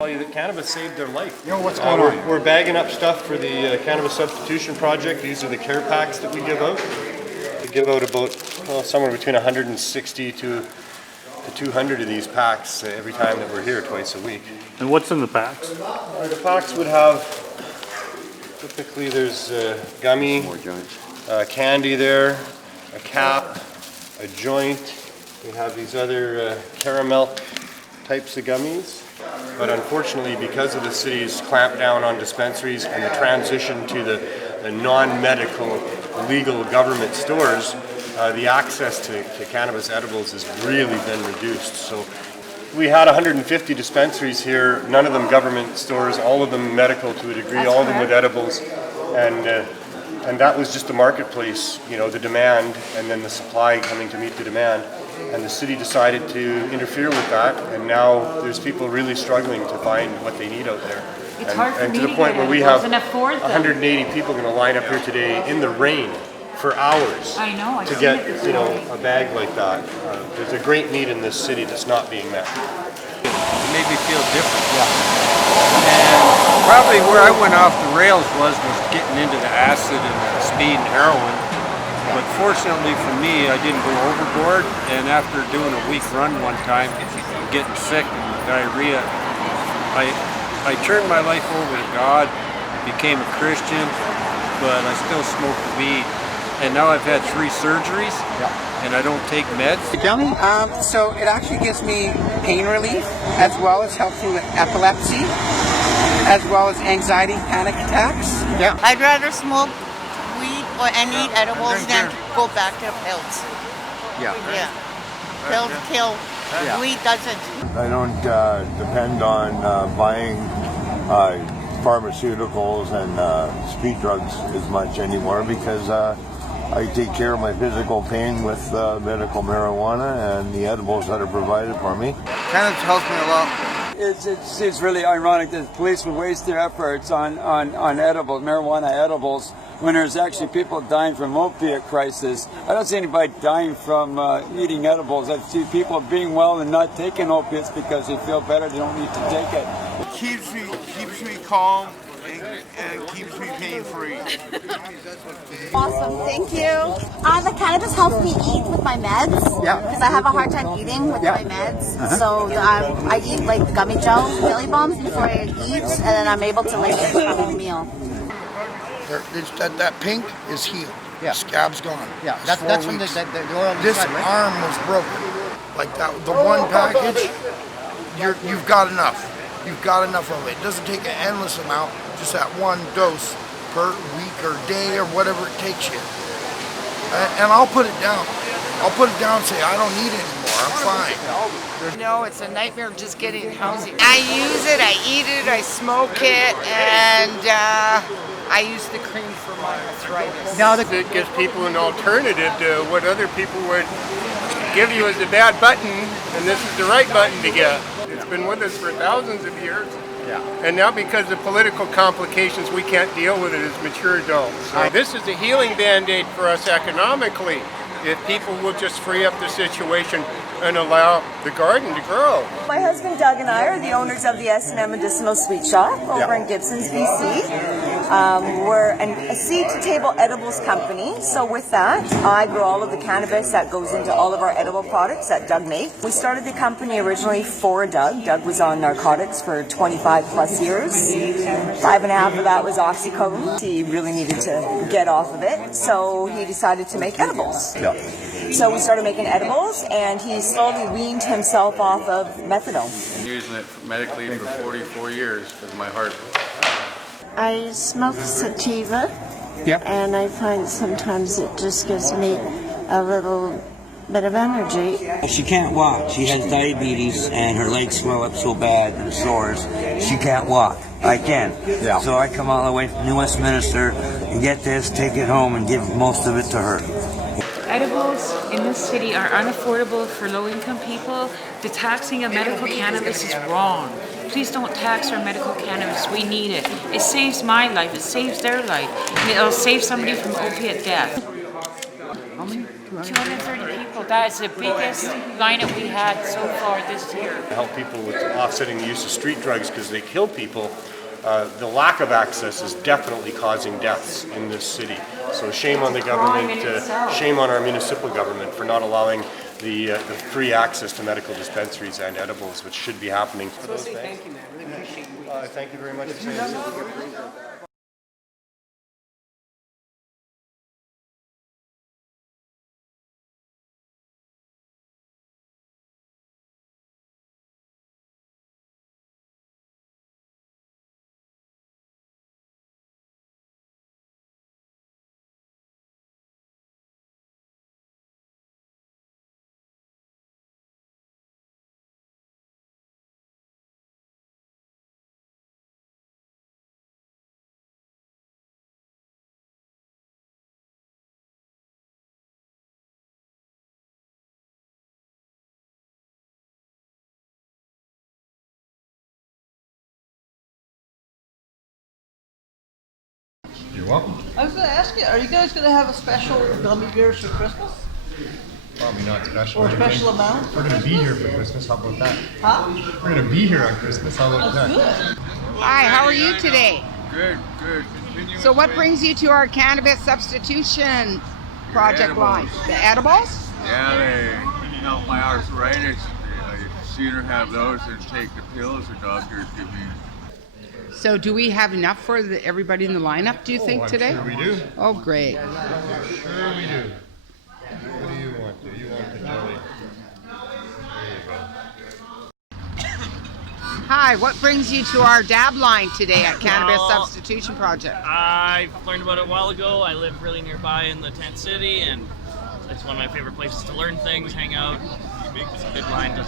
Tell you that cannabis saved their life. Yo, what's going on? We're bagging up stuff for the Cannabis Substitution project. These are the care packs that we give out. We give out about somewhere between 160 to 200 of these packs every time that we're here, twice a week. And what's in the packs? The packs would have, typically there's gummy, candy there, a cap, a joint. We have these other caramel types of gummies. But unfortunately, because of the city's clampdown on dispensaries and the transition to the non-medical legal government stores, the access to cannabis edibles has really been reduced. So we had 150 dispensaries here, none of them government stores, all of them medical to a degree, all of them with edibles. And that was just the marketplace, you know, the demand and then the supply coming to meet the demand. And the city decided to interfere with that, and now there's people really struggling to find what they need out there. It's hard for and me to the to point get where we edibles have and afford them. 180 people going to line up here today in the rain for hours I know, to get, you know, a bag like that. There's a great need in this city that's not being met. It made me feel different. And probably where I went off the rails was getting into the acid and the speed and heroin. But fortunately for me, I didn't go overboard, and after doing a week run one time, getting sick and diarrhea, I turned my life over to God, became a Christian, but I still smoked weed. And now I've had 3 surgeries, and I don't take meds. Tell me. So it actually gives me pain relief, as well as helps me with epilepsy, as well as anxiety, panic attacks. Yeah. I'd rather smoke weed and eat edibles than go back to pills. Yeah. Yeah. Pills kill. Weed doesn't. I don't depend on buying pharmaceuticals and speed drugs as much anymore because I take care of my physical pain with medical marijuana and the edibles that are provided for me. Cannabis helps me a lot. It's really ironic that police would waste their efforts on edibles, marijuana edibles, when there's actually people dying from opiate crisis. I don't see anybody dying from eating edibles. I see people being well and not taking opiates because they feel better, they don't need to take it. It keeps me calm and keeps me pain-free. Awesome, thank you. The cannabis helps me eat with my meds. Yeah. Because I have a hard time eating with my meds. So I eat like gummy gels, Billy Bombs before I eat, and then I'm able to like eat a whole meal. That pink is healed. Yeah. Scab's gone. Yeah, It's that's 4 from weeks. the oil. This arm was broken. Like that, the one package, you've got enough. You've got enough of it. It doesn't take an endless amount, just that one dose per week or day or whatever it takes you. And I'll put it down. I'll put it down and say, I don't need it anymore, I'm fine. No, it's a nightmare just getting housing. I use it, I eat it, I smoke it, and I use the cream for my arthritis. It gives people an alternative to what other people would give you as a bad button, and this is the right button to get. It's been with us for thousands of years. Yeah. And now because of political complications, we can't deal with it as mature adults. So this is a healing band-aid for us economically, if people will just free up the situation and allow the garden to grow. My husband Doug and I are the owners of the S&M Medicinal Sweet Shop over in Gibsons, BC. We're a seed-to-table edibles company, so with that, I grow all of the cannabis that goes into all of our edible products that Doug makes. We started the company originally for Doug. Doug was on narcotics for 25 plus years. 5.5 of that was oxycodone. He really needed to get off of it, so he decided to make edibles. Yeah. So we started making edibles, and he slowly weaned himself off of methadone. I've been using it medically for 44 years because of my heart. I smoke sativa, and I find sometimes it just gives me a little bit of energy. She can't walk. She has diabetes, and her legs swell up so bad and sores. She can't walk. I can. Yeah. So I come all the way from New Westminster and get this, take it home, and give most of it to her. Edibles in this city are unaffordable for low-income people. The taxing of medical cannabis is wrong. Please don't tax our medical cannabis. We need it. It saves my life. It saves their life. And it'll save somebody from opiate death. How many? 230 people. wonderful. That is the biggest lineup we had so far this year. To help people with offsetting the use of street drugs because they kill people. The lack of access is definitely causing deaths in this city. So shame on the government, shame on our municipal government for not allowing the free access to medical dispensaries and edibles, which should be happening. So thank you, man. Really appreciate you. Thank you very much for saying so. You're welcome. I was going to ask you, are you guys going to have a special gummy bears for Christmas? Probably not special. Or a special amount? We're going to be here for Christmas. How about that? Huh? We're going to be here on Christmas. How about that? Good. Hi, how are you today? Good, good. Continue. So what brings you to our Cannabis Substitution project line? The edibles? Yeah, they help my arthritis. I'd sooner have those than take the pills the doctors give me. So do we have enough for everybody in the lineup, do you think, today? Sure we do. Oh, great. Sure we do. What do you want? Do you want the jelly? There you go. Hi, what brings you to our dab line today at Cannabis Substitution Project? I learned about it a while ago. I live really nearby in the tent city, and it's one of my favorite places to learn things, hang out. It's a good line to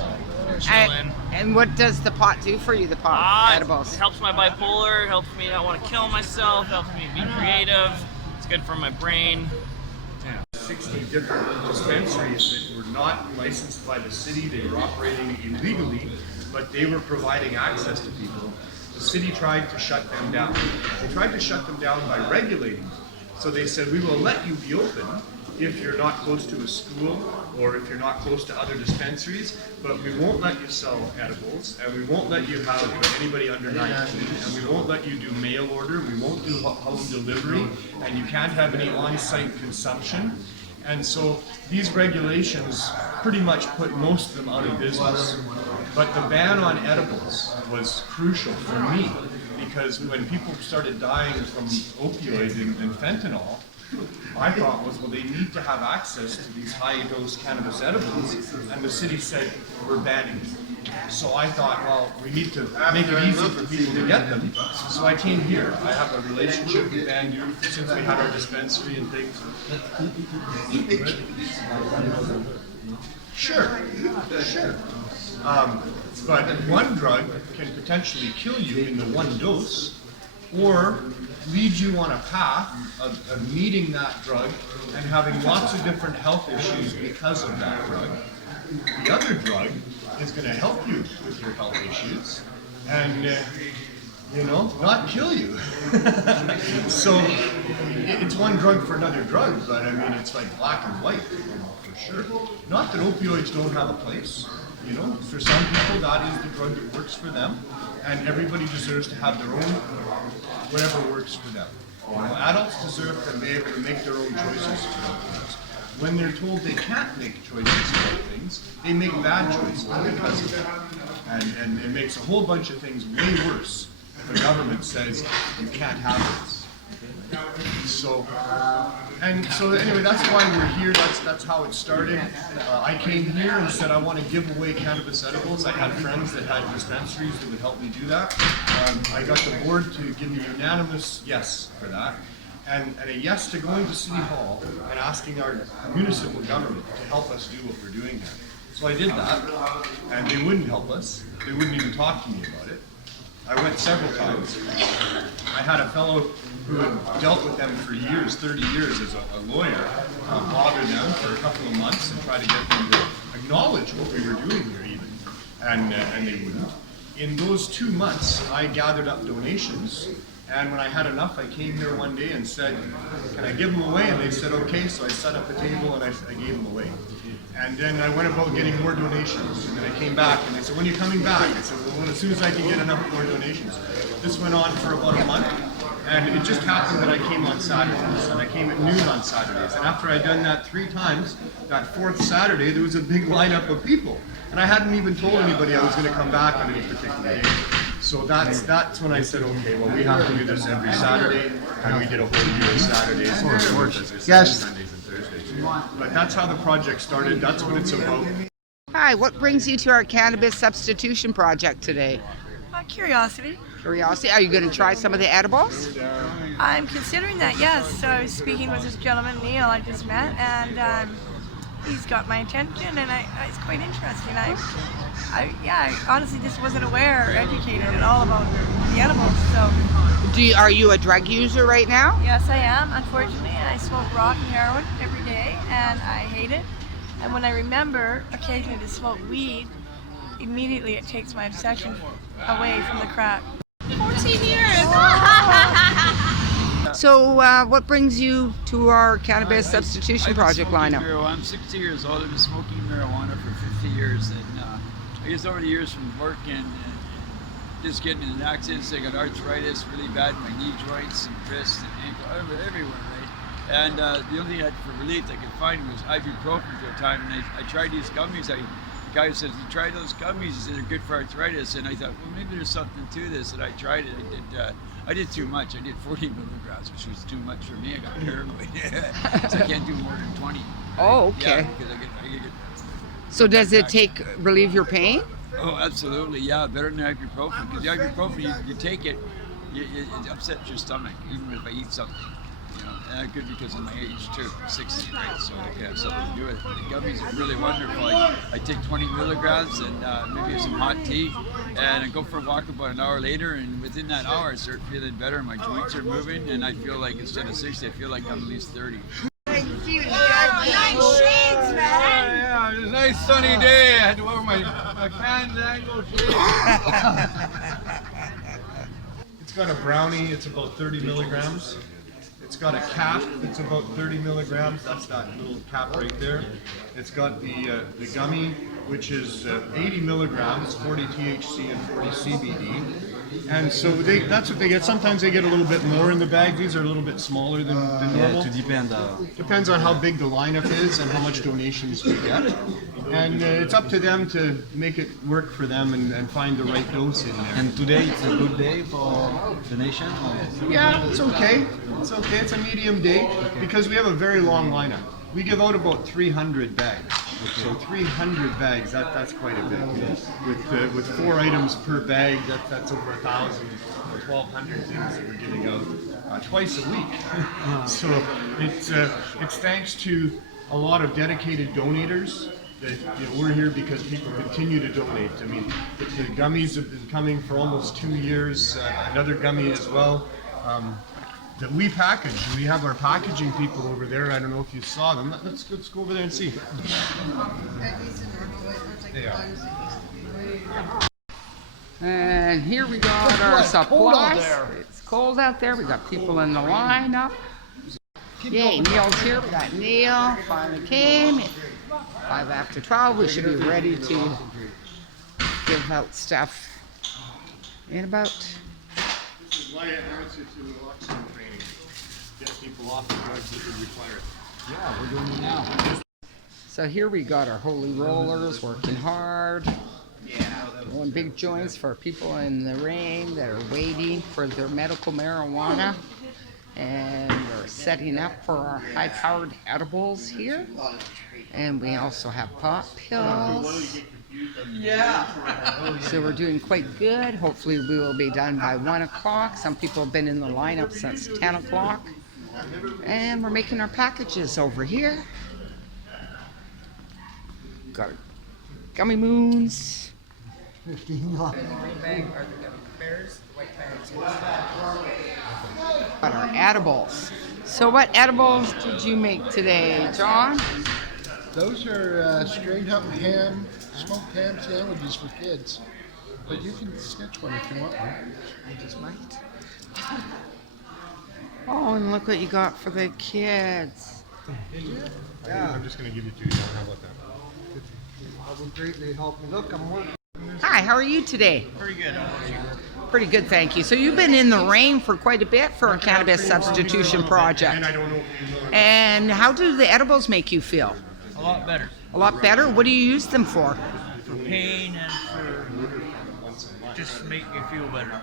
chill in. And what does the pot do for you, the pot edibles? It helps my bipolar, helps me not want to kill myself, helps me be creative. It's good for my brain. 60 different dispensaries that were not licensed by the city. They were operating illegally, but they were providing access to people. The city tried to shut them down. They tried to shut them down by regulating them. So they said, we will let you be open if you're not close to a school or if you're not close to other dispensaries, but we won't let you sell edibles, and we won't let you have anybody under 19, and we won't let you do mail order, we won't do home delivery, and you can't have any on-site consumption. And so these regulations pretty much put most of them out of business. But the ban on edibles was crucial for me, because when people started dying from opioids and fentanyl, my thought was, well, they need to have access to these high-dose cannabis edibles, and the city said, we're banning them. So I thought, well, we need to make it easy for people to get them. So I came here. I have a relationship with Vancouver since we had our dispensary and things. Sure, sure. But one drug can potentially kill you in the one dose, or lead you on a path of needing that drug and having lots of different health issues because of that drug. The other drug is going to help you with your health issues and, you know, not kill you. So it's one drug for another drug, but I mean, it's like black and white, for sure. Not that opioids don't have a place. You know, for some people that is the drug that works for them, and everybody deserves to have their own, whatever works for them. You know, adults deserve to be able to make their own choices about things. When they're told they can't make choices about things, they make bad choices because of that. And it makes a whole bunch of things way worse if the government says you can't have this. So anyway, that's why we're here. That's how it started. I came here and said I want to give away cannabis edibles. I had friends that had dispensaries that would help me do that. I got the board to give me a unanimous yes for that, and a yes to going to City Hall and asking our municipal government to help us do what we're doing here. So I did that, and they wouldn't help us. They wouldn't even talk to me about it. I went several times. I had a fellow who had dealt with them for years, 30 years as a lawyer, bother them for a couple of months and try to get them to acknowledge what we were doing here even, and they wouldn't. In those 2 months, I gathered up donations, and when I had enough, I came here one day and said, can I give them away? And they said, okay, so I set up a table and I gave them away. And then I went about getting more donations, and then I came back, and they said, when are you coming back? I said, well, as soon as I can get enough more donations. This went on for about a month, and it just happened that I came on Saturdays, and I came at noon on Saturdays. And after I'd done that 3 times, that 4th Saturday, there was a big lineup of people. And I hadn't even told anybody I was going to come back on any particular day. So that's when I said, okay, well, we have to do this every Saturday, and we did a whole year of Saturdays, Yes. Sundays and Thursdays. But that's how the project started. That's what it's about. Hi, what brings you to our Cannabis Substitution project today? Curiosity. Curiosity. Are you going to try some of the edibles? I'm considering that, yes. So I was speaking with this gentleman, Neil, I just met, and he's got my attention, and it's quite interesting. I honestly just wasn't aware or educated at all about the edibles. So. Are you a drug user right now? Yes, I am. Unfortunately, I smoke rock and heroin every day, and I hate it. And when I remember occasionally to smoke weed, immediately it takes my obsession away from the crack. 14 years! So what brings you to our Cannabis Substitution project lineup? I'm 60 years old. I've been smoking marijuana for 50 years. And I guess over the years from work and just getting in accidents, I got arthritis really bad in my knee joints and wrists and ankle, everywhere, right? And the only thing for relief I could find was ibuprofen for a time. And I tried these gummies. The guy says, you try those gummies, he said they're good for arthritis. And I thought, well, maybe there's something to this. And I tried it. I did too much. I did 40 milligrams, which was too much for me. I got paranoid. So I can't do more than 20. Oh, okay. Yeah, because I get So does it relieve your pain? Oh, absolutely, yeah, better than ibuprofen. Because the ibuprofen, you take it, it upsets your stomach, even if I eat something. You know, and good because of my age too, 60, right? So I can have something to do with it. The gummies are really wonderful. I take 20 milligrams and maybe some hot tea, and I go for a walk about an hour later, and within that hour I start feeling better. My joints are moving, and I feel like instead of 60, I feel like I'm at least 30. Nice shades, man! Yeah, it was a nice sunny day. I had to wear my Fandango shades. It's got a brownie, it's about 30 milligrams. It's got a cap that's about 30 milligrams. That's that little cap right there. It's got the gummy, which is 80 milligrams, 40 THC and 40 CBD. And so that's what they get. Sometimes they get a little bit more in the bag. These are a little bit smaller than normal. Depends on how big the lineup is and how much donations we get. And it's up to them to make it work for them and find the right dose in there. And today it's a good day for donation? Yeah, it's okay. It's okay. It's a medium day because we have a very long lineup. We give out about 300 bags. So 300 bags, that's quite a bit. With 4 items per bag, that's over 1,000 or 1,200 things that we're giving out twice a week. So it's thanks to a lot of dedicated donators that we're here because people continue to donate. I mean, the gummies have been coming for almost 2 years. Another gummy as well. That we package. We have our packaging people over there. I don't know if you saw them. Let's go over there and see. They are. And here we got our supplies. It's cold out there. We got people in the lineup. Yay, Neil's here. We got Neil. Finally came. 5 after 12. We should be ready to give out stuff in about. This is my answer to auction training. Get people off the drugs that would require it. Yeah, we're doing it now. So here we got our holy rollers working hard. Rolling big joints for people in the rain that are waiting for their medical marijuana. And we're setting up for our high-powered edibles here. And we also have pop pills. So we're doing quite good. Hopefully we will be done by 1 o'clock. Some people have been in the lineup since 10 o'clock. And we're making our packages over here. Got our gummy moons. Got our edibles. So what edibles did you make today, John? Those are straight up ham, smoked ham sandwiches for kids. But you can sketch one if you want one. I just might. Oh, and look what you got for the kids. Did you? Yeah. I'm just going to give you 2. How about that? I will greatly help you. Look, I'm working. Hi, how are you today? Pretty good. How about you? Pretty good, thank you. So you've been in the rain for quite a bit for a cannabis substitution project. And how do the edibles make you feel? A lot better. A lot better? What do you use them for? For pain and for just make me feel better.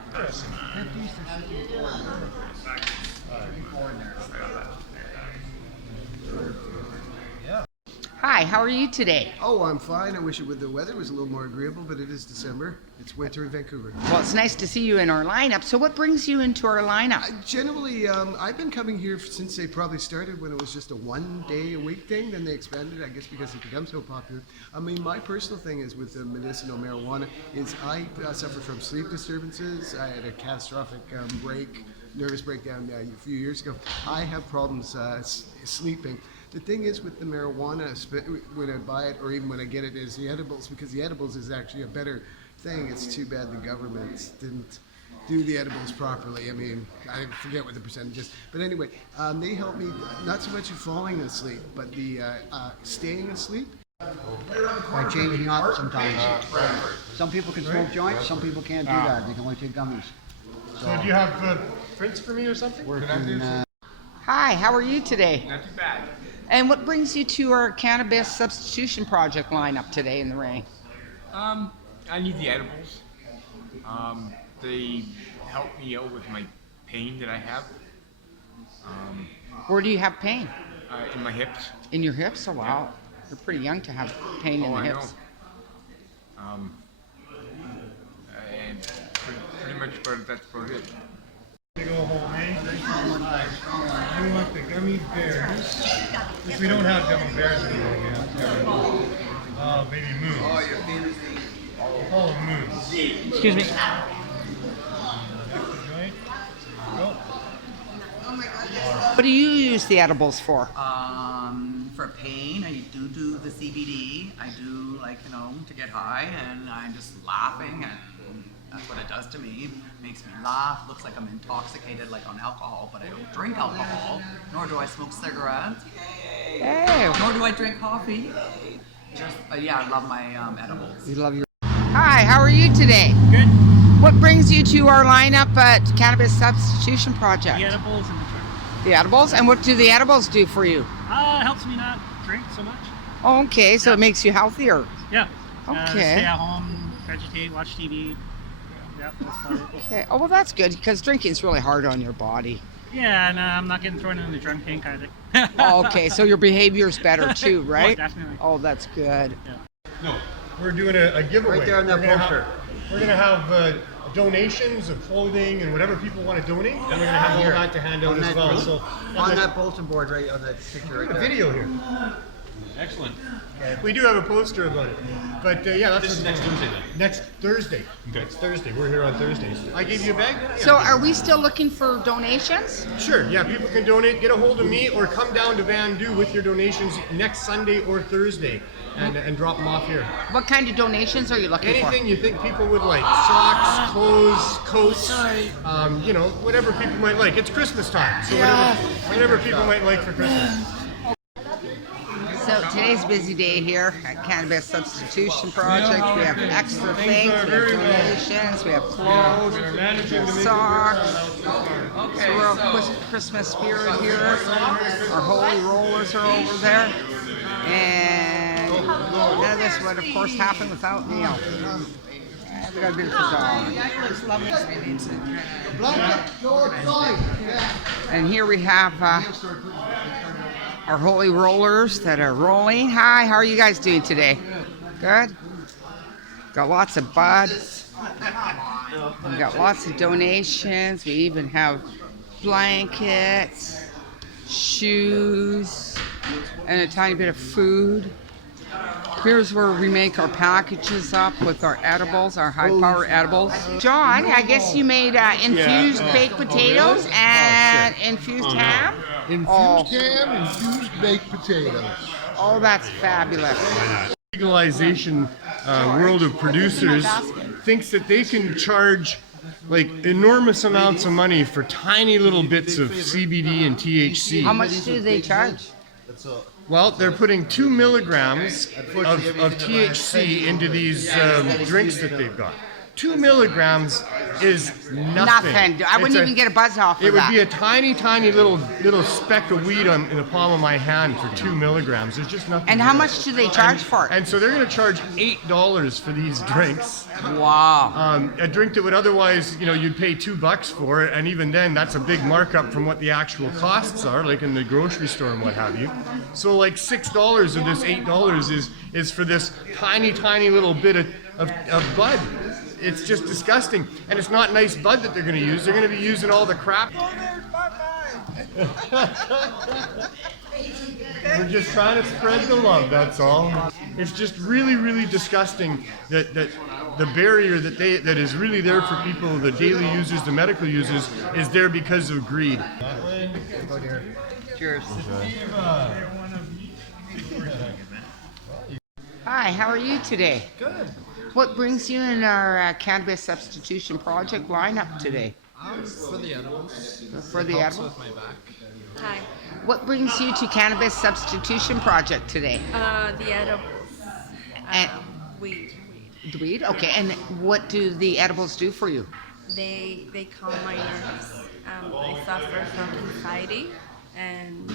Hi, how are you today? Oh, I'm fine. I wish the weather was a little more agreeable, but it is December. It's winter in Vancouver. Well, it's nice to see you in our lineup. So what brings you into our lineup? Generally, I've been coming here since they probably started when it was just a 1 day a week thing. Then they expanded, I guess, because it became so popular. I mean, my personal thing is with the medicinal marijuana is I suffer from sleep disturbances. I had a catastrophic nervous breakdown a few years ago. I have problems sleeping. The thing is with the marijuana, when I buy it or even when I get it, is the edibles, because the edibles is actually a better thing. It's too bad the government didn't do the edibles properly. I mean, I forget what the percentage is. But anyway, they help me not so much in falling asleep, but the staying asleep. By changing up sometimes. Some people can smoke joints, some people can't do that. They can only take gummies. So do you have prints for me or something? Hi, how are you today? Not too bad. And what brings you to our cannabis substitution project lineup today in the rain? I need the edibles. They help me out with my pain that I have. Where do you have pain? In my hips. In your hips? Oh wow. You're pretty young to have pain in the hips. I know. And pretty much that's about it. Go home, eh? You want the gummy bears, which we don't have gummy bears anymore. Maybe moons. Oh, moons. Excuse me. What do you use the edibles for? For pain, I do the CBD. I do to get high, and I'm just laughing, and that's what it does to me. It makes me laugh. Looks like I'm intoxicated, like on alcohol, but I don't drink alcohol, nor do I smoke cigarettes. Yay! Nor do I drink coffee. Just yeah, I love my edibles. You love your. Hi, how are you today? Good. What brings you to our lineup at Cannabis Substitution Project? The edibles and the drink. The edibles? And what do the edibles do for you? It helps me not drink so much. Oh, okay, so it makes you healthier. Yeah. Okay. Stay at home, vegetate, watch TV. Yeah, that's about it. Okay. Oh, well, that's good because drinking's really hard on your body. Yeah, and I'm not getting thrown in the drunk tank either. Oh, okay, so your behavior's better too, right? Oh, definitely. Oh, that's good. Yeah. No, we're doing a giveaway. Right there on that poster. We're going to have donations of clothing and whatever people want to donate. And we're going to have all that to hand out as well. So on that bulletin board, right on that picture, right a there. video here. Excellent. We do have a poster about it. But yeah, that's This is next Thursday then? Next Thursday. Okay. Next Thursday. We're here on Thursdays. I gave you a bag? Yeah. So are we still looking for donations? Sure, yeah, people can donate. Get a hold of me or come down to Vandu with your donations next Sunday or Thursday and drop them off here. What kind of donations are you looking for? Anything you think people would like. Socks, clothes, coats, whatever people might like. It's Christmas time, so whatever people might like for Christmas. So today's a busy day here at Cannabis Substitution Project. We have extra things, we have donations, we have clothes, socks. So we're all Christmas spirit here. Our holy rollers are over there. And none of this would, of course, happen without Neil. We got a beautiful dog. And here we have our holy rollers that are rolling. Hi, how are you guys doing today? Good? Got lots of bud. We got lots of donations. We even have blankets, shoes, and a tiny bit of food. Here's where we make our packages up with our edibles, our high-power edibles. John, I guess you made infused baked potatoes and infused ham? Infused ham, infused baked potatoes. Oh, that's fabulous. Legalization world of producers thinks that they can charge like enormous amounts of money for tiny little bits of CBD and THC. How much do they charge? Well, they're putting 2 milligrams of THC into these drinks that they've got. 2 milligrams is nothing. I wouldn't even get a buzz off of that. It would be a tiny, tiny little speck of weed in the palm of my hand for 2 milligrams. There's just nothing. And how much do they charge for it? And so they're going to charge $8 for these drinks. Wow. A drink that would otherwise, you'd pay $2 for it, and even then, that's a big markup from what the actual costs are, like in the grocery store and what have you. So like $6 of this $8 is for this tiny, tiny little bit of bud. It's just disgusting. And it's not nice bud that they're going to use. They're going to be using all the crap. We're just trying to spread the love, that's all. It's just really, really disgusting that the barrier that is really there for people, the daily users, the medical users, is there because of greed. Cheers. Hi, how are you today? Good. What brings you in our Cannabis Substitution Project lineup today? For the edibles. For the edibles? With my back. Hi. What brings you to Cannabis Substitution Project today? The edibles. And Weed. weed? Okay, and what do the edibles do for you? They calm my nerves. I suffer from anxiety, and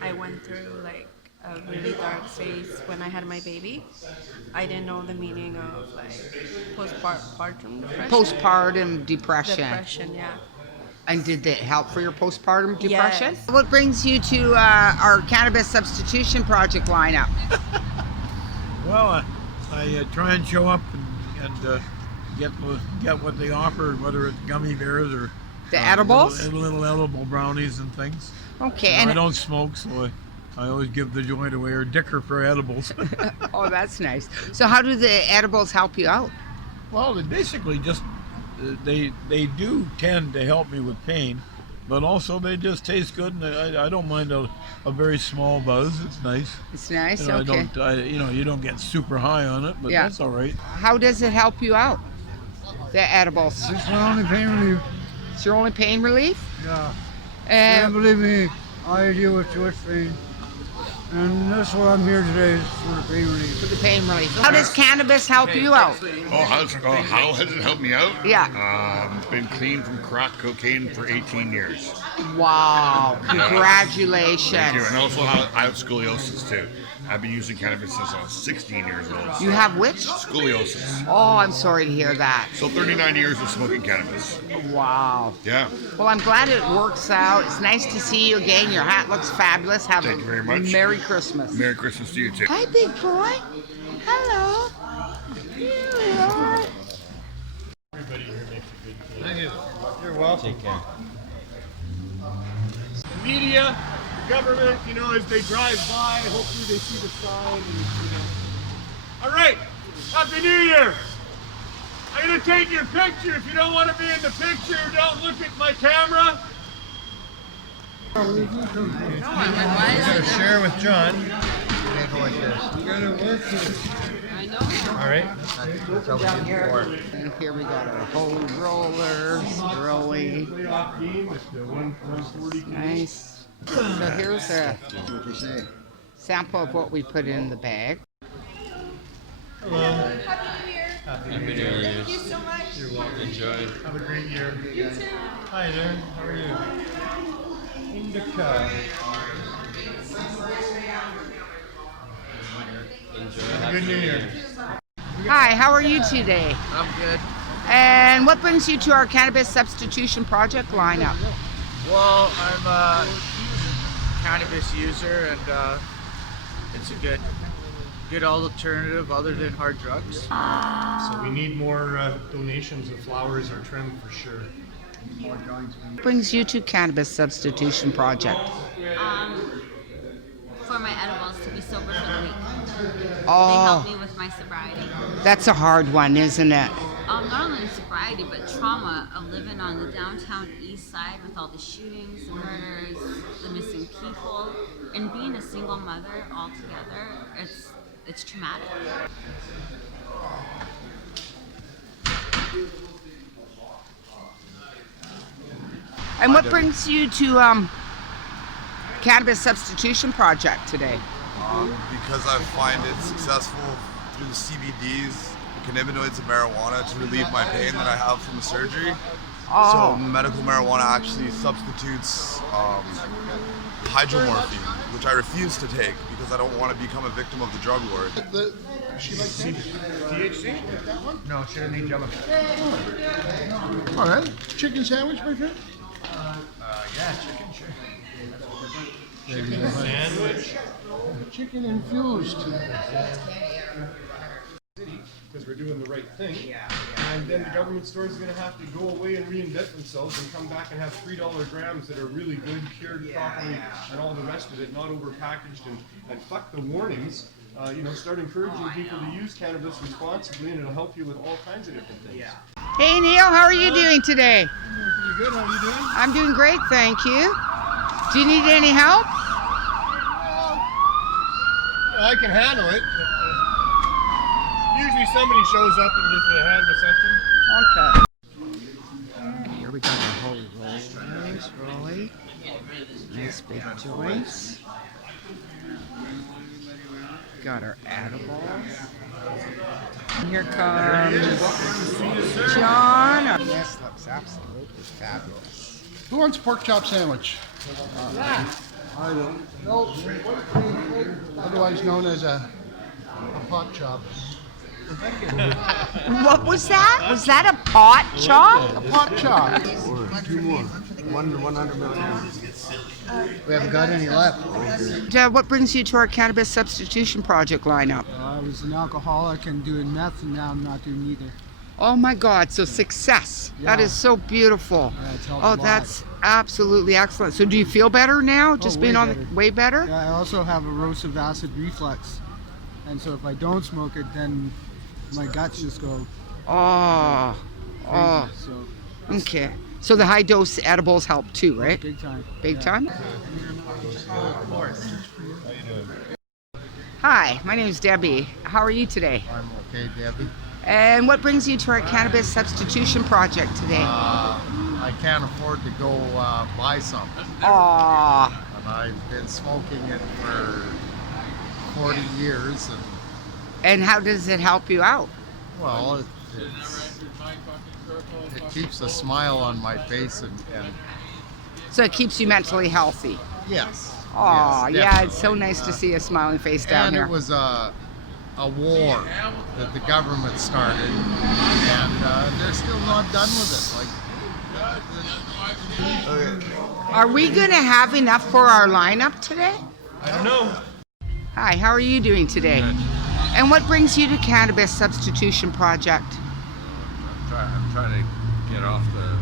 I went through like a really dark phase when I had my baby. I didn't know the meaning of like postpartum depression. Postpartum depression. Depression, yeah. And did it help for your postpartum depression? Yes. What brings you to our Cannabis Substitution Project lineup? Well, I try and show up and get what they offer, whether it's gummy bears or the edibles, little edible brownies and things. Okay, and I don't smoke, so I always give the joint away or dicker for edibles. Oh, that's nice. So how do the edibles help you out? Well, they basically just they do tend to help me with pain, but also they just taste good, and I don't mind a very small buzz. It's nice. It's nice. Okay. You don't get super high on it, but that's all right. How does it help you out? The edibles. It's my only pain relief. It's your only pain relief? Yeah. Believe me, I deal with too much pain. And that's what I'm here today, is for the pain relief. For the pain relief. How does cannabis help you out? How has it helped me out? Yeah. Been clean from crack cocaine for 18 years. Wow. Congratulations. Thank you. And also I have scoliosis too. I've been using cannabis since I was 16 years old. You have which? Scoliosis. Oh, I'm sorry to hear that. So 39 years of smoking cannabis. Wow. Yeah. Well, I'm glad it works out. It's nice to see you again. Your hat looks fabulous. Have Thank you very much. Merry Christmas. Merry Christmas to you too. Hi, big boy. Hello. Here we are. Everybody here makes a good thing. Thank you. You're welcome. Take care. The media, the government, as they drive by, hopefully they see the sign. All right, Happy New Year. I'm gonna take your picture. If you don't want to be in the picture, don't look at my camera. You gotta share with John. You gotta work here. I know. All right. And here we got our whole rollers growing. Nice. So here's a sample of what we put in the bag. Hello. Happy New Year. Happy New Year. Thank you so much. You're welcome. Enjoy. Have a great year. You too. Hi there. How are you? Indica. Enjoy. Good New Year. Hi, how are you today? I'm good. And what brings you to our Cannabis Substitution Project lineup? Well, I'm a cannabis user, and it's a good alternative other than hard drugs. So we need more donations of flowers or trim for sure. What brings you to Cannabis Substitution Project? For my edibles, to be sober for the week. They Oh, help me with my sobriety. that's a hard one, isn't it? Not only sobriety, but trauma of living on the downtown east side with all the shootings, the murders, the missing people, and being a single mother altogether, it's traumatic. And what brings you to Cannabis Substitution Project today? Because I find it successful through the CBDs, the cannabinoids of marijuana, to relieve my pain that I have from the surgery. So medical marijuana actually substitutes hydromorphine, which I refuse to take because I don't want to become a victim of the drug war. She likes THC? No, she doesn't need jello. All right, chicken sandwich, my friend. Yeah, chicken sandwich. Chicken infused. Because we're doing the right thing. And then the government stores are going to have to go away and reinvent themselves and come back and have $3 grams that are really good, cured properly, and all the rest of it, not overpackaged. And fuck the warnings. Start encouraging people to use cannabis responsibly, and it'll help you with all kinds of different things. Hey Neil, how are you doing today? Pretty good. How are you doing? I'm doing great, thank you. Do you need any help? I can handle it. Usually somebody shows up and gives me a hand with something. Okay. Here we got our whole rollers, Rolly. Nice big joints. Got our edibles. And here comes John. This looks absolutely fabulous. Who wants pork chop sandwich? I don't. No. Otherwise known as a pot chop. What was that? Was that a pot chop? A pot chop. Or 2 more. 100 milligrams. We haven't got any left. What brings you to our Cannabis Substitution Project lineup? I was an alcoholic and doing meth, and now I'm not doing either. Oh my God, so success. That is so beautiful. Yeah, it's helped a lot. That's absolutely excellent. So do you feel better now, just being way better? Yeah, I also have erosive acid reflux. And so if I don't smoke it, then my guts just go crazy. So, okay. So the high dose edibles help too, right? Big time. Big time? Hi, my name is Debbie. How are you today? I'm okay, Debbie. And what brings you to our Cannabis Substitution Project today? I can't afford to go buy something. Aww. And I've been smoking it for 40 years. And how does it help you out? Well, it keeps a smile on my face and so it keeps you mentally healthy? Yes. Oh, yes, yeah, it's so nice to see a smiling face down here. And it was a war that the government started, and they're still not done with it. Are we going to have enough for our lineup today? I don't know. Hi, how are you doing today? Good. And what brings you to Cannabis Substitution Project? I'm trying to get off the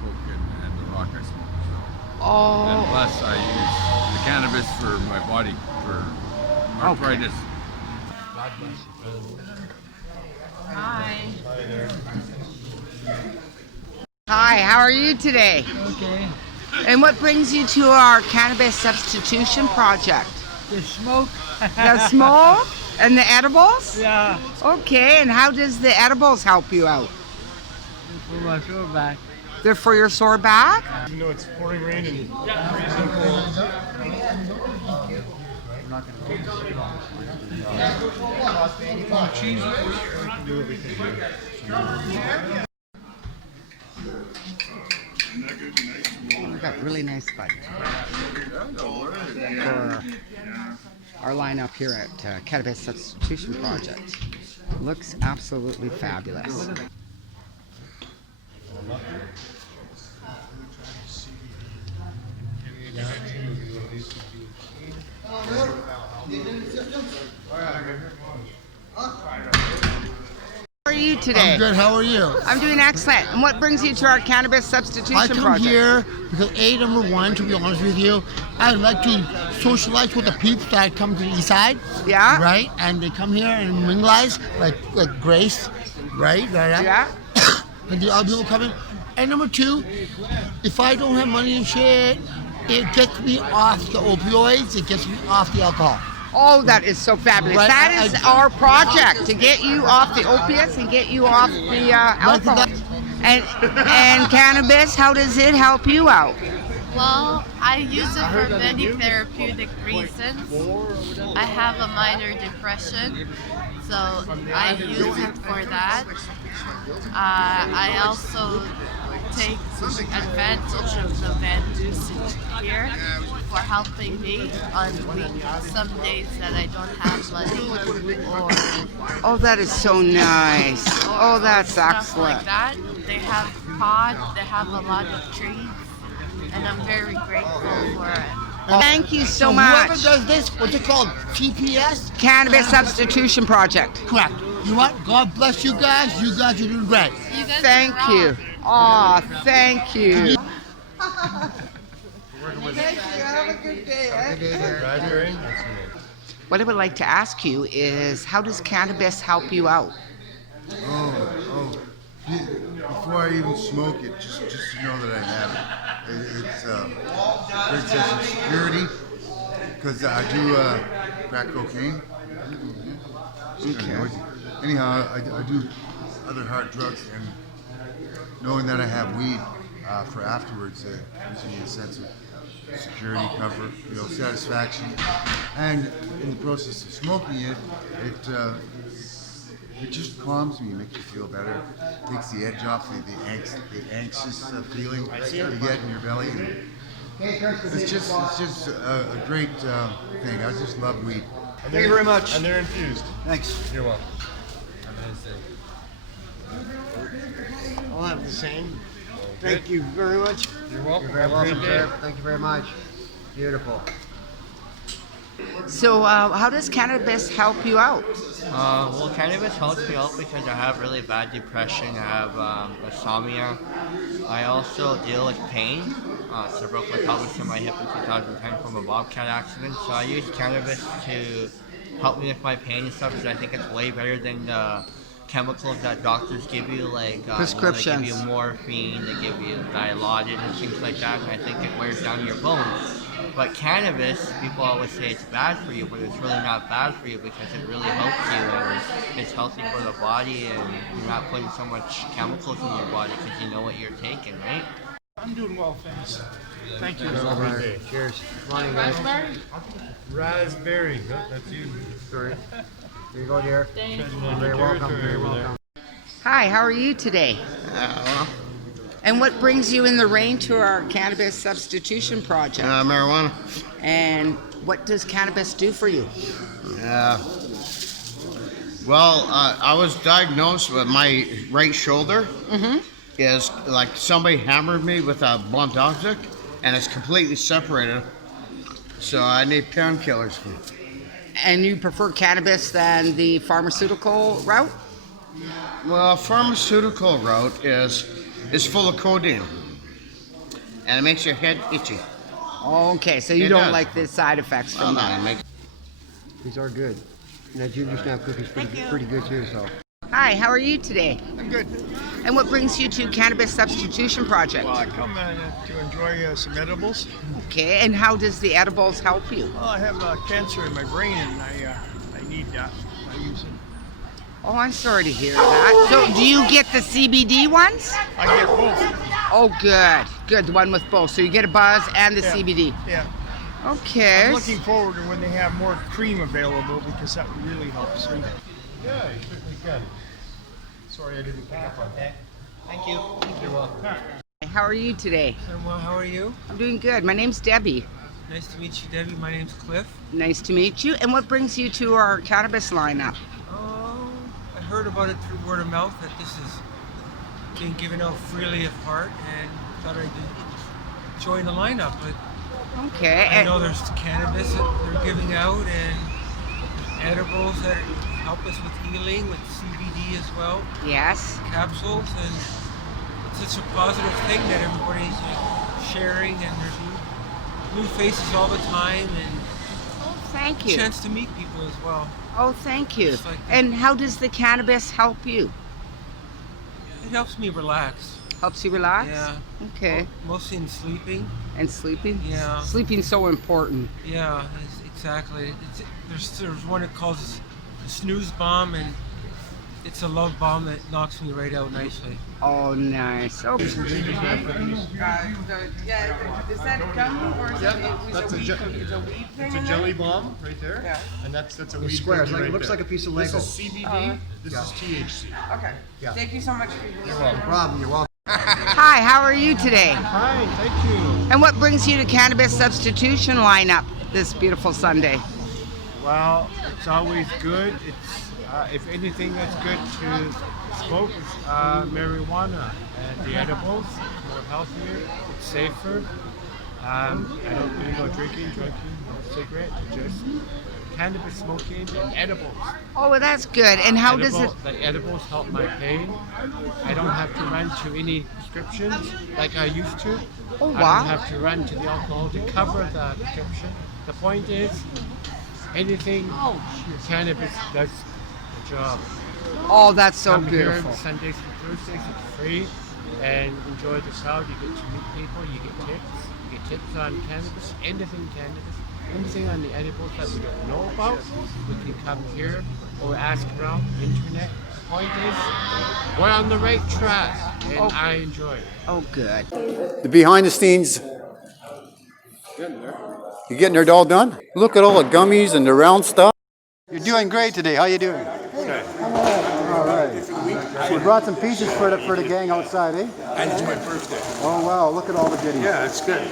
coke and the rock I smoke. So. Oh. And plus, I use the cannabis for my body for arthritis. Hi. Hi there. Hi, how are you today? Okay. And what brings you to our Cannabis Substitution Project? The smoke. The smoke and the edibles? Yeah. Okay, and how does the edibles help you out? For my sore back. They're for your sore back? Even though it's pouring rain and freezing cold. Cheese. Do what we can do. We got really nice fun for our lineup here at Cannabis Substitution Project. Looks absolutely fabulous. How are you today? I'm good. How are you? I'm doing excellent. And what brings you to our Cannabis Substitution I come Project? here because number one, to be honest with you, I like to socialize with the people that come to the east side. Yeah. Right? And they come here and minglize, like Grace, right? Yeah. And the other people come in. And number two, if I don't have money and shit, it gets me off the opioids, it gets me off the alcohol. Oh, that is so fabulous. Right, That is our project, to get you off the opiates and get you off the alcohol. And cannabis, how does it help you out? Well, I use it for many therapeutic reasons. I have a minor depression, so I use it for that. I also take advantage of the van usage here for helping me on some days that I don't have money. Oh, that is so nice. Oh, that's Stuff excellent. like that. They have pod, they have a lot of trees, and I'm very grateful for it. Thank you so Whoever much. does this, what's it called? TPS? Cannabis Substitution Project. Correct. You know what? God bless you guys. You guys are doing great. You guys Thank are you. Aw, thank you. Thank you. Have a good day. What I would like to ask you is, how does cannabis help you out? Before I even smoke it, just to know that I have it. It's a great sense of security, because I do crack cocaine. It's kinda noisy. Anyhow, I do other hard drugs, and knowing that I have weed for afterwards gives me a sense of security, comfort, satisfaction. And in the process of smoking it, it just calms me, makes you feel better, takes the edge off the anxious feeling you get in your belly. It's just a great thing. I just love weed. Thank you very much. And they're infused. Thanks. You're welcome. I'll have the same. Thank you very much. You're welcome. You're very welcome, sir. Thank you very much. Beautiful. So, how does cannabis help you out? Well, cannabis helps me out because I have really bad depression. I have insomnia. I also deal with pain. So I broke my pelvis in my hip in 2010 from a bobcat accident. So I use cannabis to help me with my pain and stuff, because I think it's way better than the chemicals that doctors give you, like Prescriptions. they give you morphine, they give you Dilaudid and things like that, and I think it wears down your bones. But cannabis, people always say it's bad for you, but it's really not bad for you because it really helps you, and it's healthy for the body, and you're not putting so much chemicals in your body because you know what you're taking, right? I'm doing well, thanks. Thank you. Cheers. Morning, guys. Raspberry. No, that's you. Sorry. Here you go, dear. Thank you. You're very welcome. Very welcome. Hi, how are you today? And what brings you in the rain to our Cannabis Substitution Project? Marijuana. And what does cannabis do for you? Well, I was diagnosed with my right shoulder is like somebody hammered me with a blunt object, and it's completely separated. So I need painkillers. And you prefer cannabis than the pharmaceutical route? Well, pharmaceutical route is full of codeine, and it makes your head itchy. Okay, so you It don't does. like the side effects from Well, no, that. it makes These are good. And that ginger snap cookie's pretty good too, so. Hi, how are you today? I'm good. And what brings you to Cannabis Substitution Project? Well, I come to enjoy some edibles. Okay, and how does the edibles help you? Well, I have cancer in my brain and I need that. I use it. Oh, I'm sorry to hear that. So, do you get the CBD ones? I get both. Oh, good. Good, the one with both. So you get a buzz and the CBD. Yeah. Okay. I'm looking forward to when they have more cream available because that really helps me. Yeah, you certainly can. Sorry I didn't pick up on that. Thank you. You're welcome. How are you today? I'm well, how are you? I'm doing good. My name's Debbie. Nice to meet you, Debbie. My name's Cliff. Nice to meet you. And what brings you to our cannabis lineup? Oh, I heard about it through word of mouth that this is being given out freely of heart, and thought I'd join the lineup. But Okay. I know there's cannabis that they're giving out and edibles that help us with healing, with CBD as well. Yes. Capsules, and it's such a positive thing that everybody's sharing, and there's new faces all the time, and thank you. chance to meet people as well. Oh, thank you. Just like that. And how does the cannabis help you? It helps me relax. Helps you relax? Yeah. Okay. Mostly in sleeping. And sleeping? Yeah. Sleeping's so important. Yeah, exactly. There's one that calls the snooze bomb, and It's a love bomb that knocks me right out nicely. Oh, nice. Oh. Is that gum or is That's a weed it's a jelly bomb right there. Yeah. And that's a The weed square, cookie like, right looks there. like a piece of Lego. This is CBD. This is THC. Okay. Yeah. Thank you so much for your No problem. You're welcome. Hi, how are you today? Fine, thank you. And what brings you to Cannabis Substitution lineup this beautiful Sunday? Well, it's always good. It's if anything that's good to smoke is marijuana and the edibles. More healthier. It's safer. I don't really go drinking, no cigarette. Just cannabis smoking and edibles. Oh, well, that's good. And how does it? The edibles help my pain. I don't have to run to any prescriptions like I used to. Oh, I wow. don't have to run to the alcohol to cover the prescription. The point is, anything cannabis does the job. Oh, that's so Come beautiful. Here Sundays and Thursdays, it's free, and enjoy the crowd. You get to meet people, you get tips. You get tips on cannabis, anything cannabis. Anything on the edibles that we don't know about, we can come here or ask around the internet. The point is, we're on the right track, and I enjoy it. Oh, good. The behind the scenes. You getting it all done? Look at all the gummies and the round stuff. You're doing great today. How you doing? Okay. All right. You brought some pieces for the gang outside, eh? And it's my birthday. Oh wow! Look at all the goodies. Yeah, it's good.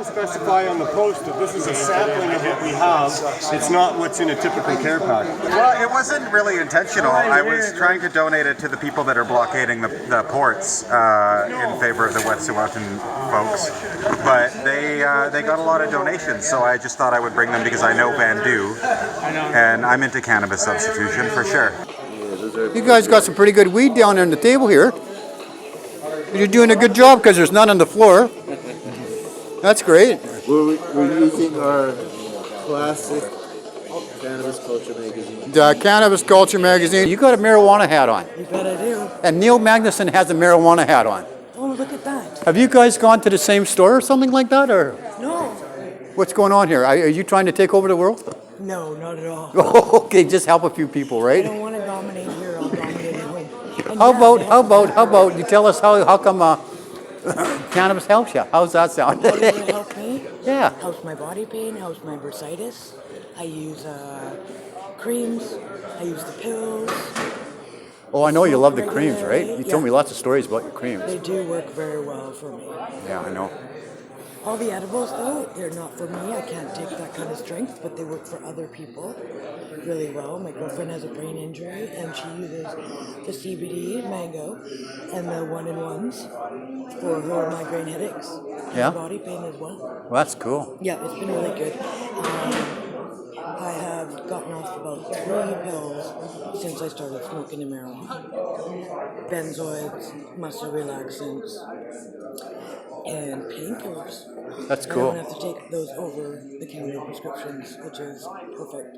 Specify on the post that this is a sampling of what we have. It's not what's in a typical care pack. Well, it wasn't really intentional. I was trying to donate it to the people that are blockading the ports in favor of the Wet'suwet'en folks. But they got a lot of donations, so I just thought I would bring them because I know Van Du, and I'm into cannabis substitution for sure. You guys got some pretty good weed down there on the table here. You're doing a good job because there's none on the floor. That's great. We're using our classic Cannabis Culture magazine. The Cannabis Culture magazine. You got a marijuana hat on. You bet I do. And Neil Magnuson has a marijuana hat on. Oh, look at that. Have you guys gone to the same store or something like that, or No. what's going on here? Are you trying to take over the world? No, not at all. Oh, okay, just help a few people, I right? don't want to dominate here. I'll dominate at home. And How about you tell us how come cannabis helps you? How's that sound? How does it help me? Yeah. Helps my body pain, helps my bursitis. I use creams. I use the pills. Oh, I know you love the creams, right? You Yeah. told me lots of stories about your creams. They do work very well for me. Yeah, I know. All the edibles, though, they're not for me. I can't take that kind of strength, but they work for other people really well. My girlfriend has a brain injury, and she uses the CBD mango and the one-in-ones for her migraine headaches. Yeah? And body pain as well. Well, that's cool. Yeah, it's been really good. I have gotten off about 3 pills since I started smoking the marijuana. Benzoids, muscle relaxants, and painkillers. That's I cool. don't have to take those over the counter prescriptions, which is perfect.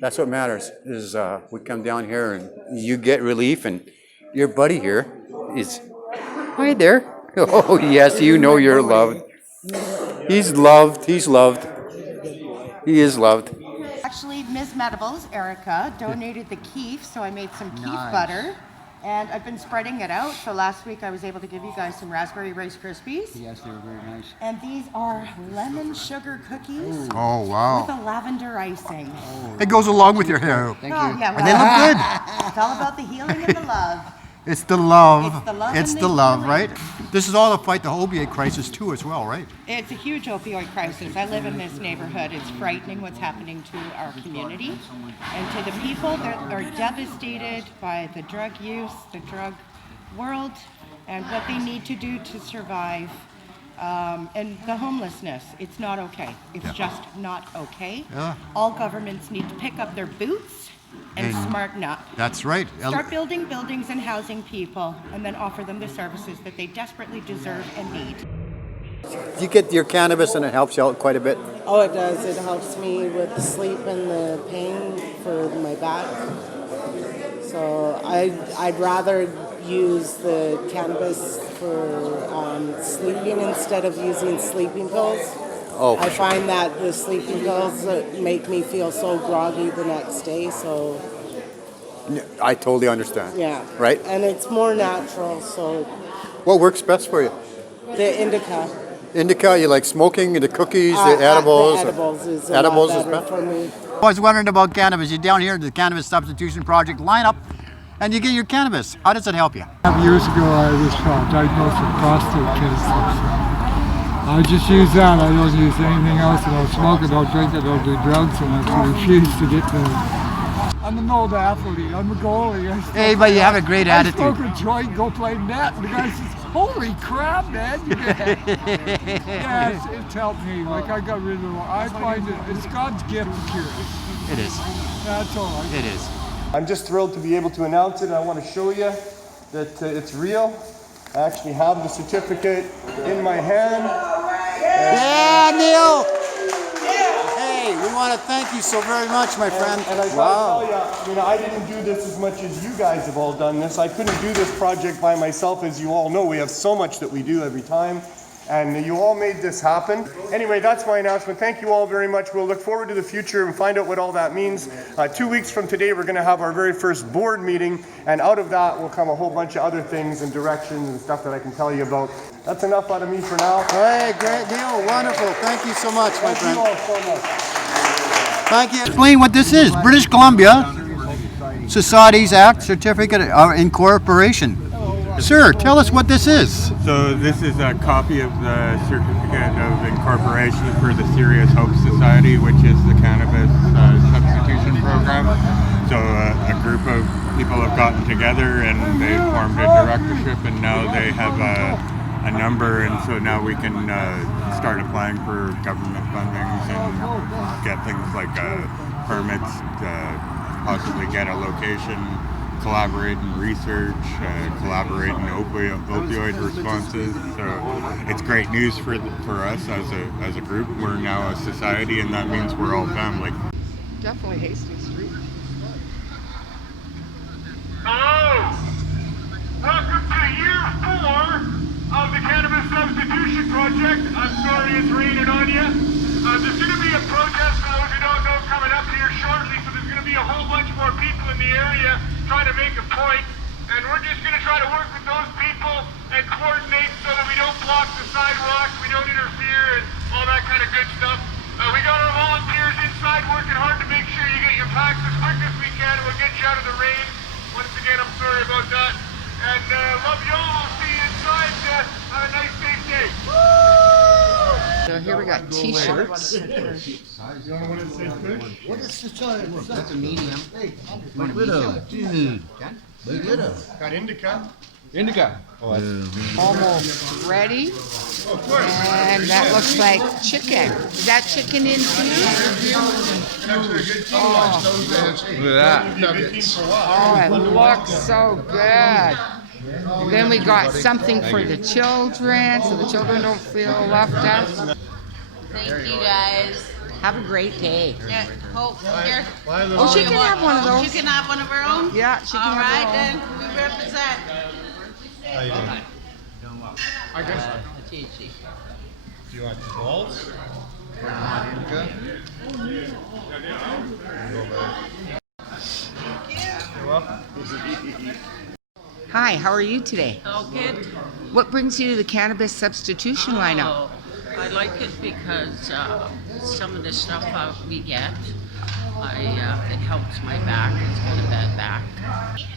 That's what matters, is we come down here and you get relief, and your buddy here is, hi there. Oh yes, you know you're loved. He's loved, he's loved. He is loved. Actually, Ms. Medibles, Erica, donated the keef, so I made some keef Nice. butter. And I've been spreading it out. So last week I was able to give you guys some raspberry Rice Krispies. Yes, they were very nice. And these are lemon sugar cookies. Oh, wow. With a lavender icing. It goes along with your hair. Thank you. Yeah, And they look good. It's all about the healing and the love. It's the love. It's the love It's and the the love, healing. right? This is all to fight the opiate crisis too as well, right? It's a huge opioid crisis. I live in this neighborhood. It's frightening what's happening to our community. And to the people that are devastated by the drug use, the drug world, and what they need to do to survive. And the homelessness, it's not okay. It's just not okay. Yeah. All governments need to pick up their boots and smarten up. That's right. Start building buildings and housing people, and then offer them the services that they desperately deserve and need. You get your cannabis and it helps you out quite a bit. Oh, it does. It helps me with the sleep and the pain for my back. So I'd rather use the cannabis for sleeping instead of using sleeping pills. Oh, I find that the sleeping pills make me feel so groggy the next day. So I totally understand. Yeah. Right? And it's more natural, so What works best for you? the indica. Indica, you like smoking, the cookies, the edibles? The edibles is edibles a is lot best? better for me. I was wondering about cannabis. You're down here at the Cannabis Substitution Project lineup, and you get your cannabis. How does it help you? Years ago, I was diagnosed with prostate cancer. I just use that. I don't use anything else. I don't smoke, I don't drink, I don't do drugs, and I refuse to get the... I'm an old athlete. I'm a goalie. Hey, but you have a great attitude. I smoke a joint, go play net, and the guy says, "Holy crap, man!" Yeah, it's helped me. Like I got rid of it. I find it's God's gift to cure. It is. That's all. It is. I'm just thrilled to be able to announce it, and I want to show you that it's real. I actually have the certificate in my hand. Yeah, Neil! Hey, we want to thank you so very much, my friend. And I gotta tell you, I didn't do this as much as you guys have all done this. I couldn't do this project by myself, as you all know. We have so much that we do every time. And you all made this happen. Anyway, that's my announcement. Thank you all very much. We'll look forward to the future and find out what all that means. 2 weeks from today, we're going to have our very first board meeting, and out of that will come a whole bunch of other things and directions and stuff that I can tell you about. That's enough out of me for now. Hey, great deal. Wonderful. Thank you so much, my friend. Thank you all so much. Thank you. Explain what this is. British Columbia Societies Act Certificate of Incorporation. Sir, tell us what this is. So this is a copy of the Certificate of Incorporation for the Serious Hope Society, which is the Cannabis Substitution Program. So a group of people have gotten together and they formed a directorship, and now they have a number, and so now we can start applying for government fundings and get things like permits, possibly get a location, collaborate in research, collaborate in opioid responses. So it's great news for us as a group. We're now a society, and that means we're all family. Definitely Hastings Street. Hello! Welcome to year 4 of the Cannabis Substitution Project. I'm sorry it's raining on you. There's going to be a protest, for those who don't know, coming up here shortly, so there's going to be a whole bunch more people in the area trying to make a point, and we're just going to try to work with those people and coordinate so that we don't block the sidewalks, we don't interfere, and all that kind of good stuff. We got our volunteers inside working hard to make sure you get your packs as quick as we can. We'll get you out of the rain. Once again, I'm sorry about that. And love y'all. We'll see you inside. Have a nice, safe day. So here we got t-shirts. What is the size? That's a medium. Hey, Want a medium? Dude. Got indica. Indica. Almost ready. And that looks like chicken. Is that chicken infused? Look at that. Oh, it looks so good. And then we got something for the children, so the children don't feel left out. Thank you guys. Have a great day. Yeah, Hope, here. Oh, she can have one of those. She can have one of her own? Yeah, she can All have right, her own. then. We represent. How you doing? I guess. Do you want the balls? You're welcome. Hi, how are you today? Oh, good. What brings you to the Cannabis Substitution lineup? Oh, I like it because some of the stuff we get, it helps my back. It's got a bad back.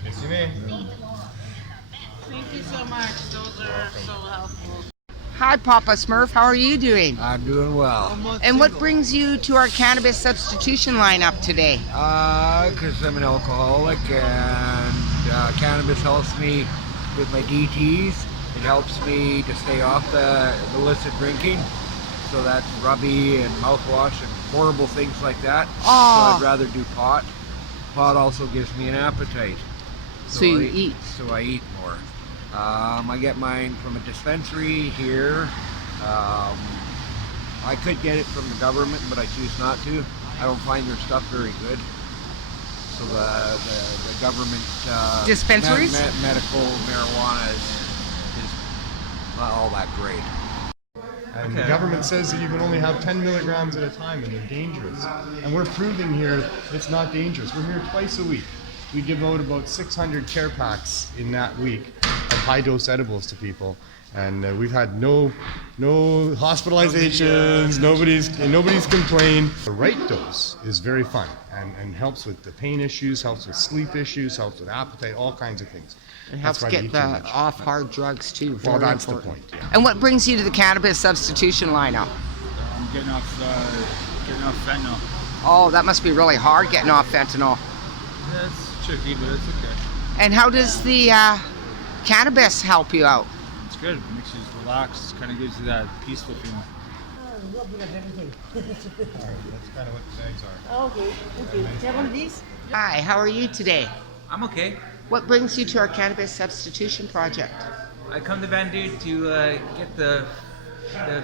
Yes, you may. Thank you so much. Those are so helpful. Hi, Papa Smurf. How are you doing? I'm doing well. And what brings you to our Cannabis Substitution lineup today? Because I'm an alcoholic, and cannabis helps me with my DTs. It helps me to stay off the illicit drinking. So that's rubby and mouthwash and horrible things like that. Oh. So I'd rather do pot. Pot also gives me an appetite. So you eat. So I eat more. I get mine from a dispensary here. I could get it from the government, but I choose not to. I don't find their stuff very good. So the government dispensaries? Medical marijuana is not all that great. And the government says that you can only have 10 milligrams at a time and they're dangerous. And we're proving here it's not dangerous. We're here twice a week. we give out about 600 care packs in that week of high-dose edibles to people. And we've had no hospitalizations, nobody's complained. The right dose is very fun and helps with the pain issues, helps with sleep issues, helps with appetite, all kinds of things. It helps get off hard drugs too. Well, Very that's important. the point. Yeah. And what brings you to the cannabis substitution lineup? I'm getting off fentanyl. Oh, that must be really hard getting off fentanyl. Yeah, it's tricky, but it's okay. And how does the cannabis help you out? It's good. It makes you relax. Kind of gives you that peaceful feeling. That's kind of what the bags are. Oh, okay. Do you have one of these? Hi, how are you today? I'm okay. What brings you to our cannabis substitution project? I come to Vancouver to get the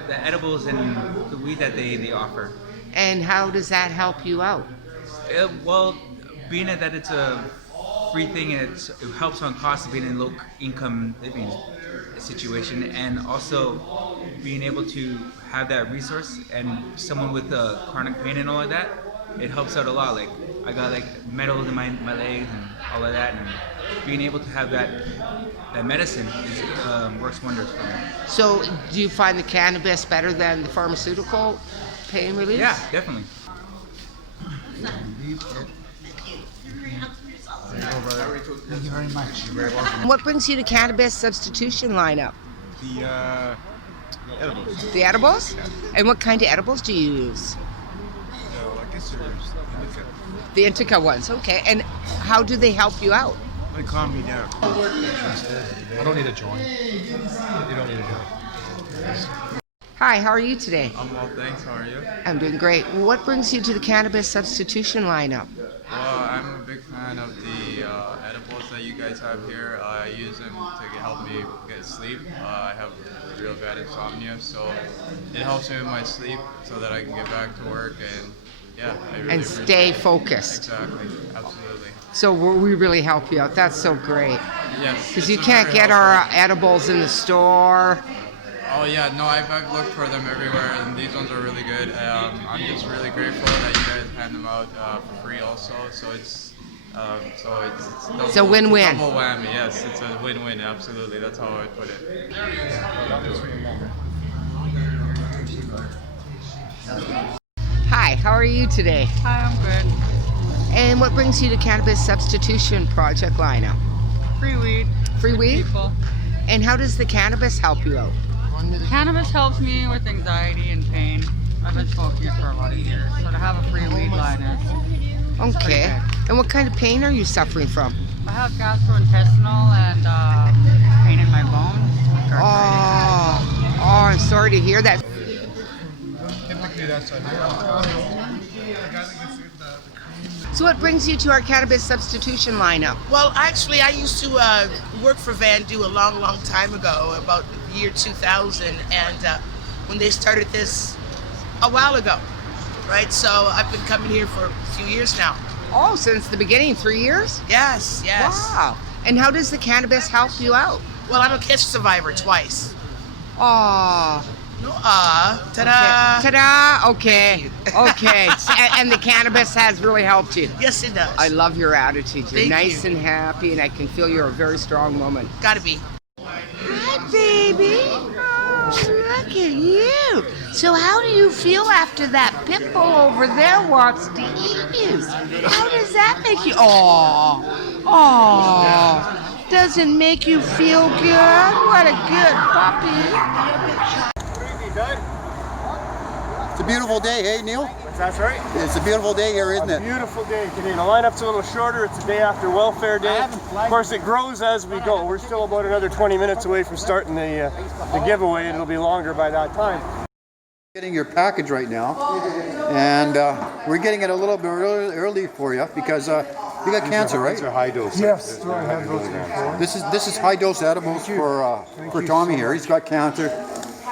edibles and the weed that they offer. And how does that help you out? Well, being that it's a free thing, it helps on cost of being in low income living situation, and also being able to have that resource and someone with chronic pain and all of that, it helps out a lot. Like I got like metal in my legs and all of that, and being able to have that medicine works wonders for me. So do you find the cannabis better than the pharmaceutical pain relief? Yeah, definitely. Thank you very much. You're very welcome. What brings you to cannabis substitution lineup? The edibles. The edibles? And what kind of edibles do you use? No, I guess there's indica. The indica ones, okay. And how do they help you out? They calm me down. I don't need a joint. You don't need a joint. Hi, how are you today? I'm well, thanks. How are you? I'm doing great. What brings you to the cannabis substitution lineup? Well, I'm a big fan of the edibles that you guys have here. I use them to help me get sleep. I have real bad insomnia, so it helps me with my sleep so that I can get back to work and yeah, I really And stay focused. Exactly, absolutely. So we really help you out. That's so great. Yes. Because it's you can't very get our edibles in the store. Oh yeah, no, I've looked for them everywhere, and these ones are really good. I'm just really grateful that you guys hand them out for free also. So it's double, It's a win-win. Double whammy, yes, it's a win-win. Absolutely, that's how I would put it. Hi, how are you today? Hi, I'm good. And what brings you to cannabis substitution project lineup? Free weed. Free weed? People. And how does the cannabis help you out? Cannabis helps me with anxiety and pain. I've been smoking it for a lot of years, so to have a free weed line is Okay. And what kind of pain are you suffering from? I have gastrointestinal and pain in my bones. Oh, I'm sorry to hear that. So what brings you to our cannabis substitution lineup? Well, actually, I used to work for Vandu a long, long time ago, about the year 2000, and when they started this a while ago, right? So I've been coming here for a few years now. Oh, since the beginning, 3 years? Yes, yes. Wow. And how does the cannabis help you out? Well, I'm a cancer survivor twice. Oh. No, ta-da. Okay. Ta-da. Okay. Okay. And the cannabis has really helped you. Yes, it does. I love your attitude. You're Thank nice you. and happy, and I can feel you're a very strong woman. Gotta be. Hi, baby. Oh, look at you. So how do you feel after that pit bull over there wants to eat you? How does that make you? Oh, doesn't make you feel good? What a good puppy. It's a beautiful day, hey Neil? That's right. It's a beautiful day here, isn't it? Beautiful day today. The lineup's a little shorter. It's the day after Welfare Day. Of course, it grows as we go. We're still about another 20 minutes away from starting the giveaway. It'll be longer by that time. Getting your package right now, and we're getting it a little bit early for you because you got cancer, right? These are high dose. Yes, I have those before. This is high dose edibles for Tommy here. He's got cancer,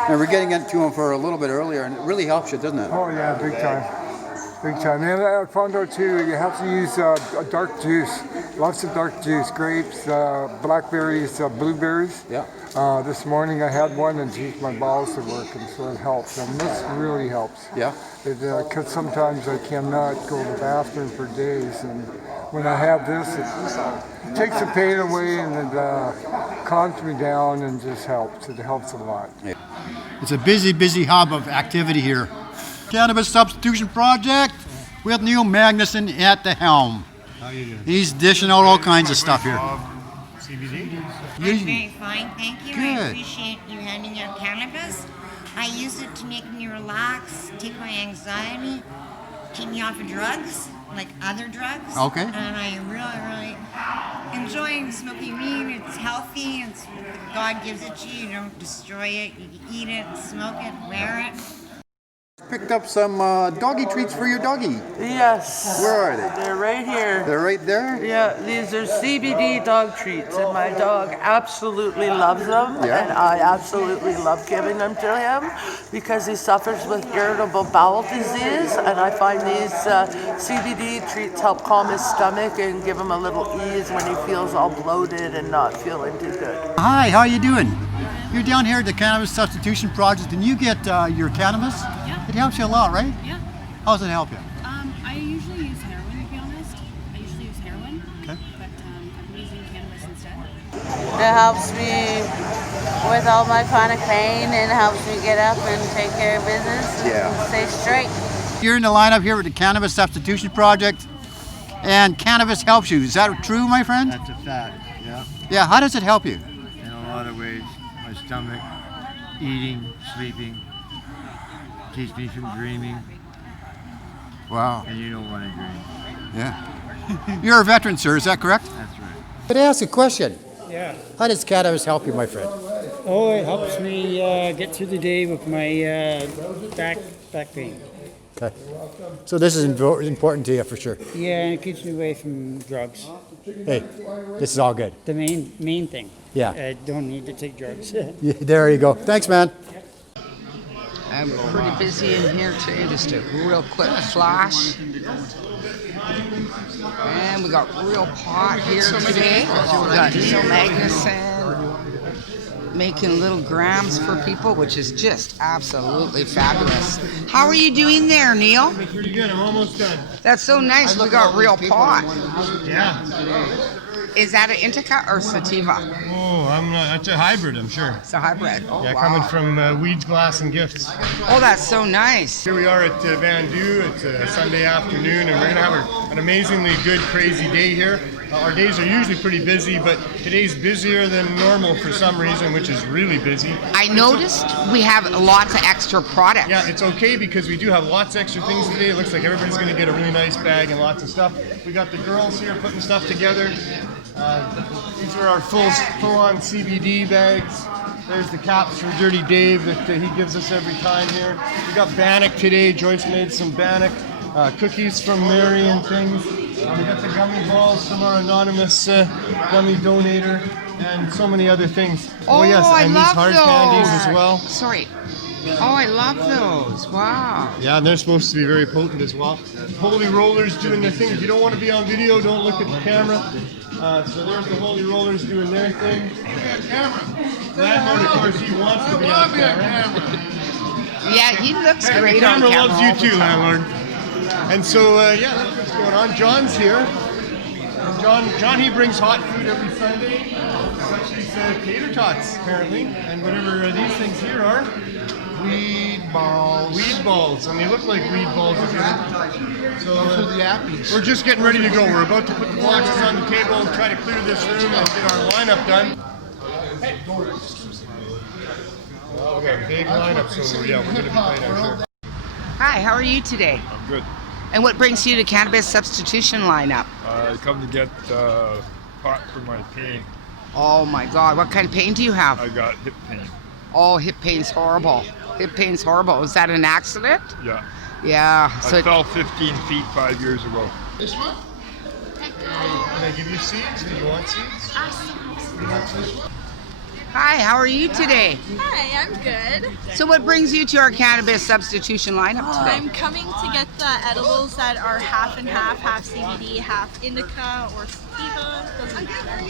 and we're getting it to him for a little bit earlier, and it really helps you, doesn't it? Oh yeah, big time. Big time. And I found out too, you have to use a dark juice. Lots of dark juice. Grapes, blackberries, blueberries. Yeah. This morning I had one and geez, my bowels are working, so it helps. And this really helps. Yeah. Because sometimes I cannot go to the bathroom for days, and when I have this, it takes the pain away and it calms me down and just helps. It helps a lot. It's a busy hub of activity here. Cannabis Substitution Project with Neil Magnuson at the helm. How you doing? He's dishing out all kinds of stuff here. CBD? I'm very fine, thank you. I Good. appreciate you handing out cannabis. I use it to make me relax, take my anxiety, keep me off of drugs, like other drugs. Okay. And I really enjoy smoking weed. It's healthy. It's God gives it to you. You don't destroy it. You can eat it, smoke it, wear it. Picked up some doggy treats for your doggy. Yes. Where are they? They're right here. They're right there? Yeah, these are Cbd Dog Treats, and my dog absolutely loves them, Yeah. and I absolutely love giving them to him because he suffers with irritable bowel disease, and I find these Cbd treats help calm his stomach and give him a little ease when he feels all bloated and not feeling too good. Hi, how you doing? You're down here at the Cannabis Substitution Project and you get your cannabis? Yeah. It helps you a lot, right? Yeah. How does it help you? I usually use heroin, to be honest. I usually use heroin. Okay. But I've been using cannabis instead. It helps me with all my chronic pain and helps me get up and take care of business and stay straight. You're in the lineup here with the Cannabis Substitution Project and cannabis helps you. Is that true, my friend? That's a fact, yeah. Yeah, how does it help you? In a lot of ways. My stomach, eating, sleeping, keeps me from dreaming. Wow. And you don't want to dream. Yeah. You're a veteran, sir, is that correct? That's right. Could I ask a question? Yeah. How does cannabis help you, my friend? Oh, it helps me get through the day with my back pain. Okay. So this is important to you for sure. Yeah, and it keeps me away from drugs. Hey, this is all good. The main thing. Yeah. I don't need to take drugs. Yeah, there you go. Thanks, man. I'm pretty busy in here today. Just a real quick flash. And we got real pot here today. We got Neil Magnuson making little grams for people, which is just absolutely fabulous. How are you doing there, Neil? Pretty good. I'm almost done. That's so nice. We got real pot. Yeah. Is that an indica or sativa? Oh, I'm not. It's a hybrid, I'm sure. It's a hybrid. Oh, Yeah, wow. coming from Weeds, Glass, and Gifts. Oh, that's so nice. Here we are at Vancouver. It's a Sunday afternoon, and we're going to have an amazingly good, crazy day here. Our days are usually pretty busy, but today's busier than normal for some reason, which is really busy. I noticed we have lots of extra products. Yeah, it's okay because we do have lots of extra things today. It looks like everybody's going to get a really nice bag and lots of stuff. We got the girls here putting stuff together. These are our full-on CBD bags. There's the caps from Dirty Dave that he gives us every time here. We got Bannock today. Joyce made some Bannock cookies from Mary and things. We got the gummy balls from our anonymous gummy donator and so many other things. Oh, yes, I and love these hard those. candies as well. Sorry. Oh, I love those. Wow. Yeah, and they're supposed to be very potent as well. Holy Rollers doing their thing. If you don't want to be on video, don't look at the camera. So there's the Holy Rollers doing their thing. Landlord, of course, he wants to be on camera. Yeah, he looks Hey, great the on camera camera. loves you too, landlord. And so, yeah, that's what's going on. John's here. John, he brings hot food every Sunday. Such as tater tots, apparently, and whatever these things here are. Weed balls. Weed balls, and they look like weed balls. If you so we're just getting ready to go. We're about to put the boxes on the table and try to clear this room and get our lineup done. Hey. Well, we got a big lineup, so yeah, we're going to be playing, I'm sure. Hi, how are you today? I'm good. And what brings you to Cannabis Substitution lineup? I come to get pot for my pain. Oh my God, what kind of pain do you have? I got hip pain. Oh, hip pain's horrible. Hip pain's horrible. Is that an accident? Yeah. Yeah. I fell 15 feet 5 years ago. This one? Can I give you seeds? Do you want seeds? Hi, how are you today? Hi, I'm good. So what brings you to our Cannabis Substitution lineup today? I'm coming to get the edibles that are half and half CBD, half indica or sativa. Doesn't matter.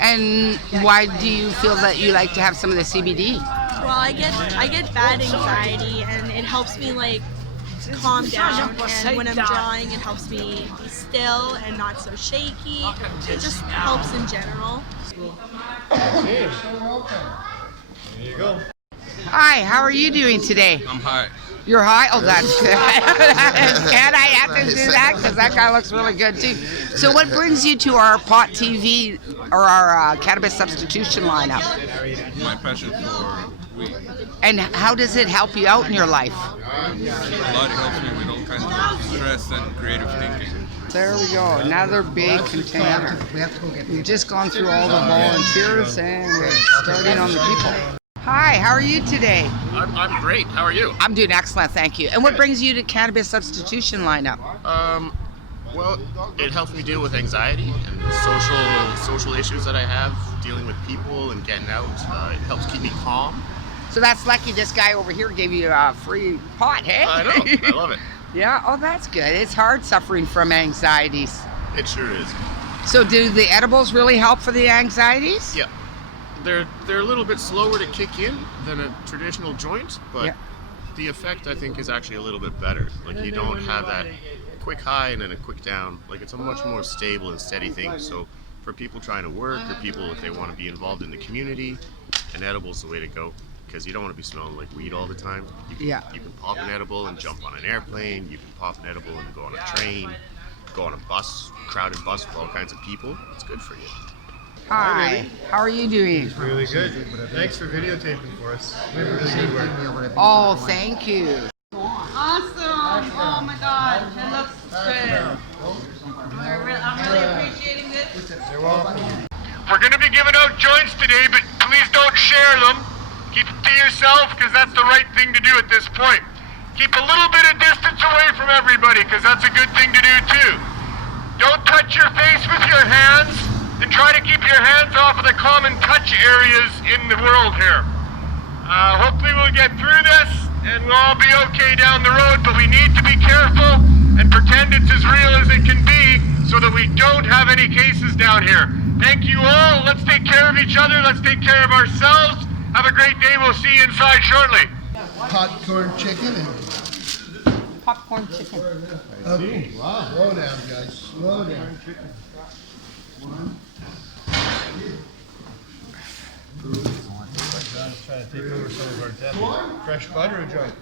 And why do you feel that you like to have some of the CBD? Well, I get bad anxiety, and it helps me like calm down, and when I'm drawing, it helps me be still and not so shaky. It just helps in general. There you go. Hi, how are you doing today? I'm high. You're high? Oh, that's good. Can I have to do that? Because that guy looks really good too. So what brings you to our Pot TV or our Cannabis Substitution lineup? My passion for weed. And how does it help you out in your life? A lot. It helps me with all kinds of stress and creative thinking. There we go, another big container. We've just gone through all the volunteers and we're starting on the people. Hi, how are you today? I'm great. How are you? I'm doing excellent, thank you. And what brings you to Cannabis Substitution lineup? Well, it helps me deal with anxiety and social issues that I have, dealing with people and getting out. It helps keep me calm. So that's lucky this guy over here gave you a free pot, hey? I know. I love it. Yeah, oh, that's good. It's hard suffering from anxieties. It sure is. So do the edibles really help for the anxieties? Yeah. They're a little bit slower to kick in than a traditional joint, but the effect I think is actually a little bit better. Like you don't have that quick high and then a quick down. Like it's a much more stable and steady thing. So for people trying to work or people if they want to be involved in the community, an edible is the way to go because you don't want to be smelling like weed all the time. You can pop an edible and jump on an airplane. You can pop an edible and go on a train, go on a bus, crowded bus with all kinds of people. It's good for you. Hi, how are you doing? Really good. Thanks for videotaping for us. Really good work. Oh, thank you. Awesome! Oh my God, it looks good. I'm really appreciating this. You're welcome. We're going to be giving out joints today, but please don't share them. Keep them to yourself because that's the right thing to do at this point. Keep a little bit of distance away from everybody because that's a good thing to do too. Don't touch your face with your hands and try to keep your hands off of the common touch areas in the world here. Hopefully we'll get through this and we'll all be okay down the road, but we need to be careful and pretend it's as real as it can be so that we don't have any cases down here. Thank you all. Let's take care of each other. Let's take care of ourselves. Have a great day. We'll see you inside shortly. Popcorn chicken and popcorn chicken. Okay. Wow. Slow down, guys. Slow down. Trying to take over some of our depth. Fresh butter or joint?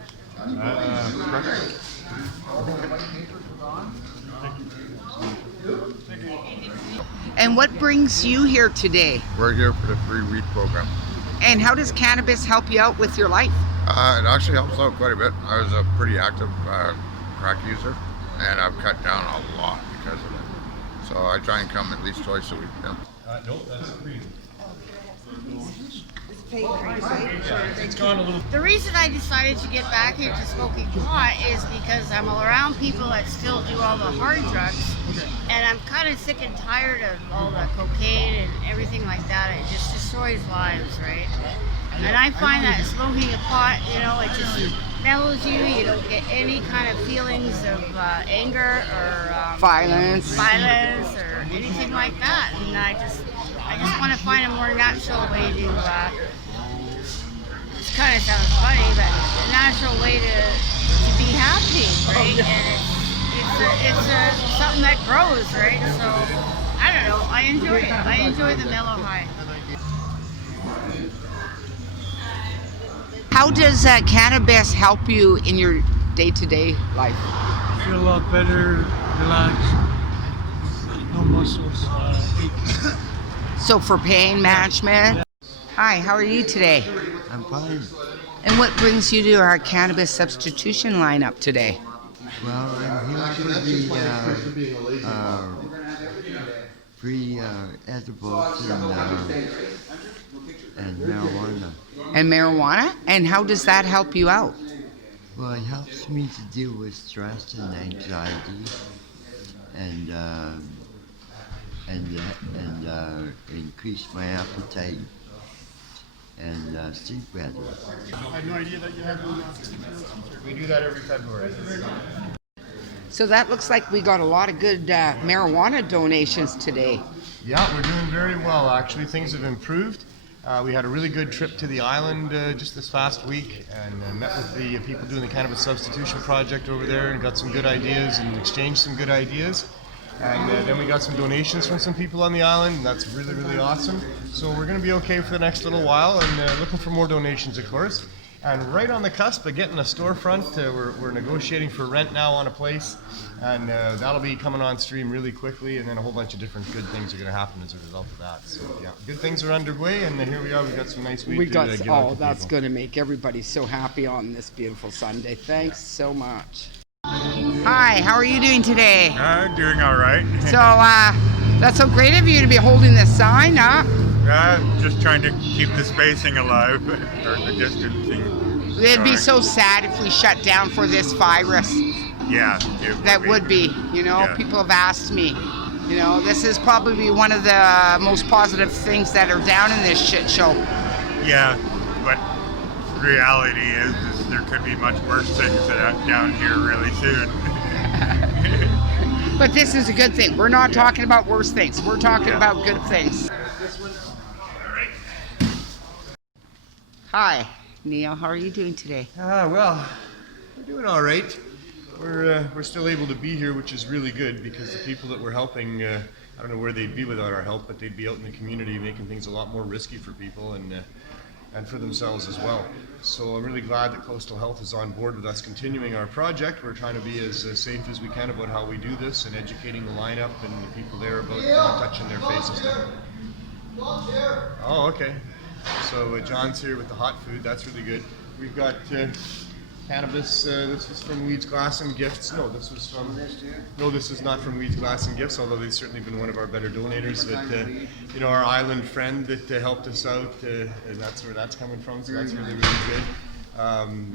And what brings you here today? We're here for the free weed program. And how does cannabis help you out with your life? It actually helps out quite a bit. I was a pretty active crack user, and I've cut down a lot because of it. So I try and come at least twice a week. Yeah. Nope, that's free. It's gone a little. The reason I decided to get back into smoking pot is because I'm around people that still do all the hard drugs, and I'm kind of sick and tired of all the cocaine and everything like that. It just destroys lives, right? And I find that smoking a pot, you know, it just mellows you. You don't get any kind of feelings of anger or violence or anything like that. And I just want to find a more natural way to. It kind of sounds funny, but a natural way to be happy, right? And it's something that grows, right? So I don't know. I enjoy it. I enjoy the mellow high. How does cannabis help you in your day-to-day life? I feel a lot better, relaxed, no muscles ache. So for pain management? Hi, how are you today? I'm fine. And what brings you to our Cannabis Substitution lineup today? Well, I'm here for the free edibles and marijuana. And marijuana? And how does that help you out? Well, it helps me to deal with stress and anxiety and increase my appetite and sleep better. I had no idea that you had one. We do that every February. So that looks like we got a lot of good marijuana donations today. Yeah, we're doing very well actually. Things have improved. We had a really good trip to the island just this past week, and met with the people doing the Cannabis Substitution project over there and got some good ideas and exchanged some good ideas. And then we got some donations from some people on the island, and that's really, really awesome. So we're going to be okay for the next little while, and looking for more donations, of course. And right on the cusp of getting a storefront, we're negotiating for rent now on a place, and that'll be coming on stream really quickly, and then a whole bunch of different good things are going to happen as a result of that. So yeah, good things are underway, and here we are. We've got some nice weed to give out to that's people. going to make everybody so happy on this beautiful Sunday. Thanks so much. Hi, how are you doing today? Doing all right. So that's so great of you to be holding this sign up. Just trying to keep the spacing alive, or the distancing. It'd be so sad if we shut down for this virus. Yeah, That would be, you know, Yeah. people have asked me. You know, this is probably one of the most positive things that are down in this shit show. Yeah, but reality is there could be much worse things down here really soon. But this is a good thing. We're not talking about worse things. We're talking about good things. Hi, Neil. How are you doing today? Well, we're doing all right. We're still able to be here, which is really good, because the people that we're helping, I don't know where they'd be without our help, but they'd be out in the community making things a lot more risky for people and for themselves as well. So I'm really glad that Coastal Health is on board with us continuing our project. We're trying to be as safe as we can about how we do this, and educating the lineup and the people there about not touching their faces. Oh, okay. So John's here with the hot food. That's really good. We've got cannabis. This was from Weeds, Glass and Gifts. No, this was from. No, this is not from Weeds, Glass and Gifts. Although they've certainly been one of our better donators. That you know, our island friend that helped us out, and that's where that's coming from. So that's really, really good.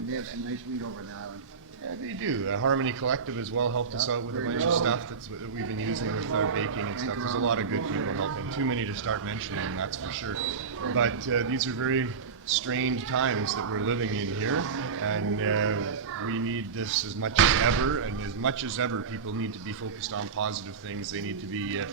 They have some nice weed over in the island. Yeah, they do. Harmony Collective as well helped us out with a bunch of stuff that we've been using with our baking and stuff. There's a lot of good people helping. Too many to start mentioning, that's for sure. But these are very strange times that we're living in here, and we need this as much as ever. And as much as ever, people need to be focused on positive things. They need to be, you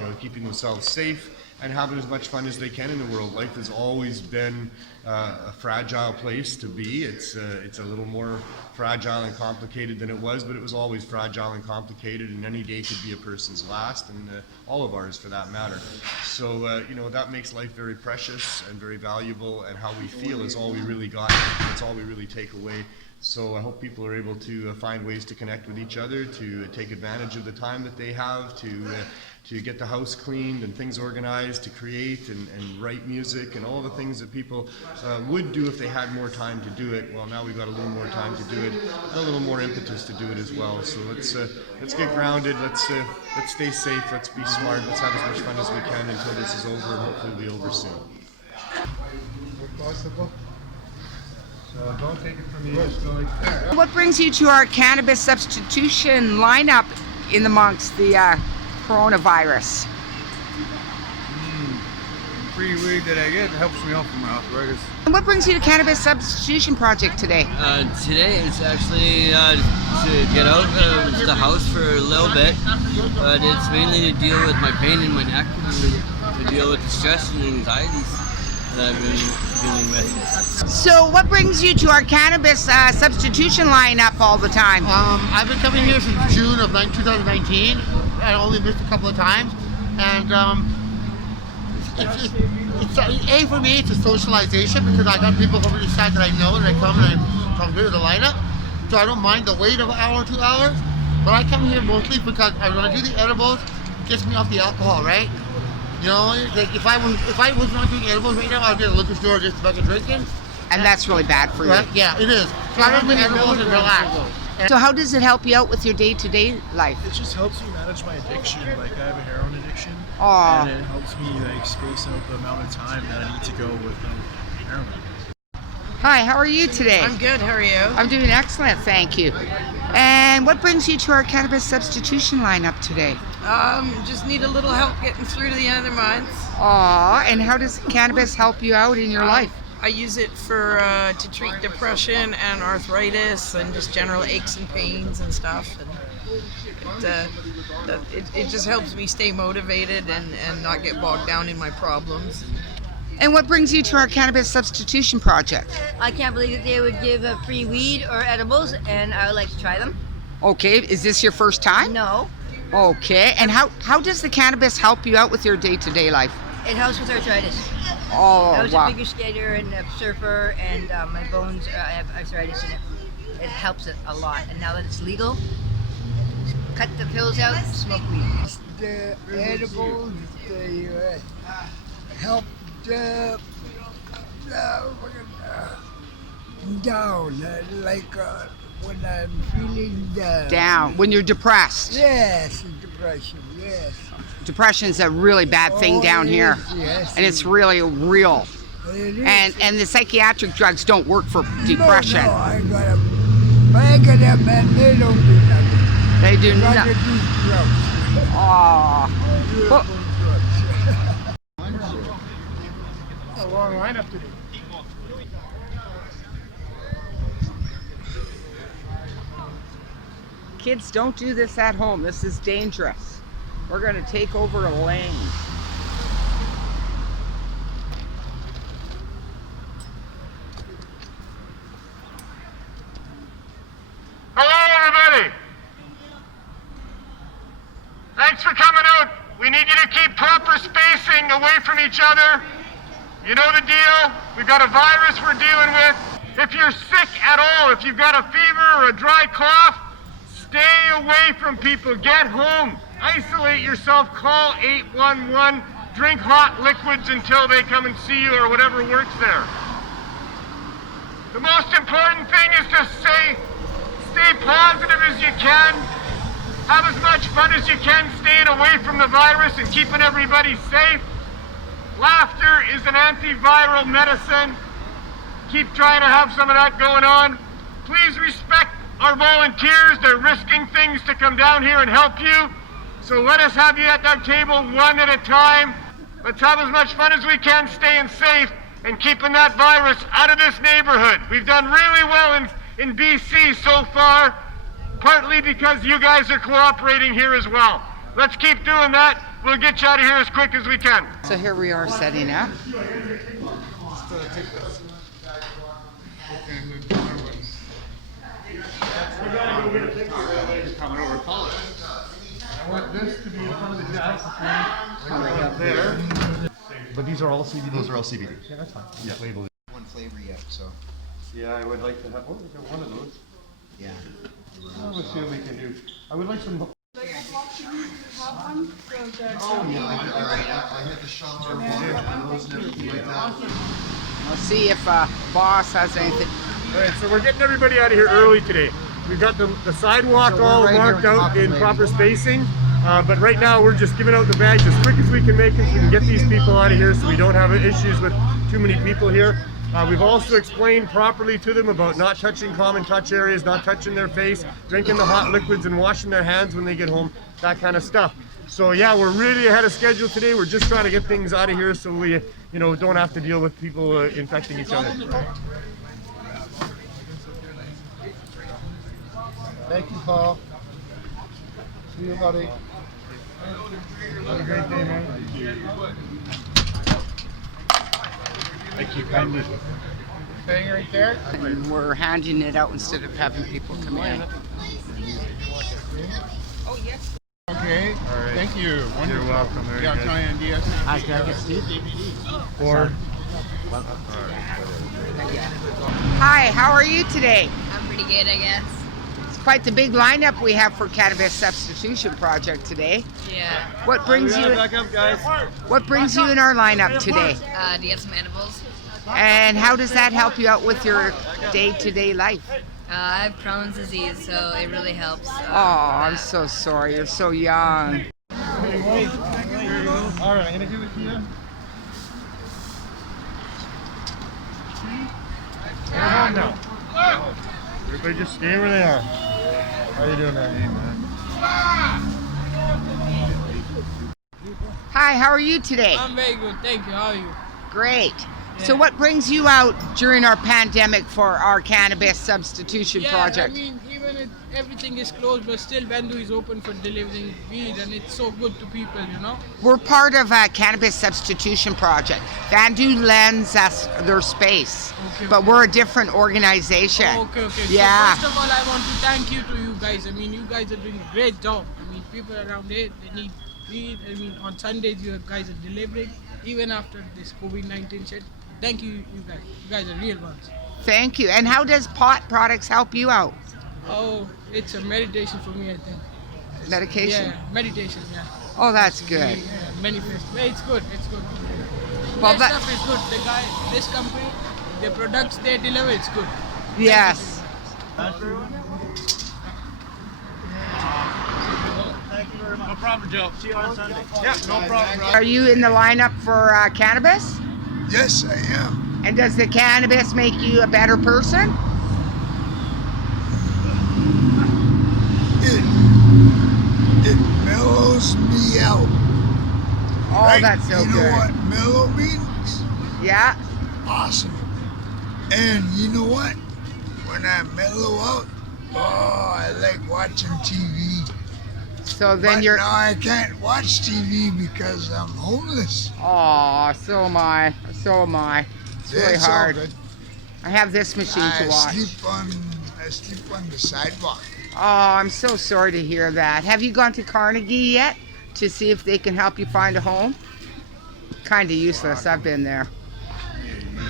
know, keeping themselves safe and having as much fun as they can in the world. Life has always been a fragile place to be. It's a little more fragile and complicated than it was, but it was always fragile and complicated, and any day could be a person's last, and all of ours for that matter. So, you know, that makes life very precious and very valuable, and how we feel is all we really got, and it's all we really take away. So I hope people are able to find ways to connect with each other, to take advantage of the time that they have, to get the house cleaned and things organized, to create and write music and all the things that people would do if they had more time to do it. Well, now we've got a little more time to do it, and a little more impetus to do it as well. So let's get grounded. Let's stay safe. Let's be smart. Let's have as much fun as we can until this is over, and hopefully it'll be over soon. So don't take it from me. Just go like that. What brings you to our cannabis substitution lineup in amongst the coronavirus? Free weed that I get helps me out from my arthritis. And what brings you to Cannabis Substitution Project today? Today it's actually to get out of the house for a little bit, but it's mainly to deal with my pain in my neck, and to deal with the stress and anxieties that I've been dealing with. So what brings you to our cannabis substitution lineup all the time? I've been coming here since June of 2019. I only missed a couple of times, and it's for me, it's a socialization, because I got people from the side that I know, and I come and I talk to the lineup, so I don't mind the wait of an hour or 2 hours. But I come here mostly because when I do the edibles, it gets me off the alcohol, right? You know, like if I was not doing edibles right now, I'd be at a liquor store just about drinking. And that's really bad for you. Right? Yeah, it is. So I don't do edibles and relax. So how does it help you out with your day-to-day life? It just helps me manage my addiction. Like, I have a heroin addiction. Aww. And it helps me like space out the amount of time that I need to go without heroin. Hi, how are you today? I'm good, how are you? I'm doing excellent, thank you. And what brings you to our cannabis substitution lineup today? Just need a little help getting through to the end of the month. Aw, and how does cannabis help you out in your life? I use it for to treat depression and arthritis and just general aches and pains and stuff. And it just helps me stay motivated and not get bogged down in my problems. And what brings you to our Cannabis Substitution project? I can't believe that they would give free weed or edibles, and I would like to try them. Okay, is this your first time? No. Okay, and how does the cannabis help you out with your day-to-day life? It helps with arthritis. Oh, I was wow. a figure skater and a surfer, and my bones, I have arthritis in it. It helps it a lot. And now that it's legal, cut the pills out, smoke weed. The edibles, they help down, like when I'm feeling down. Down, when you're depressed. Yes, depression, yes. Depression's a really bad thing down here. Yes. And it's really real. It is. And the psychiatric drugs don't work for depression. No, I got a bag of them and they don't do nothing. They do nothing. Oh. A long lineup today. Kids, don't do this at home. This is dangerous. We're going to take over a lane. Hello, everybody. Thanks for coming out. We need you to keep proper spacing away from each other. You know the deal. We've got a virus we're dealing with. If you're sick at all, if you've got a fever or a dry cough, stay away from people. Get home. Isolate yourself. Call 811. Drink hot liquids until they come and see you or whatever works there. The most important thing is to stay positive as you can. Have as much fun as you can staying away from the virus and keeping everybody safe. Laughter is an antiviral medicine. Keep trying to have some of that going on. Please respect our volunteers. They're risking things to come down here and help you. So let us have you at that table one at a time. Let's have as much fun as we can staying safe and keeping that virus out of this neighborhood. We've done really well in BC so far, partly because you guys are cooperating here as well. Let's keep doing that. We'll get you out of here as quick as we can. So here we are setting up. I want this to be in front of the desk. Right up there. But these are all CBD? Those are all CBD. Yeah, that's fine. Yeah. Label it. One flavor yet, so. Yeah, I would like to have, oh, we got one of those. Yeah. Oh, let's see what we can do. I would like some. Oh, yeah, I had the shower and those and everything like that. We'll see if boss has anything. All right, so we're getting everybody out of here early today. We've got the sidewalk all marked out in proper spacing, but right now we're just giving out the bags as quick as we can make it so we can get these people out of here so we don't have issues with too many people here. We've also explained properly to them about not touching common touch areas, not touching their face, drinking the hot liquids and washing their hands when they get home, that kind of stuff. So yeah, we're really ahead of schedule today. We're just trying to get things out of here so we, don't have to deal with people infecting each other. Thank you, Paul. See you, buddy. Have a great day, man. Thank you kindly. Staying right there. And we're handing it out instead of having people come in. Oh, yes. Okay. All right. Thank you. Wonderful. You're welcome. Very Yeah, good. Diane Diaz. Hi, can I get Steve? Or. Hi, how are you today? I'm pretty good, I guess. It's quite the big lineup we have for Cannabis Substitution project today. Yeah. What brings you? Back up, guys. What brings you in our lineup today? Do you have some edibles? And how does that help you out with your day-to-day life? I have Crohn's disease, so it really helps. Oh, I'm so sorry. You're so young. All right, I'm gonna give it to you. Hold on now. Everybody just stay where they are. How you doing, man? Hi, how are you today? I'm very good, thank you. How are you? Great. So what brings you out during our pandemic for our Cannabis Substitution project? I mean, even even everything is closed, but still Vandu is open for delivering weed, and it's so good to people, you know. We're part of a Cannabis Substitution project. Vandu lends us their space, but we're a different organization. Okay. Yeah. So first of all, I want to thank you to you guys. I mean, you guys are doing a great job. I mean, people around here, they need weed. I mean, on Sundays, you guys are delivering, even after this COVID-19 shit. Thank you, you guys. You guys are real ones. Thank you. And how does pot products help you out? Oh, it's a meditation for me, I think. Medication? Yeah, meditation, yeah. Oh, that's good. Yeah, manifest. Yeah, it's good, it's good. Well, Their stuff is good. The guy, this company, the products they deliver, it's good. Yes. Thank you very much. No problem, Joe. See you on Sunday. Yeah, no problem. Are you in the lineup for cannabis? Yes, I am. And does the cannabis make you a better person? It mellows me out. Oh, right? that's so good. You know good. what mellow means? Yeah. Awesome. And you know what? When I mellow out, oh, I like watching TV. So then but you're. now I can't watch TV because I'm homeless. Oh, so am I. So am I. It's really It's all hard. good. I have this machine to watch. I sleep on the sidewalk. Oh, I'm so sorry to hear that. Have you gone to Carnegie yet to see if they can help you find a home? Kind of useless. I've been there.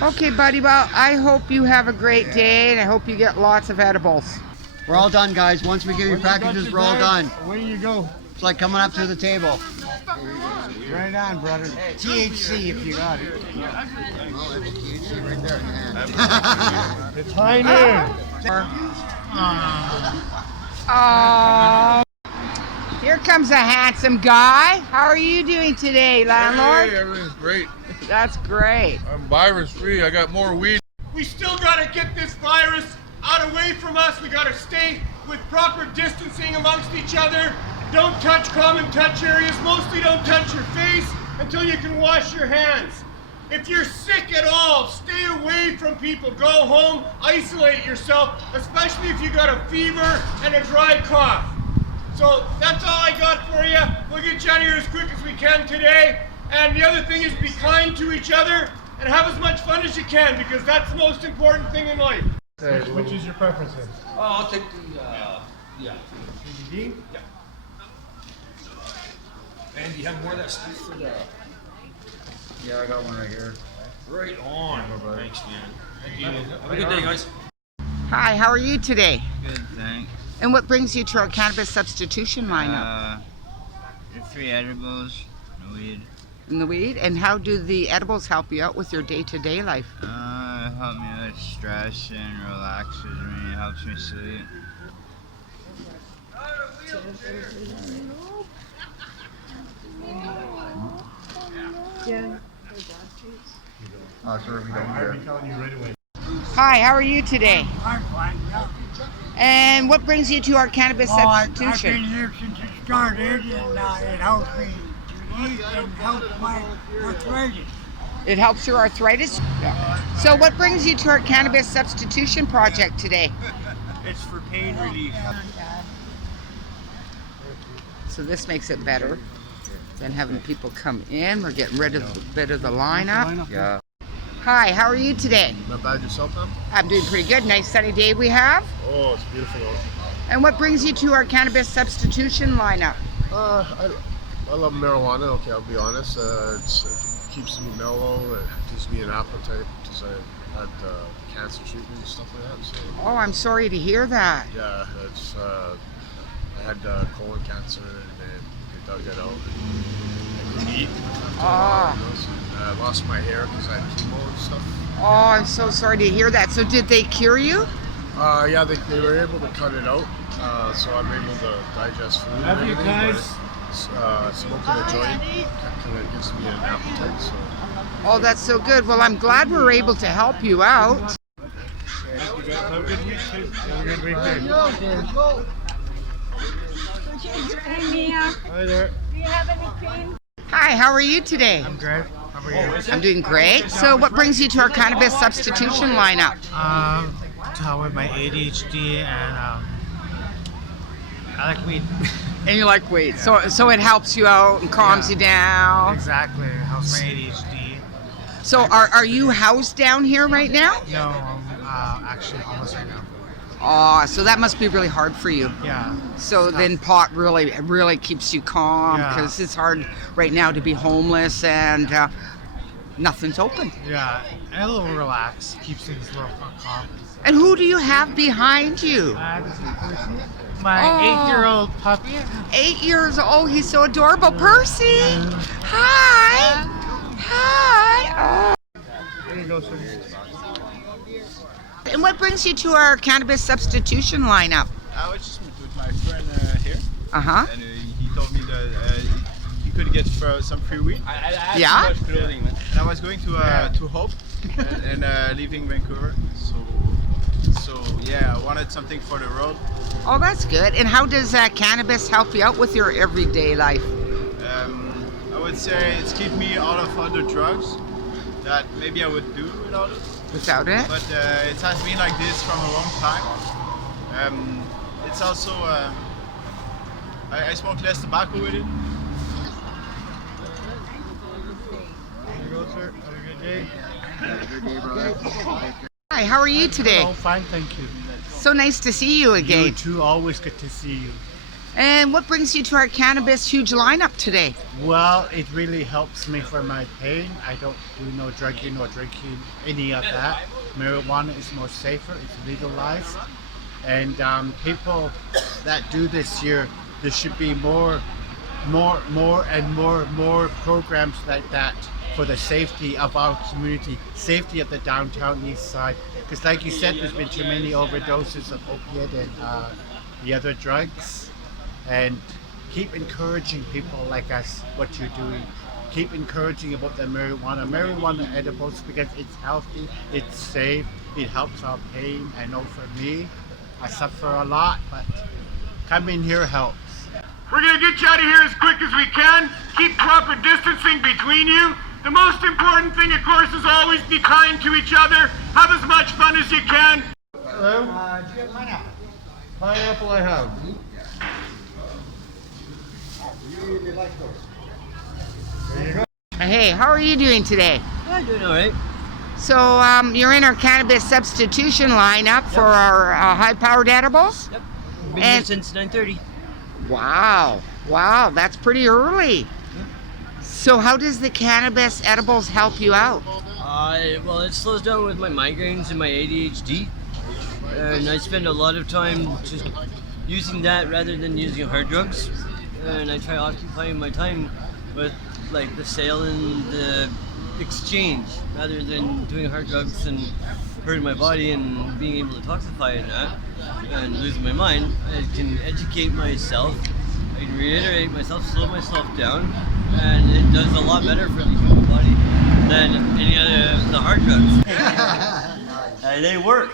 Okay, buddy. Well, I hope you have a great day, and I hope you get lots of edibles. We're all done, guys. Once we get your packages, we're all done. Where do you go? It's like coming up to the table. Right on, brother. THC if you got it. THC right there. It's high noon. Oh, here comes a handsome guy. How are you doing today, landlord? Hey, everything's great. That's great. I'm virus free. I got more weed. We still gotta get this virus out away from us. We gotta stay with proper distancing amongst each other. Don't touch common touch areas. Mostly don't touch your face until you can wash your hands. If you're sick at all, stay away from people. Go home, isolate yourself, especially if you got a fever and a dry cough. So that's all I got for you. We'll get you out of here as quick as we can today. And the other thing is be kind to each other and have as much fun as you can, because that's the most important thing in life. Which is your preference? Oh, I'll take the, yeah. CBD? Yeah. And do you have more of that stuff for the... Yeah, I got one right here. Right on. Thanks, man. Thank you. Have a good day, guys. Hi, how are you today? Good, thanks. And what brings you to our cannabis substitution lineup? Free edibles, no weed. And the weed? And how do the edibles help you out with your day-to-day life? It helps me with stress and relaxes me, helps me sleep. Yeah. Sir, we don't care. Hi, how are you today? I'm fine. Yeah. And what brings you to our cannabis substitution? I've been here since it started, and it helps me to eat and helps my arthritis. It helps your arthritis? Yeah. So what brings you to our cannabis substitution project today? It's for pain relief. So this makes it better than having people come in. We're getting rid of a bit of the lineup. Yeah. Hi, how are you today? Not bad yourself, man? I'm doing pretty good. Nice sunny day we have. Oh, it's beautiful out. And what brings you to our cannabis substitution lineup? I love marijuana, okay, I'll be honest. It keeps me mellow, it gives me an appetite because I had cancer treatment and stuff like that. So, Oh, I'm sorry to hear that. yeah, it's, I had colon cancer and they dug it out. I couldn't eat. Ah. I lost my hair because I had chemo and stuff. Oh, I'm so sorry to hear that. So did they cure you? Yeah, they were able to cut it out, so I'm able to digest food. and Have you everything, guys- but, smoking a joint kind of gives me an appetite. So. Oh, that's so good. Well, I'm glad we're able to help you out. Have a good week, too. Have a good weekend. Hey, Mia. Hi there. Do you have any cream? Hi, how are you today? I'm great. How are you? I'm doing great. So what brings you to our cannabis substitution lineup? To help with my ADHD and I like weed. And you like weed, so it helps you out and calms you down. Exactly. It helps my ADHD. So are you housed down here right now? No, I'm actually homeless right now. Oh, so that must be really hard for you. Yeah. So then pot really keeps you calm Yeah. because it's hard right now to be homeless and nothing's open. Yeah, and a little relaxed. Keeps things a little calm. And who do you have behind you? My 8-year-old puppy. 8 years old. He's so adorable. Percy. Hi. Hi. There you go, sir. And what brings you to our cannabis substitution lineup? I was just with my friend here. Uh-huh. And he told me that he could get some free weed. I Yeah? too much clothing, man. And I was going to Hope and leaving Vancouver. So yeah, I wanted something for the road. Oh, that's good. And how does cannabis help you out with your everyday life? I would say it's keep me out of other drugs that maybe I would do without it. Without it? But it has been like this from a long time. It's also I smoke less tobacco with it. There you go, sir. Have a good day. Have a good day, brother. Hi, how are you today? Hello, fine, thank you. So nice to see you again. You too, always good to see you. And what brings you to our cannabis huge lineup today? Well, it really helps me for my pain. I don't do no drugging or drinking, any of that. Marijuana is more safer, it's legalized. And people that do this here, there should be more programs like that for the safety of our community, safety of the downtown east side. Because like you said, there's been too many overdoses of opiate and the other drugs. And keep encouraging people like us what you're doing. Keep encouraging about the marijuana edibles, because it's healthy, it's safe, it helps our pain. I know for me, I suffer a lot, but coming here helps. We're gonna get you out of here as quick as we can. Keep proper distancing between you. The most important thing, of course, is always be kind to each other. Have as much fun as you can. Hello? Do you have pineapple? Pineapple I have. There you go. Hey, how are you doing today? I'm doing all right. So you're in our cannabis substitution lineup for our high-powered edibles? Yep. Been here since 9:30. Wow, that's pretty early. So how does the cannabis edibles help you out? Well, it slows down with my migraines and my ADHD. And I spend a lot of time just using that rather than using hard drugs. And I try occupying my time with like the sale and the exchange rather than doing hard drugs and hurting my body and being able to toxify in that and losing my mind. I can educate myself, I can reiterate myself, slow myself down, and it does a lot better for the human body than any other of the hard drugs. They work.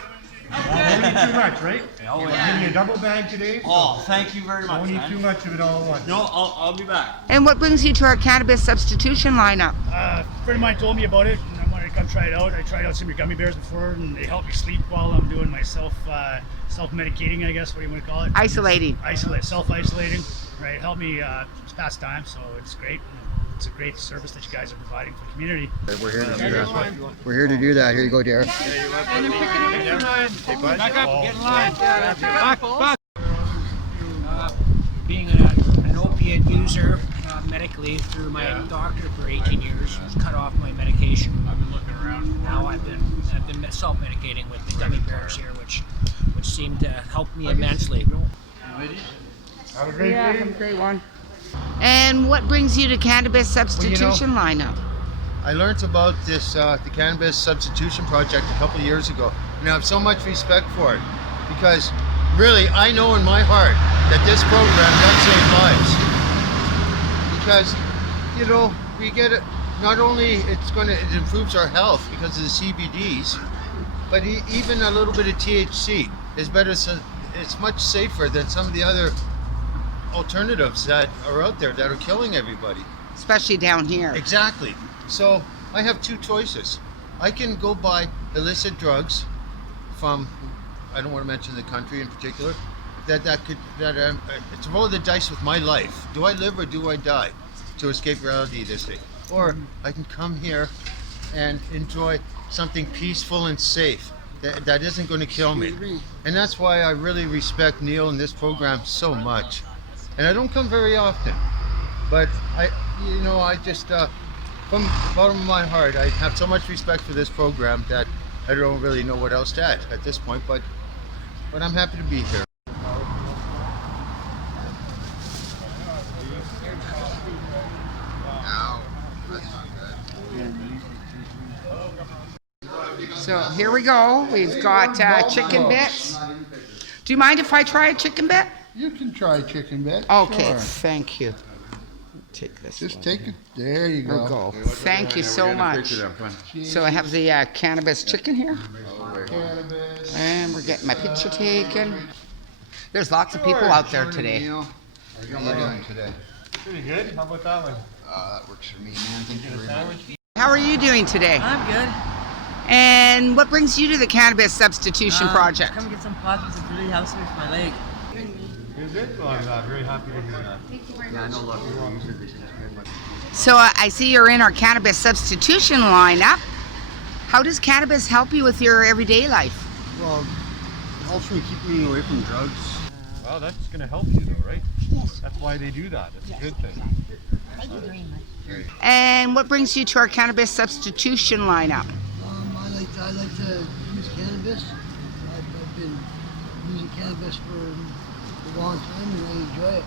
Only too much, right? Oh, Give yeah. me a double bag today. Oh, thank you very much. Only man. too much of it all at once. No, I'll be back. And what brings you to our cannabis substitution lineup? A friend of mine told me about it, and I wanted to come try it out. I tried out some of your gummy bears before, and they help me sleep while I'm doing my self-medicating, I guess, what do you want to call it? Self-isolating, right? Help me pass time, so it's great. It's a great service that you guys are providing for the community. We're here to do that. We're here to do that. Here you go, Derek. Back up, get in line. Back. Being an opiate user medically through my doctor for 18 years, cut off my medication. I've been looking around. Now I've been self-medicating with the gummy bears here, which seem to help me immensely. Have a great day. Have a great one. And what brings you to cannabis substitution lineup? I learned about this, the Cannabis Substitution Project a couple of years ago, and I have so much respect for it, because really I know in my heart that this program does save lives. Because, you know, we get it, not only it improves our health because of the CBDs, but even a little bit of THC is better, so it's much safer than some of the other alternatives that are out there that are killing everybody. Especially down here. Exactly. So I have two choices. I can go buy illicit drugs from, I don't want to mention the country in particular, it's a roll of the dice with my life. Do I live or do I die to escape reality this day? Or I can come here and enjoy something peaceful and safe that isn't going to kill me. And that's why I really respect Neil and this program so much. And I don't come very often, but I just, from the bottom of my heart, I have so much respect for this program that I don't really know what else to add at this point, but I'm happy to be here. So here we go. We've got chicken bits. Do you mind if I try a chicken bit? You can try chicken bit. Okay, sure. Thank you. Take this. Just take it. There you go. Thank you so much. So I have the cannabis chicken here. Cannabis. And we're getting my picture taken. There's lots of people out there today. How are you doing today? Pretty good. How about that one? That works for me, man. Thank you very much. How are you doing today? I'm good. And what brings you to the Cannabis Substitution Project? Come get some pot because it really helps me with my leg. Is it? Oh, I'm very happy to hear that. Thank you very much. So I see you're in our Cannabis Substitution lineup. How does cannabis help you with your everyday life? Well, it helps me keep me away from drugs. Well, that's going to help you though, right? Yes. That's why they do that. It's a good thing. Thank you very much. And what brings you to our Cannabis Substitution lineup? I like to use cannabis. I've been using cannabis for a long time and I enjoy it.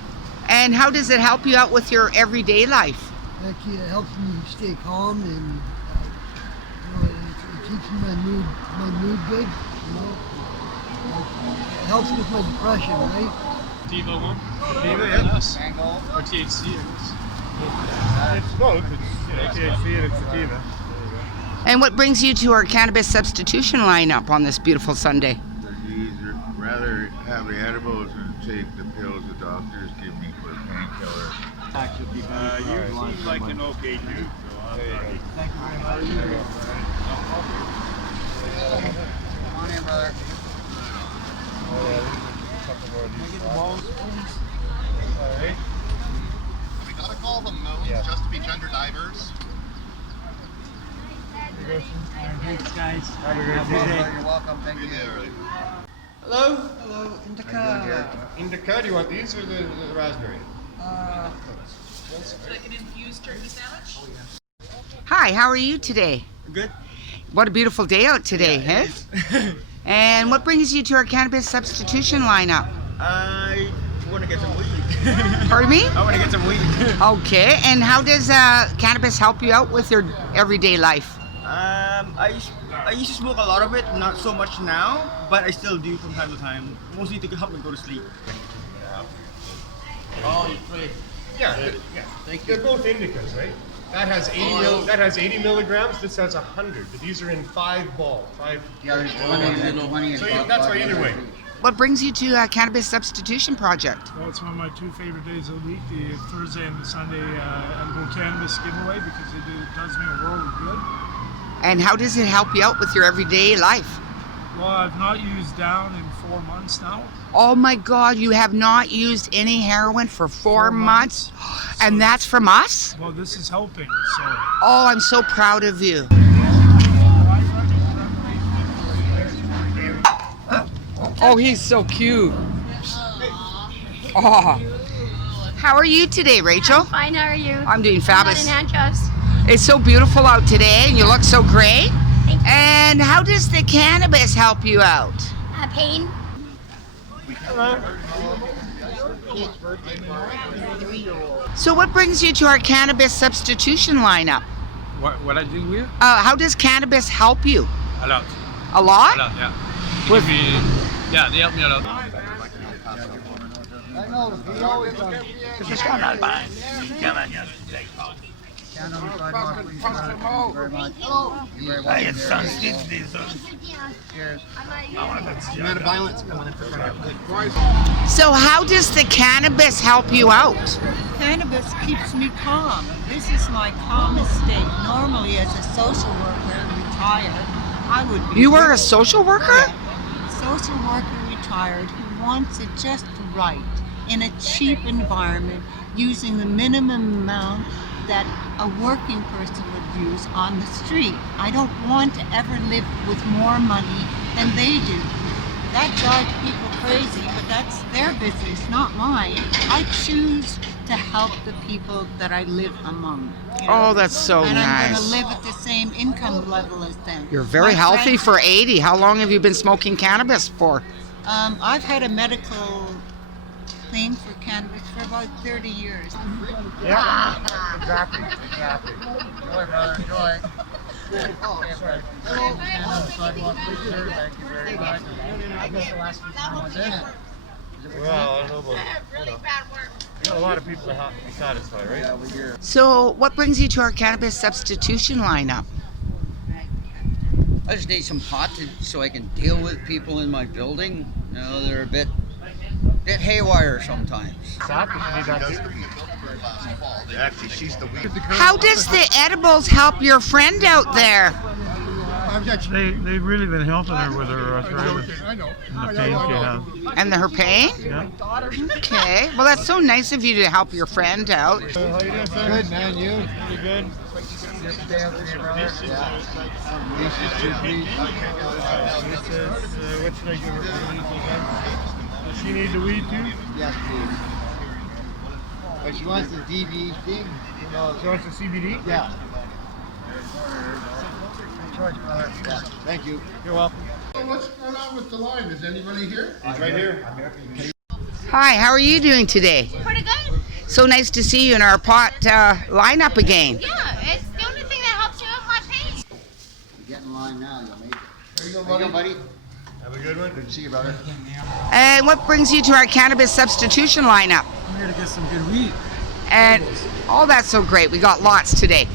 And how does it help you out with your everyday life? It helps me stay calm and it keeps my mood good. It helps with my depression, right? Sativa one? Sativa, yeah. Yes. Or THC, It's both. It's THC and it's sativa. And what brings you to our Cannabis Substitution lineup on this beautiful Sunday? I'd rather have the edibles than take the pills the doctors give me for painkillers. You seem like an okay dude, so I'm sorry. Thank you very much. Come on in, brother. We gotta call them moans just to be gender diverse. Thanks, guys. Have a great day. You're welcome. Thank you. Hello? Hello, Indica. Indica, do you want these or the raspberry? Like an infused turkey sandwich? Oh, yeah. Hi, how are you today? Good. What a beautiful day out today, hey? And what brings you to our Cannabis Substitution lineup? I want to get some weed. Pardon me? I want to get some weed. Okay, and how does cannabis help you out with your everyday life? I used to smoke a lot of it, not so much now, but I still do from time to time, mostly to help me go to sleep. Oh, you play. Yeah. Thank you. They're both indicas, right? That has 80 milligrams. This has 100. These are in 5 ball. 5. Yeah, there's 20 So that's why either way. What brings you to Cannabis Substitution Project? Well, it's one of my 2 favorite days of the week, the Thursday and the Sunday edible cannabis giveaway, because it does me a world of good. And how does it help you out with your everyday life? Well, I've not used down in 4 months now. Oh my God, you have not used any heroin for 4 months? And that's from us? Well, this is helping, so. Oh, I'm so proud of you. Oh, he's so cute. Oh. How are you today, Rachel? Fine, how are you? I'm doing fabulous. I'm in handcuffs. It's so beautiful out today and you look so great. And how does the cannabis help you out? Pain. So what brings you to our Cannabis Substitution lineup? What I do here? How does cannabis help you? A lot. A lot? A lot, yeah. They help me a lot. I know, he always does. Just one out by. Come on, yes. So how does the cannabis help you out? Cannabis keeps me calm. This is my calmest state. Normally, as a social worker, retired, I would be... You were a social worker? Social worker retired who wants it just right in a cheap environment using the minimum amount that a working person would use on the street. I don't want to ever live with more money than they do. That drives people crazy, but that's their business, not mine. I choose to help the people that I live among. You know? Oh, that's so and nice. I'm going to live at the same income level as them. You're very My healthy friends- for 80. How long have you been smoking cannabis for? I've had a medical thing for cannabis for about 30 years. Yeah, exactly. Enjoy, brother, enjoy. Oh, sorry. Sidewalk picture, thank you very much. I missed the last few times. Well, I don't know about, you got a lot of people that have to be satisfied, right? So, what brings you to our cannabis substitution lineup? I just need some pot so I can deal with people in my building. You know, they're a bit haywire sometimes. Actually, she's the weed. How does the edibles help your friend out there? They've really been helping her with her arthritis and the pain she has. And her pain? Yeah. Okay. Well, that's so nice of you to help your friend out. How you doing, sir? Good, man, you? Pretty good. Just stay up here, brother. Yeah. What should I give her? Does she need the weed too? Yes, please. But she wants the DB thing. She wants the CBD? Yeah. Yeah. Thank you. You're welcome. What's going on with the line? Is anybody here? He's right here. Hi, how are you doing today? Pretty good. So nice to see you in our pot lineup again. Yeah, it's the only thing that helps me with my pain. You get in line now, you'll make it. There you go, There you go, buddy. buddy. Have a good one. Good to see you, brother. And what brings you to our cannabis substitution lineup? I'm here to get some good weed. And oh, that's so great. We got lots today.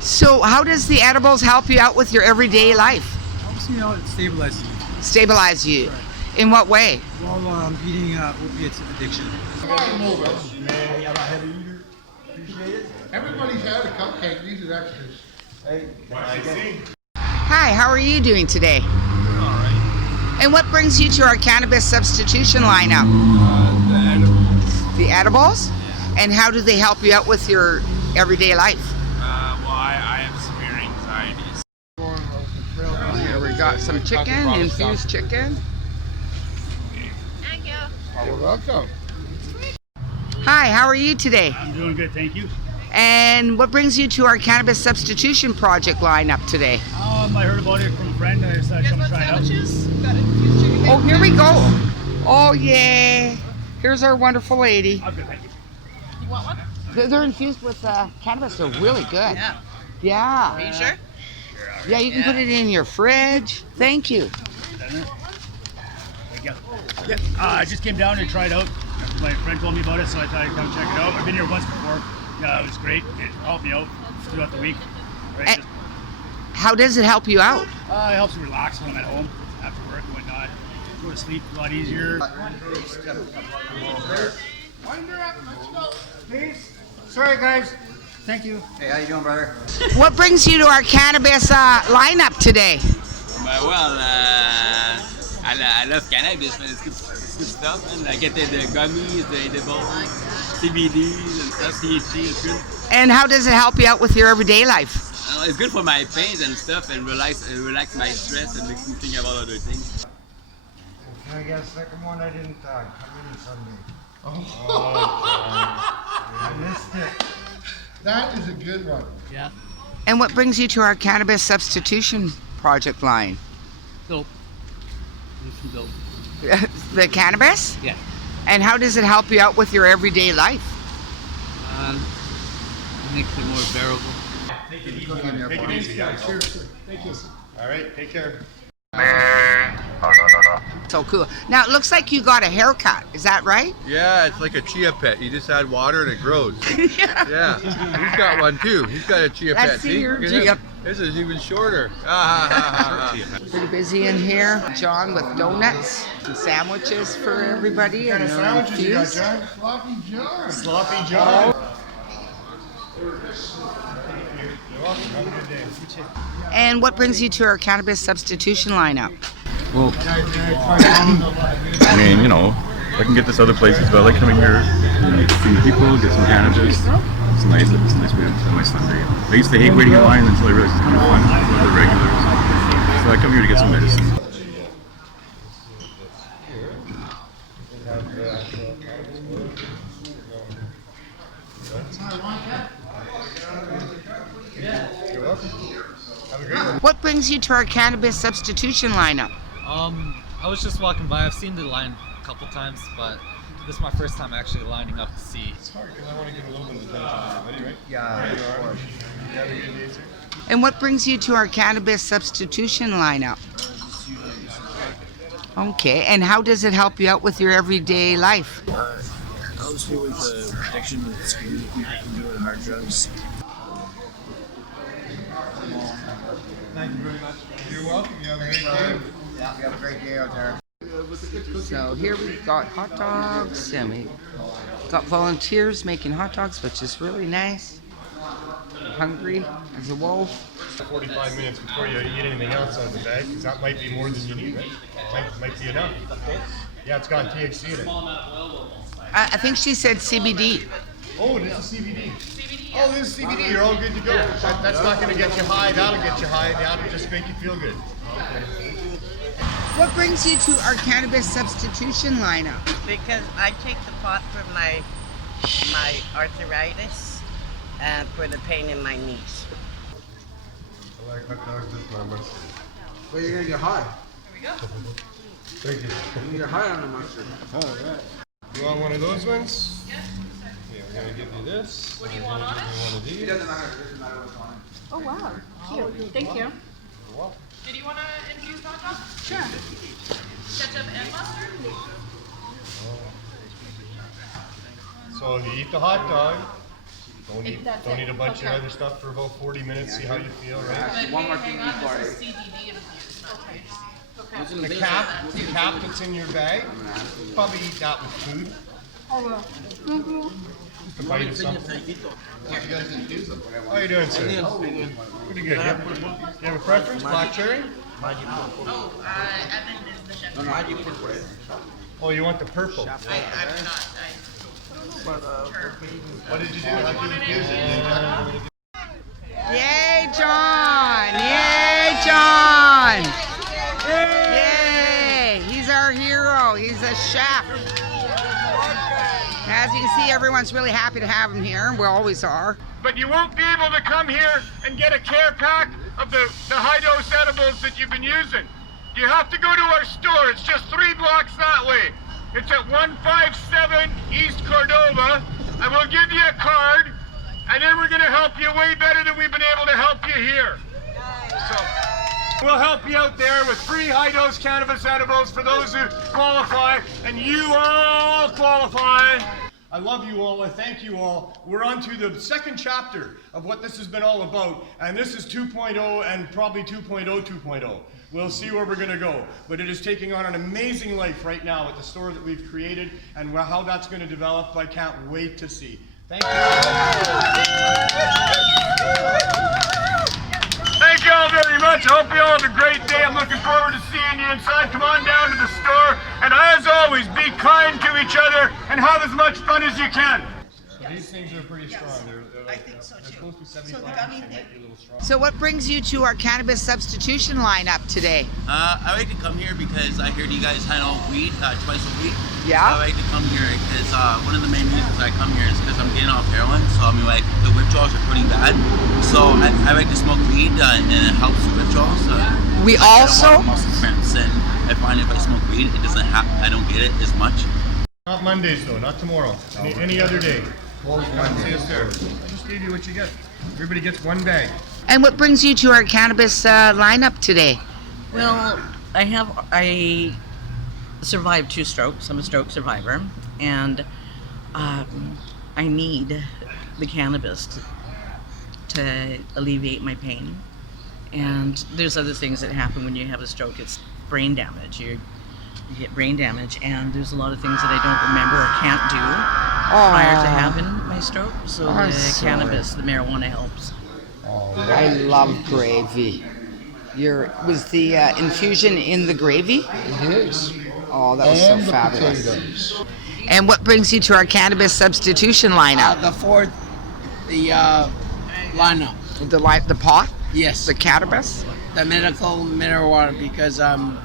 So how does the edibles help you out with your everyday life? Helps me out, it stabilizes me. Stabilize you? In what way? While beating opiates addiction. Everybody's had a cupcake. These are extras. Hey, Hi, how are you doing today? And what brings you to our cannabis substitution lineup? The edibles. The edibles? And how do they help you out with your everyday life? Well, I have severe anxieties. Here we got some chicken, infused chicken. Thank you. You're welcome. Hi, how are you today? I'm doing good, thank you. And what brings you to our cannabis substitution project lineup today? I heard about it from a friend. I decided to come try it out. Oh, here we go. Oh, yeah. Here's our wonderful lady. I'm good, thank you. You want one? They're infused with cannabis. They're really good. Yeah. Yeah. Are you sure? Yeah, you can put it in your fridge. Thank you. Yeah, I just came down and tried out. My friend told me about it, so I thought I'd come check it out. I've been here once before. It was great. It helped me out throughout the week. Right, How does it help you out? it helps me relax when I'm at home after work and whatnot. Go to sleep a lot easier. Please. Sorry, guys. Thank you. Hey, how you doing, brother? What brings you to our cannabis lineup today? Well, I love cannabis, man. It's good stuff, man. I get the gummies, the edibles, CBDs and stuff, THC is good. And how does it help you out with your everyday life? It's good for my pains and stuff and relax my stress and makes me think about other things. Can I get a second one? I didn't come in Sunday. I missed it. That is a good one. Yeah. And what brings you to our cannabis substitution project line? Dope. Some dope. The cannabis? Yeah. And how does it help you out with your everyday life? Makes it more bearable. Take it easy. Take it easy, guys. Thank you. All right, take care. So cool. Now it looks like you got a haircut. Is that right? Yeah, it's like a chia pet. You just add water and it grows. Yeah. He's got one too. He's got a chia Let's pet. see your Look at chia- This is even shorter. Pretty busy in here. John with donuts, some sandwiches for everybody. What kind of and sandwiches you got, infused. John? Sloppy John. Sloppy John. And what brings you to our cannabis substitution lineup? Well, I mean, you know, I can get this other places, but I like coming here, see people, get some cannabis. It's nice. It's a nice way to spend my Sunday. I used to hate waiting in line until I realized it's kind of fun for the regulars. So I come here to get some medicine. What brings you to our cannabis substitution lineup? I was just walking by. I've seen the line a couple times, but this is my first time actually lining up to see. It's hard because I want to give a little bit of attention to everybody, right? Yeah, of course. You have a good day, sir? And what brings you to our cannabis substitution lineup? Okay, and how does it help you out with your everyday life? Mostly with addiction with screwing people from doing hard drugs. Thank you very much. You're welcome. You have a great day. Yeah, you have a great day out there. So here we've got hot dogs and we got volunteers making hot dogs, which is really nice. I'm hungry as a wolf. 45 minutes before you eat anything else out of the bag, because that might be more than you need, right? Might be enough. Yeah, it's got THC in it. I think she said CBD. Oh, this is CBD. Oh, this is CBD. You're all good to go. That's not going to get you high. That'll get you high. That'll just make you feel good. What brings you to our cannabis substitution lineup? Because I take the pot for my arthritis and for the pain in my knees. I like hot dogs with my mustard. Well, you're gonna get high. Here we go. Thank you. You're gonna get high on the mustard. All right. You want one of those ones? Yeah. Yeah, we're gonna give you this. What do you want on it? One of these. It doesn't matter what's on it. Oh wow, cute. Thank you. You're welcome. Did you want to infuse hot dog? Sure. Ketchup and mustard? So you eat the hot dog. That's Don't it. eat a bunch Okay. of other stuff for about 40 minutes. See how you feel, right? One more thing before I... CBD infused. Okay. The cap that's in your bag. Probably eat that with food. Oh well. Thank you. Just a bite of something. How you doing, sir? Pretty good. You have a preference? Black cherry? Oh, Evan is the chef. Oh, you want the purple? I'm not. What did you do? How did you infuse it? Yay, John! Yay, John! Yay! He's our hero. He's a chef. As you can see, everyone's really happy to have him here. We always are. But you won't be able to come here and get a care pack of the high-dose edibles that you've been using. You have to go to our store. It's just 3 blocks that way. It's at 157 East Cordova, and we'll give you a card, and then we're going to help you way better than we've been able to help you here. So we'll help you out there with free high-dose cannabis edibles for those who qualify, and you all qualify. I love you all. I thank you all. We're on to the second chapter of what this has been all about, and this is 2.0 and probably 2.0 2.0. We'll see where we're going to go, but it is taking on an amazing life right now at the store that we've created, and how that's going to develop, I can't wait to see. Thank you. Thank you all very much. I hope you all have a great day. I'm looking forward to seeing you inside. Come on down to the store, and as always, be kind to each other and have as much fun as you can. So these things are pretty strong. I think so too. They're close to 75%, might be a little strong. So what brings you to our cannabis substitution lineup today? I like to come here because I heard you guys handle weed twice a week. Yeah. So I like to come here because one of the main reasons I come here is because I'm getting off heroin. So I mean, like the withdrawals are pretty bad. So I like to smoke weed and it helps the withdrawals. We also. I don't want muscle cramps, and I find if I smoke weed, it doesn't I don't get it as much. Not Mondays though, not tomorrow. Any other day. Come see us there. I just gave you what you get. Everybody gets 1 bag. And what brings you to our cannabis lineup today? Well, I survived 2 strokes. I'm a stroke survivor, and I need the cannabis to alleviate my pain. And there's other things that happen when you have a stroke. It's brain damage. You get brain damage, and there's a lot of things that I don't remember or can't do prior to having my stroke. So the cannabis, the marijuana helps. I love gravy. Was the infusion in the gravy? It is. Oh, that was so and the fabulous. potatoes. And what brings you to our cannabis substitution lineup? The fourth, the lineup. The pot? Yes. The cannabis? The medical marijuana because I'm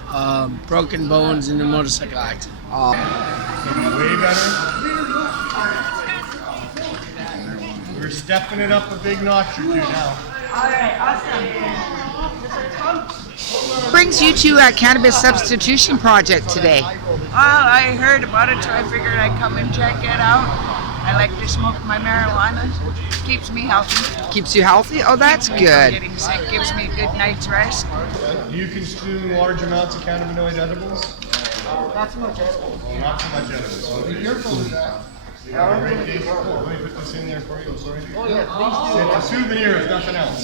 broken bones in a motorcycle accident. Way better. We're stepping it up a big notch or two now. Alright, awesome. Brings you to our cannabis substitution project today. Well, I heard about it, so I figured I'd come and check it out. I like to smoke my marijuana. Keeps me healthy. Keeps you healthy? Oh, that's Keeps good. me from getting sick, gives me a good night's rest. Do you consume large amounts of cannabinoid edibles? Not so much edibles. Oh, not so much edibles. Well, be careful with that. Let me put this in there for you. Sorry. Oh, yeah, please do. It's a souvenir, if nothing else.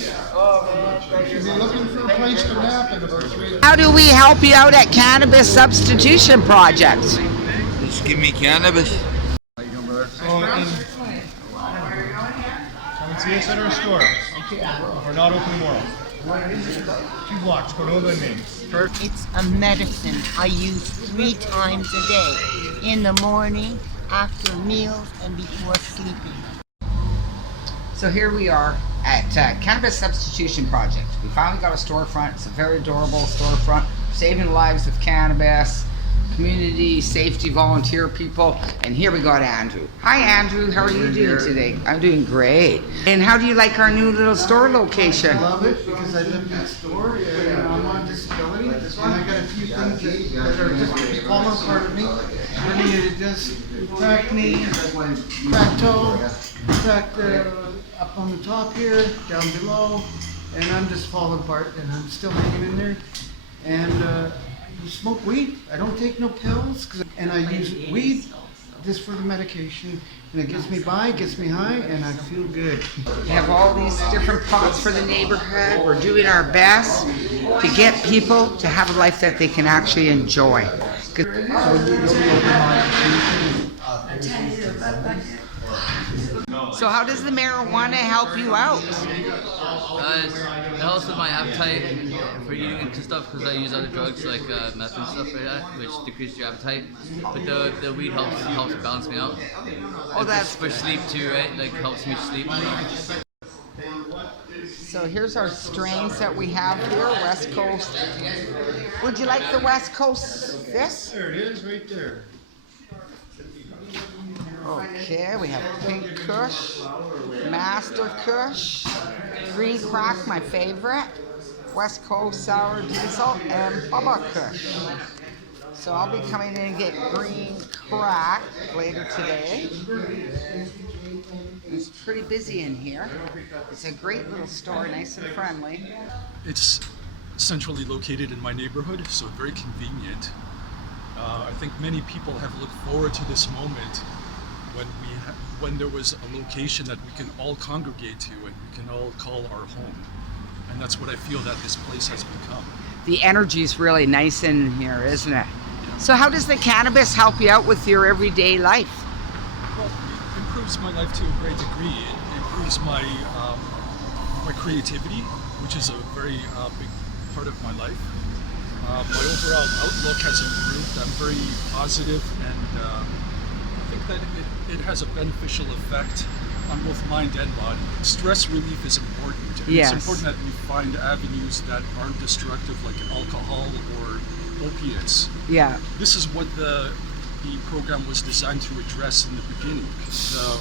You'll be looking for a place to nap in about 3 How do we help you out at Cannabis Substitution Project? Just give me cannabis. Come and see us at our store. We're not open tomorrow. 2 blocks, Cordova and Main. It's a medicine I use 3 times a day. In the morning, after meals, and before sleeping. So here we are at Cannabis Substitution Project. We finally got a storefront. It's a very adorable storefront, saving lives with cannabis, community safety volunteer people. And here we got Andrew. Hi Andrew, how are you doing today? I'm doing great. And how do you like our new little store location? I love it because I live next door and I'm on disability and I got a few things that are just a common part of me. I needed to just crack knee, crack toe, crack up on the top here, down below, and I'm just falling apart and I'm still hanging in there. And you smoke weed. I don't take no pills, and I use weed just for the medication, and it gets me by, gets me high, and I feel good. We have all these different pots for the neighborhood. We're doing our best to get people to have a life that they can actually enjoy. So how does the marijuana help you out? It helps with my appetite for eating into stuff because I use other drugs like meth and stuff like that, which decreases your appetite. But the weed helps balance me out. Oh, that's for sleep too, right? Like helps me sleep. So here's our strains that we have here, West Coast. Would you like the West Coast this? There it is, right there. Okay, we have Pink Kush, Master Kush, Green Crack, my favorite, West Coast Sour Diesel, and Bubba Kush. So I'll be coming in and get Green Crack later today. It's pretty busy in here. It's a great little store, nice and friendly. It's centrally located in my neighborhood, so very convenient. I think many people have looked forward to this moment when there was a location that we can all congregate to and we can all call our home. And that's what I feel that this place has become. The energy's really nice in here, isn't it? So how does the cannabis help you out with your everyday life? Well, it improves my life to a great degree. It improves my my creativity, which is a very big part of my life. My overall outlook has improved. I'm very positive, and I think that it has a beneficial effect on both mind and body. Stress relief is important. Yes. It's important that we find avenues that aren't destructive, like alcohol or opiates. Yeah. This is what the program was designed to address in the beginning. The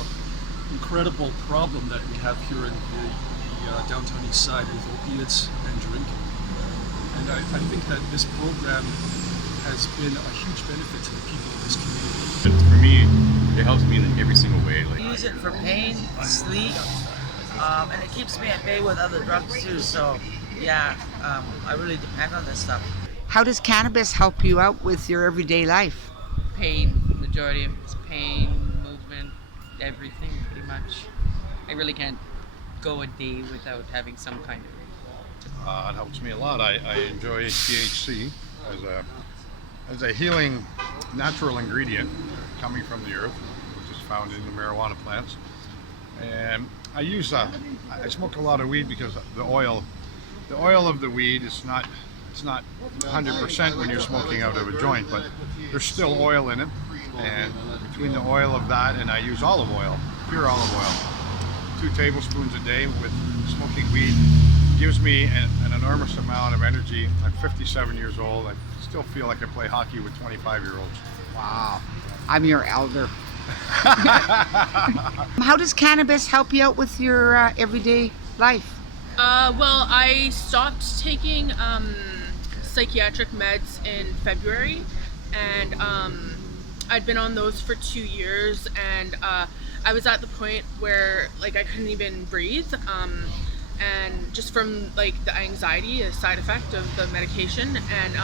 incredible problem that we have here in the downtown east side with opiates and drinking. And I think that this program has been a huge benefit to the people of this community. For me, it helps me in every single way. I use it for pain, sleep, and it keeps me at bay with other drugs too. So, yeah, I really depend on this stuff. How does cannabis help you out with your everyday life? Pain, majority of it's pain, movement, everything pretty much. I really can't go a day without having some kind of it helps me a lot. I enjoy THC as a healing natural ingredient coming from the earth, which is found in the marijuana plants. And I use I smoke a lot of weed because the oil of the weed is not 100% when you're smoking out of a joint, but there's still oil in it, and between the oil of that and I use olive oil, pure olive oil, 2 tablespoons a day with smoking weed gives me an enormous amount of energy. I'm 57 years old. I still feel like I play hockey with 25-year-olds. Wow. I'm your elder. How does cannabis help you out with your everyday life? Well, I stopped taking psychiatric meds in February, and I'd been on those for 2 years, and I was at the point where like I couldn't even breathe, and just from like the anxiety, a side effect of the medication, and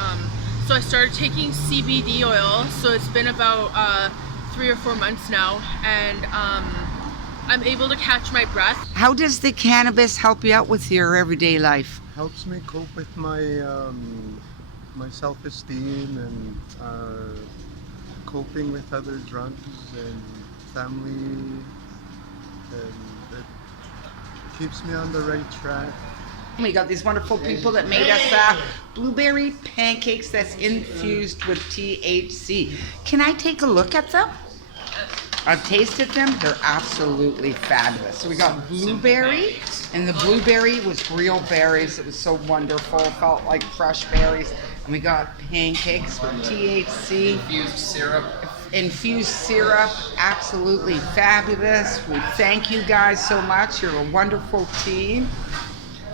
so I started taking CBD oil. So it's been about 3 or 4 months now, and I'm able to catch my breath. How does the cannabis help you out with your everyday life? Helps me cope with my my self-esteem and coping with other drugs and family, and it keeps me on the right track. We got these wonderful people that made us blueberry pancakes that's infused with THC. Can I take a look at them? I've tasted them. They're absolutely fabulous. So we got blueberry, and the blueberry was real berries. It was so wonderful. Felt like fresh berries. And we got pancakes with THC. Infused syrup. Absolutely fabulous. We thank you guys so much. You're a wonderful team.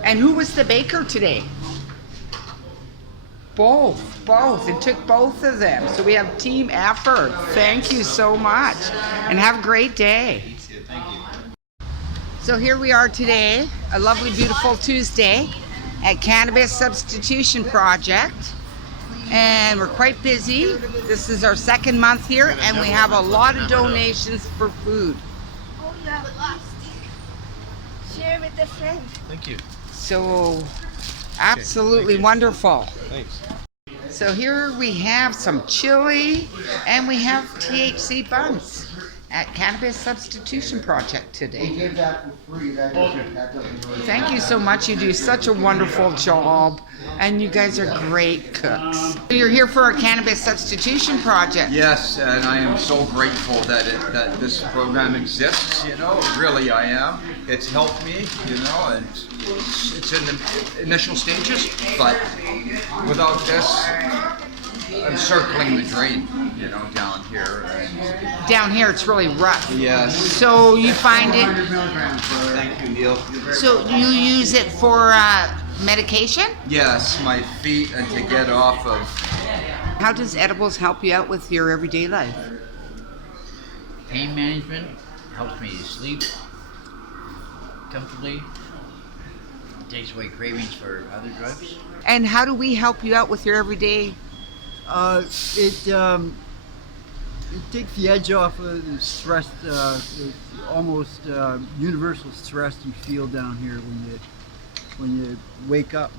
And who was the baker today? Both. It took both of them. So we have team effort. Thank you so much. And have a great day. Thank you. So here we are today, a lovely, beautiful Tuesday at Cannabis Substitution Project. And we're quite busy. This is our 2nd month here, and we have a lot of donations for food. Oh yeah. Share with a friend. Thank you. So absolutely wonderful. Thanks. So here we have some chili, and we have THC buns at Cannabis Substitution Project today. We give that for free. That doesn't really Thank you so much. You do such a wonderful job, and you guys are great cooks. You're here for our Cannabis Substitution Project. Yes, and I am so grateful that this program exists. You know, really I am. It's helped me. You know, and it's in the initial stages, but without this, I'm circling the drain. You know, down here. Down here, it's really rough. Yes. So you find it. Thank you, Neil. So you use it for medication? Yes, my feet, and to get off of. How does edibles help you out with your everyday life? Pain management helps me sleep comfortably. It takes away cravings for other drugs. And how do we help you out with your everyday? It takes the edge off of the stress, almost universal stress you feel down here when you wake up.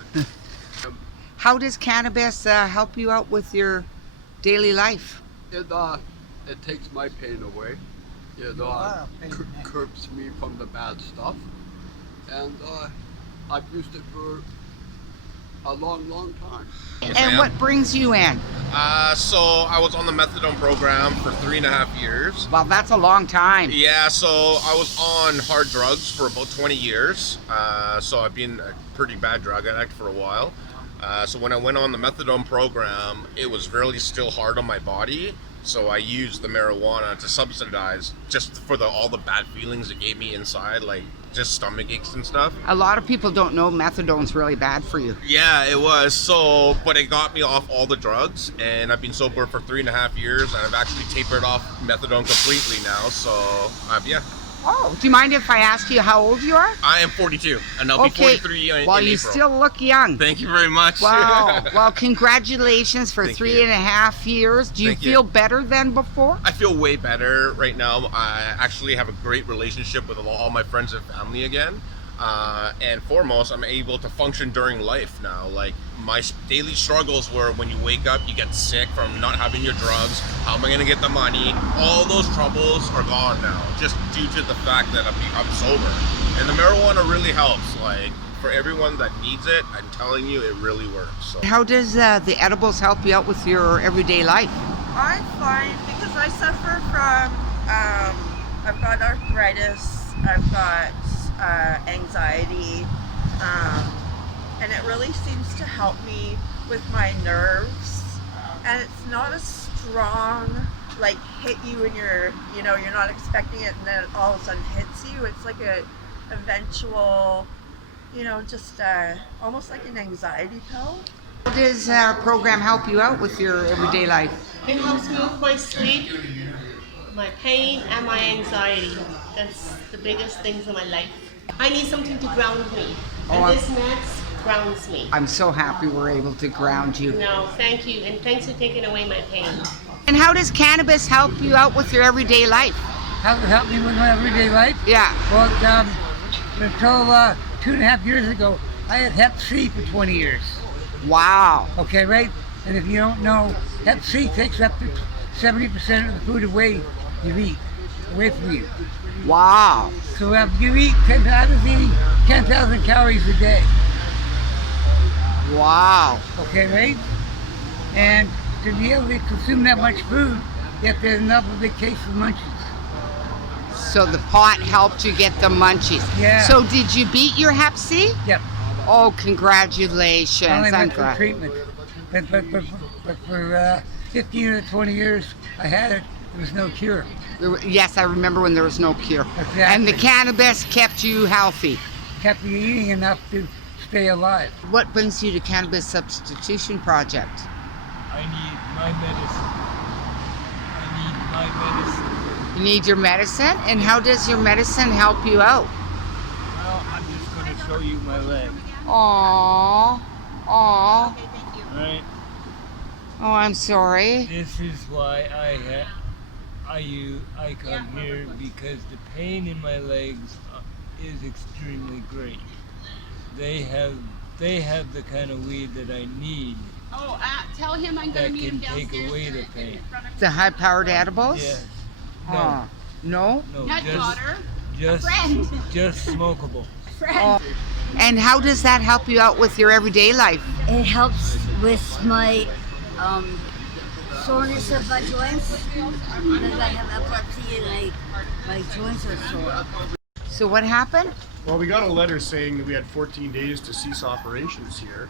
How does cannabis help you out with your daily life? It takes my pain away. It curbs me from the bad stuff, and I've used it for a long time. And what brings you in? So I was on the methadone program for 3.5 years. Well, that's a long time. Yeah, so I was on hard drugs for about 20 years. So I've been a pretty bad drug addict for a while. So when I went on the methadone program, it was really still hard on my body. So I used the marijuana to subsidize just for all the bad feelings it gave me inside, like just stomach aches and stuff. A lot of people don't know methadone's really bad for you. Yeah, it was. So, but it got me off all the drugs, and I've been sober for 3.5 years, and I've actually tapered off methadone completely now. So, yeah. Oh, do you mind if I ask you how old you are? I am 42, and I'll be 43 in Well, you April. still look young. Thank you very much. Wow. Well, congratulations for Thank you. 3.5 years. Do you Thank you. feel better than before? I feel way better right now. I actually have a great relationship with all my friends and family again. And foremost, I'm able to function during life now. Like, my daily struggles were when you wake up, you get sick from not having your drugs. How am I going to get the money? All those troubles are gone now, just due to the fact that I'm sober. And the marijuana really helps. Like, for everyone that needs it, I'm telling you, it really works. So. How does the edibles help you out with your everyday life? I find, because I suffer from, I've got arthritis, I've got anxiety, and it really seems to help me with my nerves. And it's not a strong, like, hit you and you're not expecting it and then it all of a sudden hits you. It's like a eventual, just almost like an anxiety pill. How does our program help you out with your everyday life? It helps me with my sleep, my pain, and my anxiety. That's the biggest things in my life. I need something to ground me, and this meds grounds me. I'm so happy we're able to ground you. No, thank you, and thanks for taking away my pain. And how does cannabis help you out with your everyday life? How does it help me with my everyday life? Yeah. Well, until 2.5 years ago, I had Hep C for 20 years. Wow. Okay, right? And if you don't know, Hep C takes up to 70% of the food away from you. Wow. So if you eat 10,000, I was eating 10,000 calories a day. Wow. Okay, right? And to be able to consume that much food, you have to have another big case of munchies. So the pot helped you get the munchies. Yeah. So did you beat your Hep C? Yep. Oh, congratulations. I only I'm went for glad. treatment. But for 15 or 20 years I had it, there was no cure. Yes, I remember when there was no cure. Exactly. And the cannabis kept you healthy. Kept me eating enough to stay alive. What brings you to Cannabis Substitution Project? I need my medicine. You need your medicine? And how does your medicine help you out? Well, I'm just going to show you my leg. Aww. Aww. Right? Oh, I'm sorry. This is why I come here, because the pain in my legs is extremely great. They have the kind of weed that I need. Oh, tell him I'm going to meet him downstairs. That can take away the pain. The high-powered edibles? Yes. No? No, Not daughter. Just, a friend. Just smokable. Friend. And how does that help you out with your everyday life? It helps with my soreness of my joints because I have epilepsy and my joints are sore. So what happened? Well, we got a letter saying that we had 14 days to cease operations here.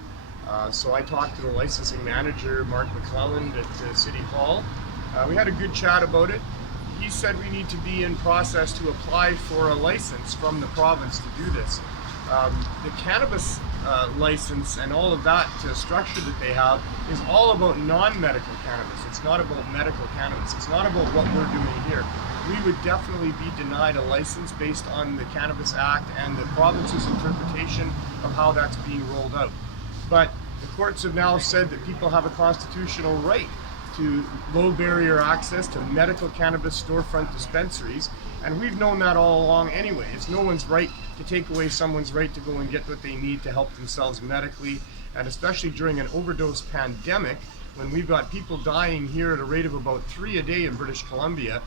So I talked to the licensing manager, Mark McClelland, at City Hall. We had a good chat about it. He said we need to be in process to apply for a license from the province to do this. The cannabis license and all of that structure that they have is all about non-medical cannabis. It's not about medical cannabis. It's not about what we're doing here. We would definitely be denied a license based on the Cannabis Act and the province's interpretation of how that's being rolled out. But the courts have now said that people have a constitutional right to low barrier access to medical cannabis storefront dispensaries, and we've known that all along anyway. It's no one's right to take away someone's right to go and get what they need to help themselves medically, and especially during an overdose pandemic, when we've got people dying here at a rate of about 3 a day in British Columbia.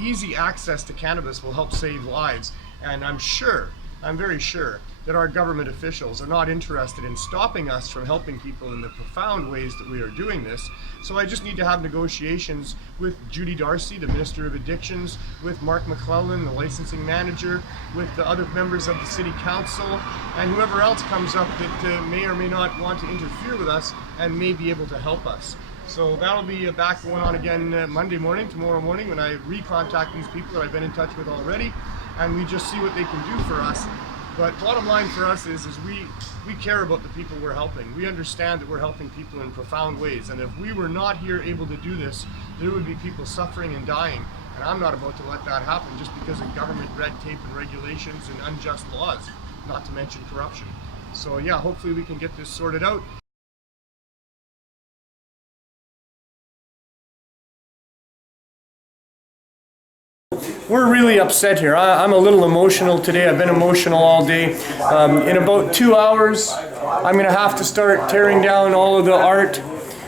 Easy access to cannabis will help save lives, and I'm very sure that our government officials are not interested in stopping us from helping people in the profound ways that we are doing this. So I just need to have negotiations with Judy Darcy, the Minister of Addictions, with Mark McClelland, the licensing manager, with the other members of the City Council, and whoever else comes up that may or may not want to interfere with us and may be able to help us. So that'll be back going on again Monday morning, tomorrow morning, when I recontact these people that I've been in touch with already, and we just see what they can do for us. But bottom line for us is we care about the people we're helping. We understand that we're helping people in profound ways, and if we were not here able to do this, there would be people suffering and dying, and I'm not about to let that happen just because of government red tape and regulations and unjust laws, not to mention corruption. So yeah, hopefully we can get this sorted out. We're really upset here. I'm a little emotional today. I've been emotional all day. In about 2 hours, I'm going to have to start tearing down all of the art.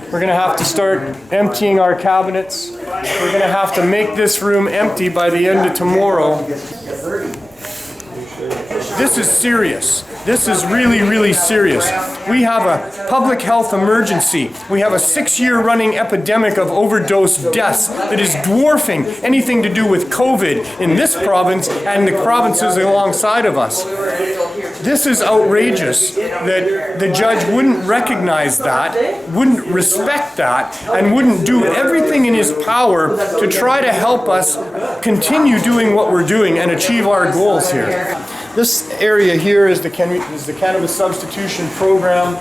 We're going to have to start emptying our cabinets. We're going to have to make this room empty by the end of tomorrow. This is serious. This is really, really serious. We have a public health emergency. We have a 6-year running epidemic of overdose deaths that is dwarfing anything to do with COVID in this province and the provinces alongside of us. This is outrageous that the judge wouldn't recognize that, wouldn't respect that, and wouldn't do everything in his power to try to help us continue doing what we're doing and achieve our goals here. This area here is the Cannabis Substitution Program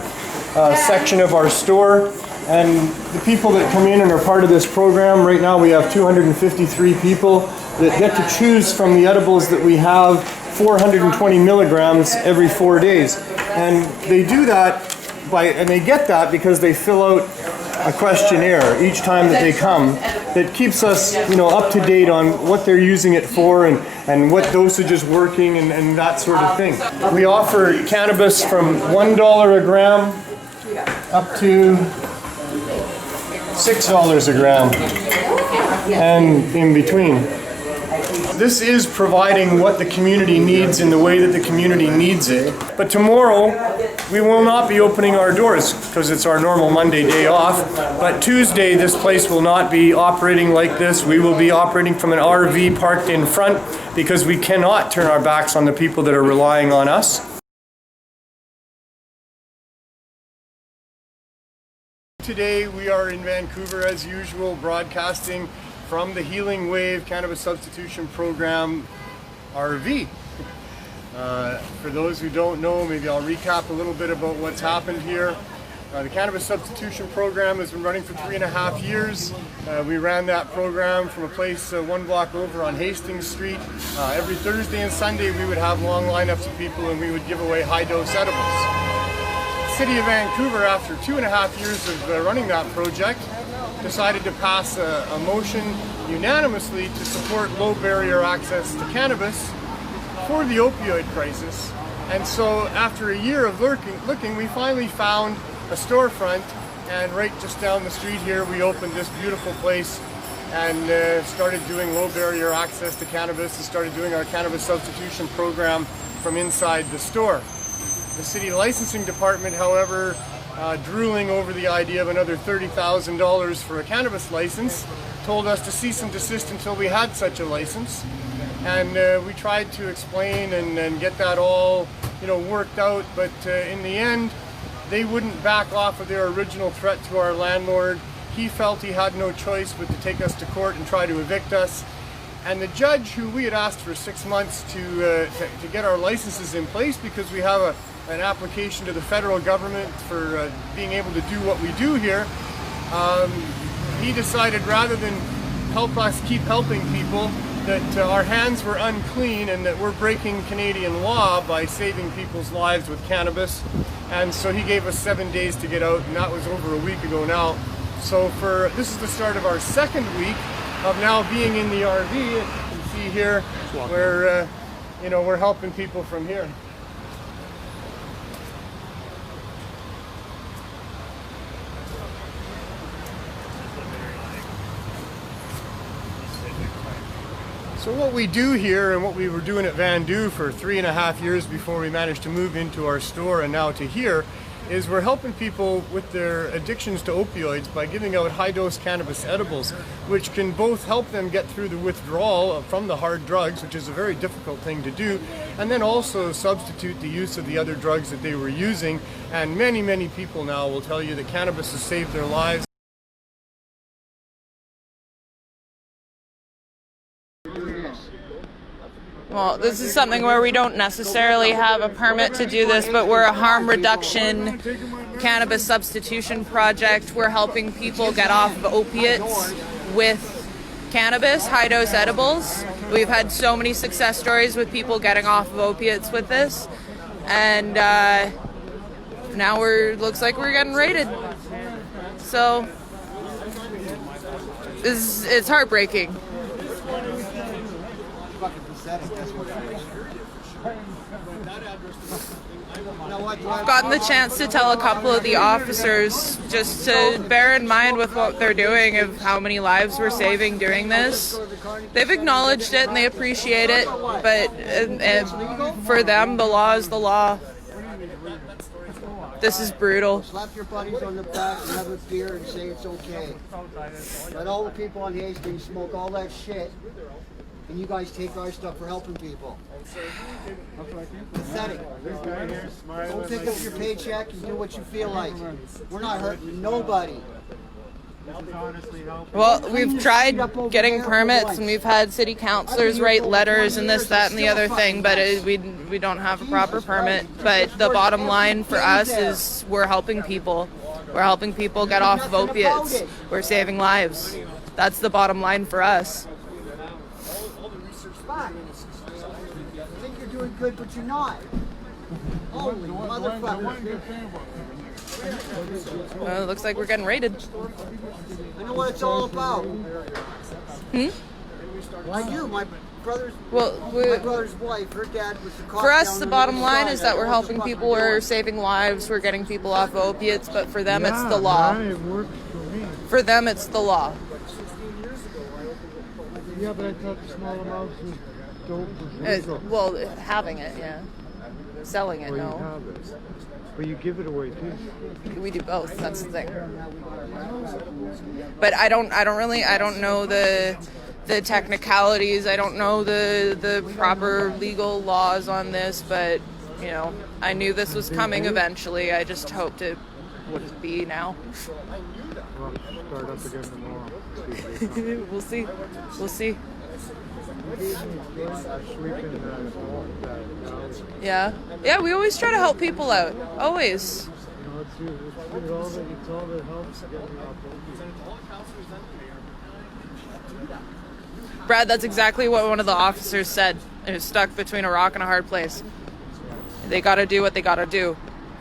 section of our store. And the people that come in and are part of this program, right now we have 253 people that get to choose from the edibles that we have 420 milligrams every 4 days. And they do that and they get that because they fill out a questionnaire each time that they come that keeps us, up to date on what they're using it for and what dosage is working and that sort of thing. We offer cannabis from $1 a gram up to $6 a gram and in between. This is providing what the community needs in the way that the community needs it. But tomorrow, we will not be opening our doors because it's our normal Monday day off. But Tuesday, this place will not be operating like this. We will be operating from an RV parked in front because we cannot turn our backs on the people that are relying on us. Today, we are in Vancouver as usual, broadcasting from the Healing Wave Cannabis Substitution Program RV. For those who don't know, maybe I'll recap a little bit about what's happened here. The Cannabis Substitution Program has been running for 3.5 years. We ran that program from a place 1 block over on Hastings Street. Every Thursday and Sunday we would have long lineups of people and we would give away high-dose edibles. The City of Vancouver, after 2.5 years of running that project, decided to pass a motion unanimously to support low barrier access to cannabis for the opioid crisis. And so after a year of looking, we finally found a storefront, and right just down the street here we opened this beautiful place and started doing low barrier access to cannabis and started doing our cannabis substitution program from inside the store. The city licensing department, however, drooling over the idea of another $30,000 for a cannabis license, told us to cease and desist until we had such a license. And we tried to explain and get that all, worked out, but in the end, they wouldn't back off of their original threat to our landlord. He felt he had no choice but to take us to court and try to evict us. And the judge, who we had asked for 6 months to get our licenses in place because we have an application to the federal government for being able to do what we do here, he decided rather than help us keep helping people, that our hands were unclean and that we're breaking Canadian law by saving people's lives with cannabis. And so he gave us 7 days to get out, and that was over a week ago now. So this is the start of our second week of now being in the RV. You can see here where we're helping people from here. So what we do here and what we were doing at Vandu for 3.5 years before we managed to move into our store and now to here is we're helping people with their addictions to opioids by giving out high-dose cannabis edibles, which can both help them get through the withdrawal from the hard drugs, which is a very difficult thing to do, and then also substitute the use of the other drugs that they were using. And many, many people now will tell you that cannabis has saved their lives. Well, this is something where we don't necessarily have a permit to do this, but we're a harm reduction cannabis substitution project. We're helping people get off of opiates with cannabis, high-dose edibles. We've had so many success stories with people getting off of opiates with this, and now looks like we're getting raided. So it's heartbreaking. I've gotten the chance to tell a couple of the officers just to bear in mind with what they're doing of how many lives we're saving doing this. They've acknowledged it and they appreciate it, but for them, the law is the law. This is brutal. Slap your buddies on the back and have a beer and say it's okay. Let all the people on Hastings smoke all that shit, and you guys take our stuff for helping people. Pathetic. Go pick up your paycheck and do what you feel like. We're not hurting nobody. Well, we've tried getting permits, and we've had city councilors write letters and this, that, and the other thing, but we don't have a proper permit. But the bottom line for us is we're helping people. We're helping people get off of opiates. We're saving lives. That's the bottom line for us. You think you're doing good, but you're not. Holy motherfucker. Well, it looks like we're getting raided. I know what it's all about. I do. My brother's wife, her dad was the cop. For us, the bottom line is that we're helping people, we're saving lives, we're getting people off of opiates, but for them, it's the law. For them, it's the law. Yeah, but I thought the small amounts was dope. Well, having it, yeah. Selling it, no. You have it. But you give it away too. We do both. That's the thing. But I don't know the technicalities. I don't know the proper legal laws on this. But you know, I knew this was coming eventually. I just hoped it wouldn't be now. Well, start up again tomorrow. We'll see. We'll see. Yeah. Yeah, we always try to help people out. Always. It's all that helps getting off. Brad, that's exactly what one of the officers said. Who's stuck between a rock and a hard place. They gotta do what they gotta do.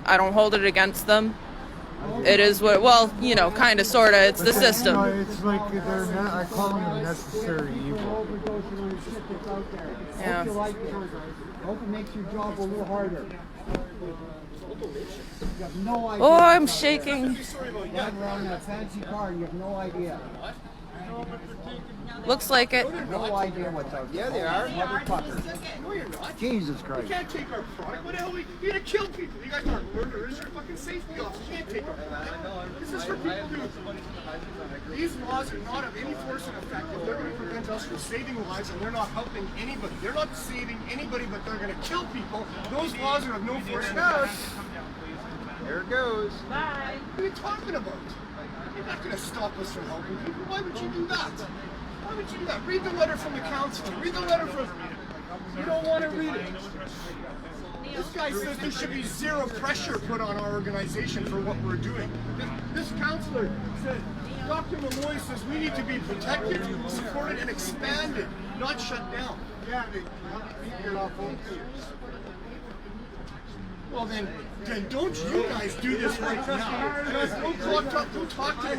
I don't hold it against them. It is what, well, you know, kind of, sort of. It's the system. It's like I call them a necessary evil. Yeah. Hope it makes your job a little harder. You have no idea. Oh, I'm shaking. Driving around in a fancy car, you have no idea. Looks like it. No idea what's out there. Yeah, they are. Motherfuckers. No, you're not. Jesus Christ. You can't take our product. What the hell? You're gonna kill people. You guys aren't murderers. You're fucking safety officers. You can't take our product. This is for people who. These laws are not of any force and effect. If they're going to prevent us from saving lives, and they're not helping anybody. They're not saving anybody, but they're going to kill people. Those laws are of no force and effect. There it goes. Bye. What are you talking about? You're not going to stop us from helping people. Why would you do that? Why would you do that? Read the letter from the council. Read the letter from... You don't want to read it. This guy says there should be zero pressure put on our organization for what we're doing. This counselor said, Dr. Malloy says we need to be protected, supported, and expanded, not shut down. Yeah, you're not both ears. Well then don't you guys do this right now. Don't talk to the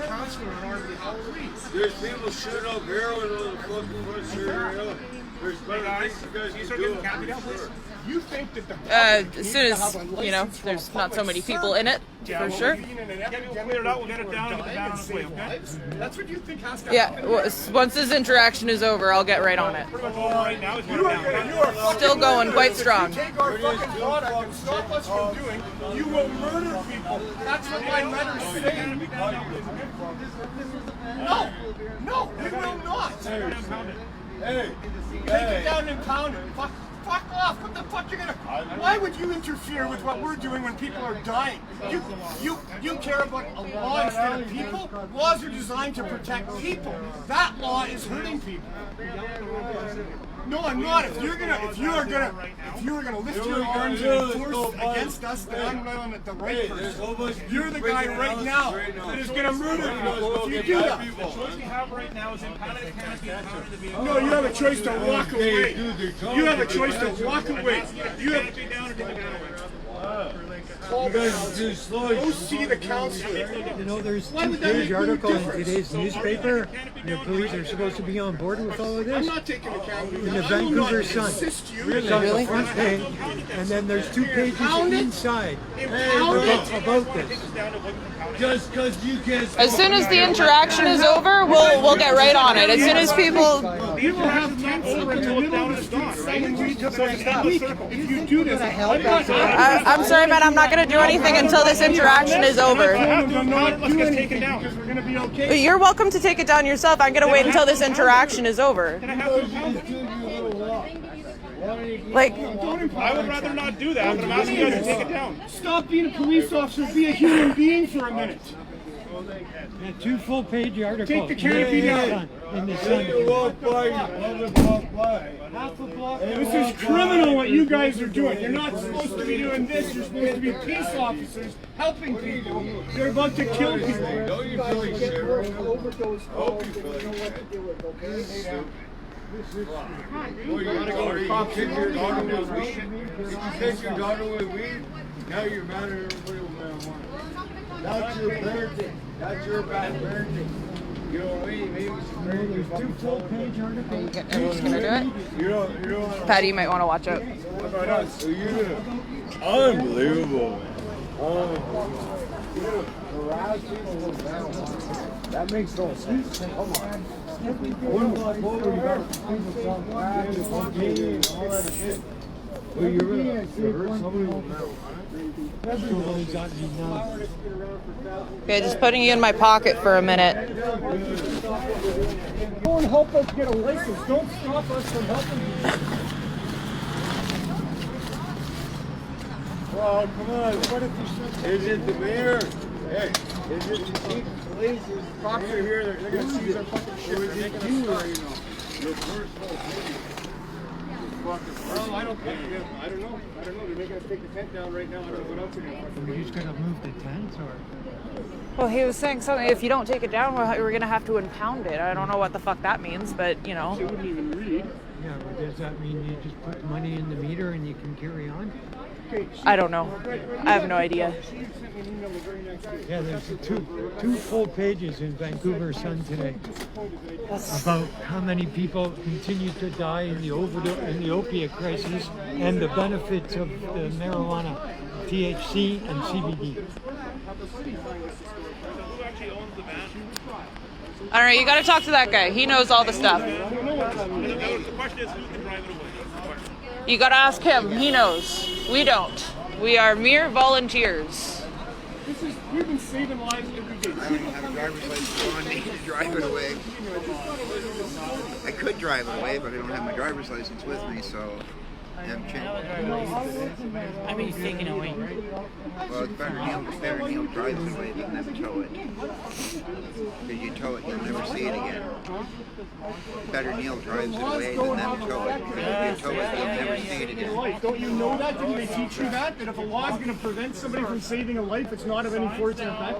counselor on our behalf, please. There's people shooting up heroin on the fucking West area. There's better things you guys can do. You think that the as soon as, you know, there's not so many people in it, for sure. Clear it out, we'll get it down and get down this way, okay? That's what you think has to happen. Yeah, once this interaction is over, I'll get right on it. Right now is still going quite strong. If you take our fucking product and stop us from doing, you will murder people. That's what my letters say. No, we will not. Hey, take it down and pound it. Fuck off! What the fuck you gonna? Why would you interfere with what we're doing when people are dying? You care about a law instead of people? Laws are designed to protect people. That law is hurting people. No, I'm not. If you are gonna lift your arms and enforce against us, then I'm not the right person. You're the guy right now that is gonna murder people if you do that. The choice we have right now is impounded the canopy, impounded the vehicle. No, you have a choice to walk away. You have a choice to walk away. You have canopy down or take it down. You guys do slow. Go see the counselor. You know, there's a two-page article in today's newspaper. The police are supposed to be on board with all of this. I'm not taking account of In the Vancouver Sun. It's on the front page, and then there's 2 pages inside about this. Just because you can't. As soon as the interaction is over, we'll get right on it. As soon as people have 10 over until it's down to stop. finding weed, so just stop the circle. If you do this, I'm sorry, man. I'm not going to do anything until this interaction is over. Let's get taken down because we're going to be okay. You're welcome to take it down yourself. I'm going to wait until this interaction is over. Like, I would rather not do that, but I'm asking you guys to take it down. Stop being a police officer, be a human being for a minute. Yeah, 2 full-page articles. Take the canopy down. In the sun. This is criminal what you guys are doing. You're not supposed to be doing this. You're supposed to be peace officers helping people. They're about to kill people. You gotta go to cop take your daughter with weed. If you take your daughter with weed, now you're mad at everybody with marijuana. That's your parenting. That's your bad parenting. You know what I mean? Maybe some There's 2 full-page articles. Everyone's going to do it? Patty, you might want to watch out. Unbelievable. That makes no sense. Come on. One block over, you got people selling crack and cocaine and all that shit. Well, you're gonna hurt somebody with marijuana. Okay, just putting you in my pocket for a minute. Go and help us get a license. Don't stop us from helping you. Well, come on. What if you said, is it the mayor? Hey, is it the chief police? Cops are here. They're going to seize our fucking shit. Or is it you, or, you know, your personal opinion? Well, I don't know. They're making us take the tent down right now. I don't know what else they're going to Are you just going to move the tents, or? Well, he was saying something. If you don't take it down, we're going to have to impound it. I don't know what the fuck that means, but, you know. They wouldn't even read. Yeah, but does that mean you just put the money in the meter and you can carry on? I don't know. I have no idea. Yeah, there's two full pages in Vancouver Sun today about how many people continue to die in the opiate crisis and the benefits of the marijuana, THC and CBD. All right, you got to talk to that guy. He knows all the stuff. The question is, who can drive it away? You got to ask him. He knows. We don't. We are mere volunteers. We've been saving lives every day. I don't even have a driver's license, so I need to drive it away. I could drive it away, but I don't have my driver's license with me, so I'm changing. I mean, he's taking it away. Well, it's better Neil drives it away than them tow it. Because you tow it, you'll never see it again. Better Neil drives it away than them tow it. Because if you tow it, you'll never see it again. Don't you know that? Didn't they teach you that? That if a law is going to prevent somebody from saving a life, it's not of any force or effect?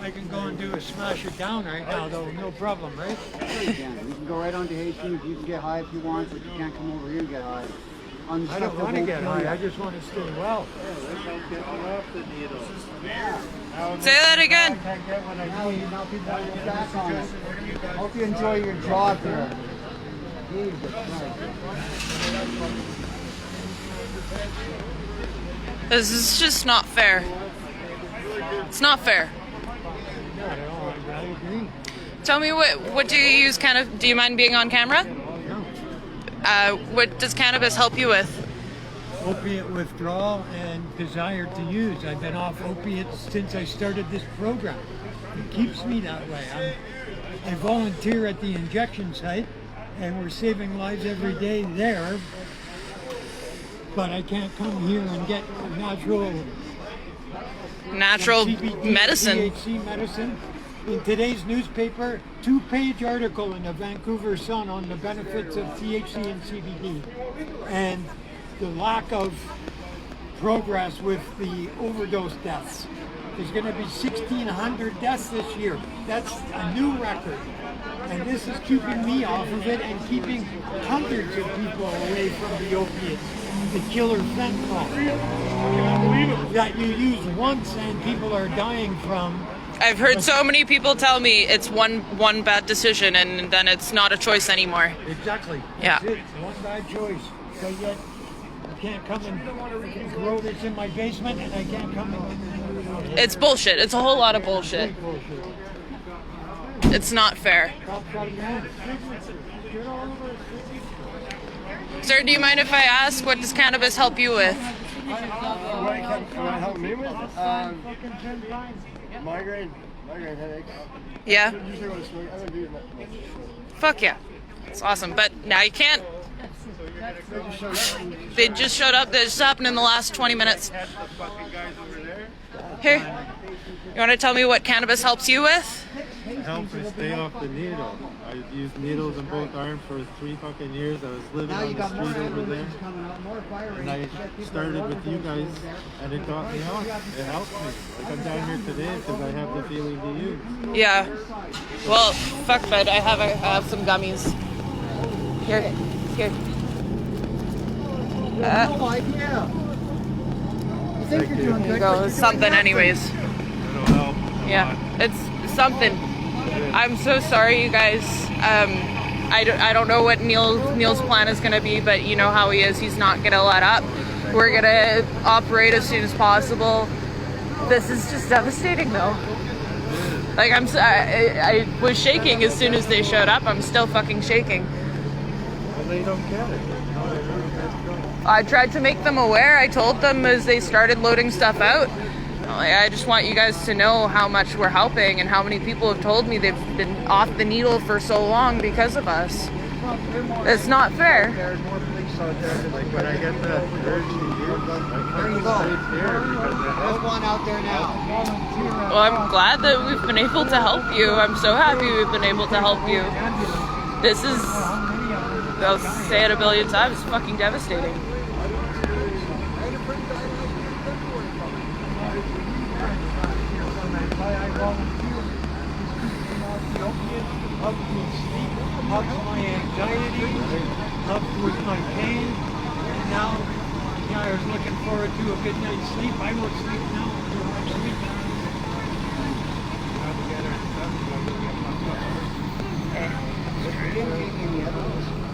I can go and do a smash it down right now, though, no problem, right? Sure you can. You can go right on to Hastings. You can get high if you want, but you can't come over here and get high. I don't want to get high. I just want to stay well. Say that again. Now people want to get back on it. Hope you enjoy your job here. Jesus Christ. This is just not fair. It's not fair. I agree. Tell me what do you use? Do you mind being on camera? What does cannabis help you with? Opiate withdrawal and desire to use. I've been off opiates since I started this program. It keeps me that way. I volunteer at the injection site, and we're saving lives every day there. But I can't come here and get natural CBD, medicine. THC medicine. In today's newspaper, 2-page article in the Vancouver Sun on the benefits of THC and CBD and the lack of progress with the overdose deaths. There's going to be 1,600 deaths this year. That's a new record. And this is keeping me off of it and keeping hundreds of people away from the opiates. The killer fentanyl that you use once and people are dying from. I've heard so many people tell me it's one bad decision and then it's not a choice anymore. Exactly. Yeah. That's it. One bad choice. But yet, can't come and grow this in my basement, and I can't come and... It's bullshit. It's a whole lot of bullshit. It's not fair. Sir, do you mind if I ask, what does cannabis help you with? What help me with? Migraine headaches. Yeah? Usually when it's I don't do much. Fuck yeah. It's awesome. But now you can't. They just showed up. This just happened in the last 20 minutes. Here. You want to tell me what cannabis helps you with? It helps me stay off the needle. I used needles in both arms for 3 fucking years. I was living on the street over there. And I started with you guys, and it got me on. It helped me. Like, I'm down here today because I have the feeling to use. Yeah. Well, fuck bud. I have some gummies. Here. No idea. You think you're doing Here you good, go. but It's you're something doing anyways. Yeah. It's something. I'm so sorry, you guys. I don't know what Neil's plan is going to be, but you know how he is. He's not going to let up. We're going to operate as soon as possible. This is just devastating, though. Like, I was shaking as soon as they showed up. I'm still fucking shaking. Well, they don't get it. I tried to make them aware. I told them as they started loading stuff out. I just want you guys to know how much we're helping and how many people have told me they've been off the needle for so long because of us. It's not fair. There's more police out there. Like when I get the urge to use, I come straight here because There's one out there now. Well, I'm glad that we've been able to help you. I'm so happy we've been able to help you. This is, I'll say it a billion times, it's fucking devastating. Helps me sleep, helps my anxiety, helps with my pain, and now, yeah, I was looking forward to a good night's sleep. I won't sleep now until I'm sleeping.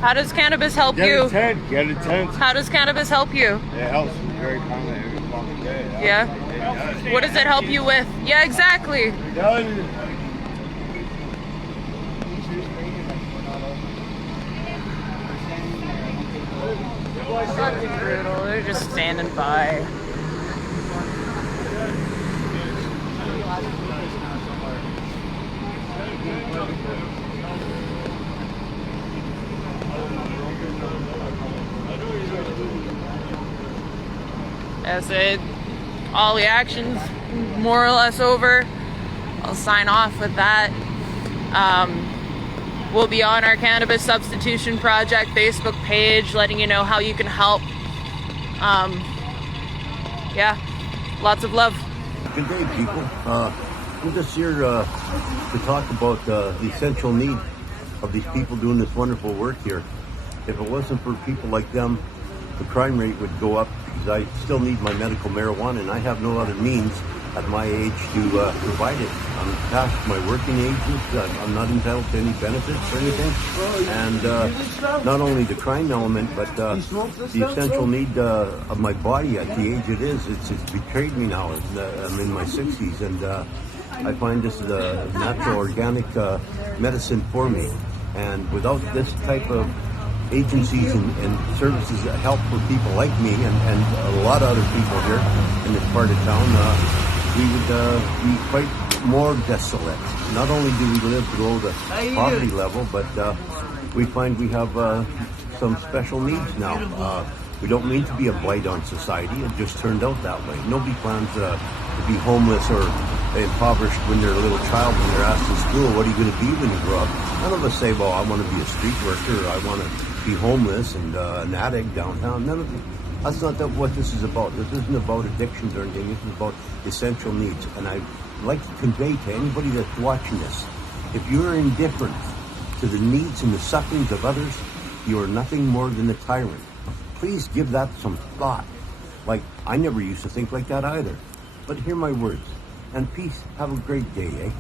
How does cannabis help Get you? a tent. Get a tent. How does cannabis help you? It helps me very calmly every fucking day. Yeah? What does it help you with? Yeah, exactly. Fucking brutal. They're just standing by. As it, all the action's more or less over. I'll sign off with that. We'll be on our Cannabis Substitution Project Facebook page, letting you know how you can help. Yeah, lots of love. Good day, people. I'm just here to talk about the essential need of these people doing this wonderful work here. If it wasn't for people like them, the crime rate would go up because I still need my medical marijuana and I have no other means at my age to provide it. I'm past my working ages. I'm not entitled to any benefits or anything. And not only the crime element, but the essential need of my body at the age it is. It's betrayed me now. I'm in my 60s, and I find this is a natural, organic medicine for me. And without this type of agencies and services that help for people like me and a lot of other people here in this part of town, we would be quite more desolate. Not only do we live below the poverty level, but we find we have some special needs now. We don't mean to be a blight on society. It just turned out that way. Nobody plans to be homeless or impoverished when they're a little child, when they're asked in school, what are you going to be when you grow up? None of us say, well, I want to be a street worker, or I want to be homeless and an addict downtown. None of it. That's not what this is about. This isn't about addictions or anything. This is about essential needs. And I'd like to convey to anybody that's watching this, if you're indifferent to the needs and the sufferings of others, you are nothing more than a tyrant. Please give that some thought. Like, I never used to think like that either. But hear my words. And peace. Have a great day, eh?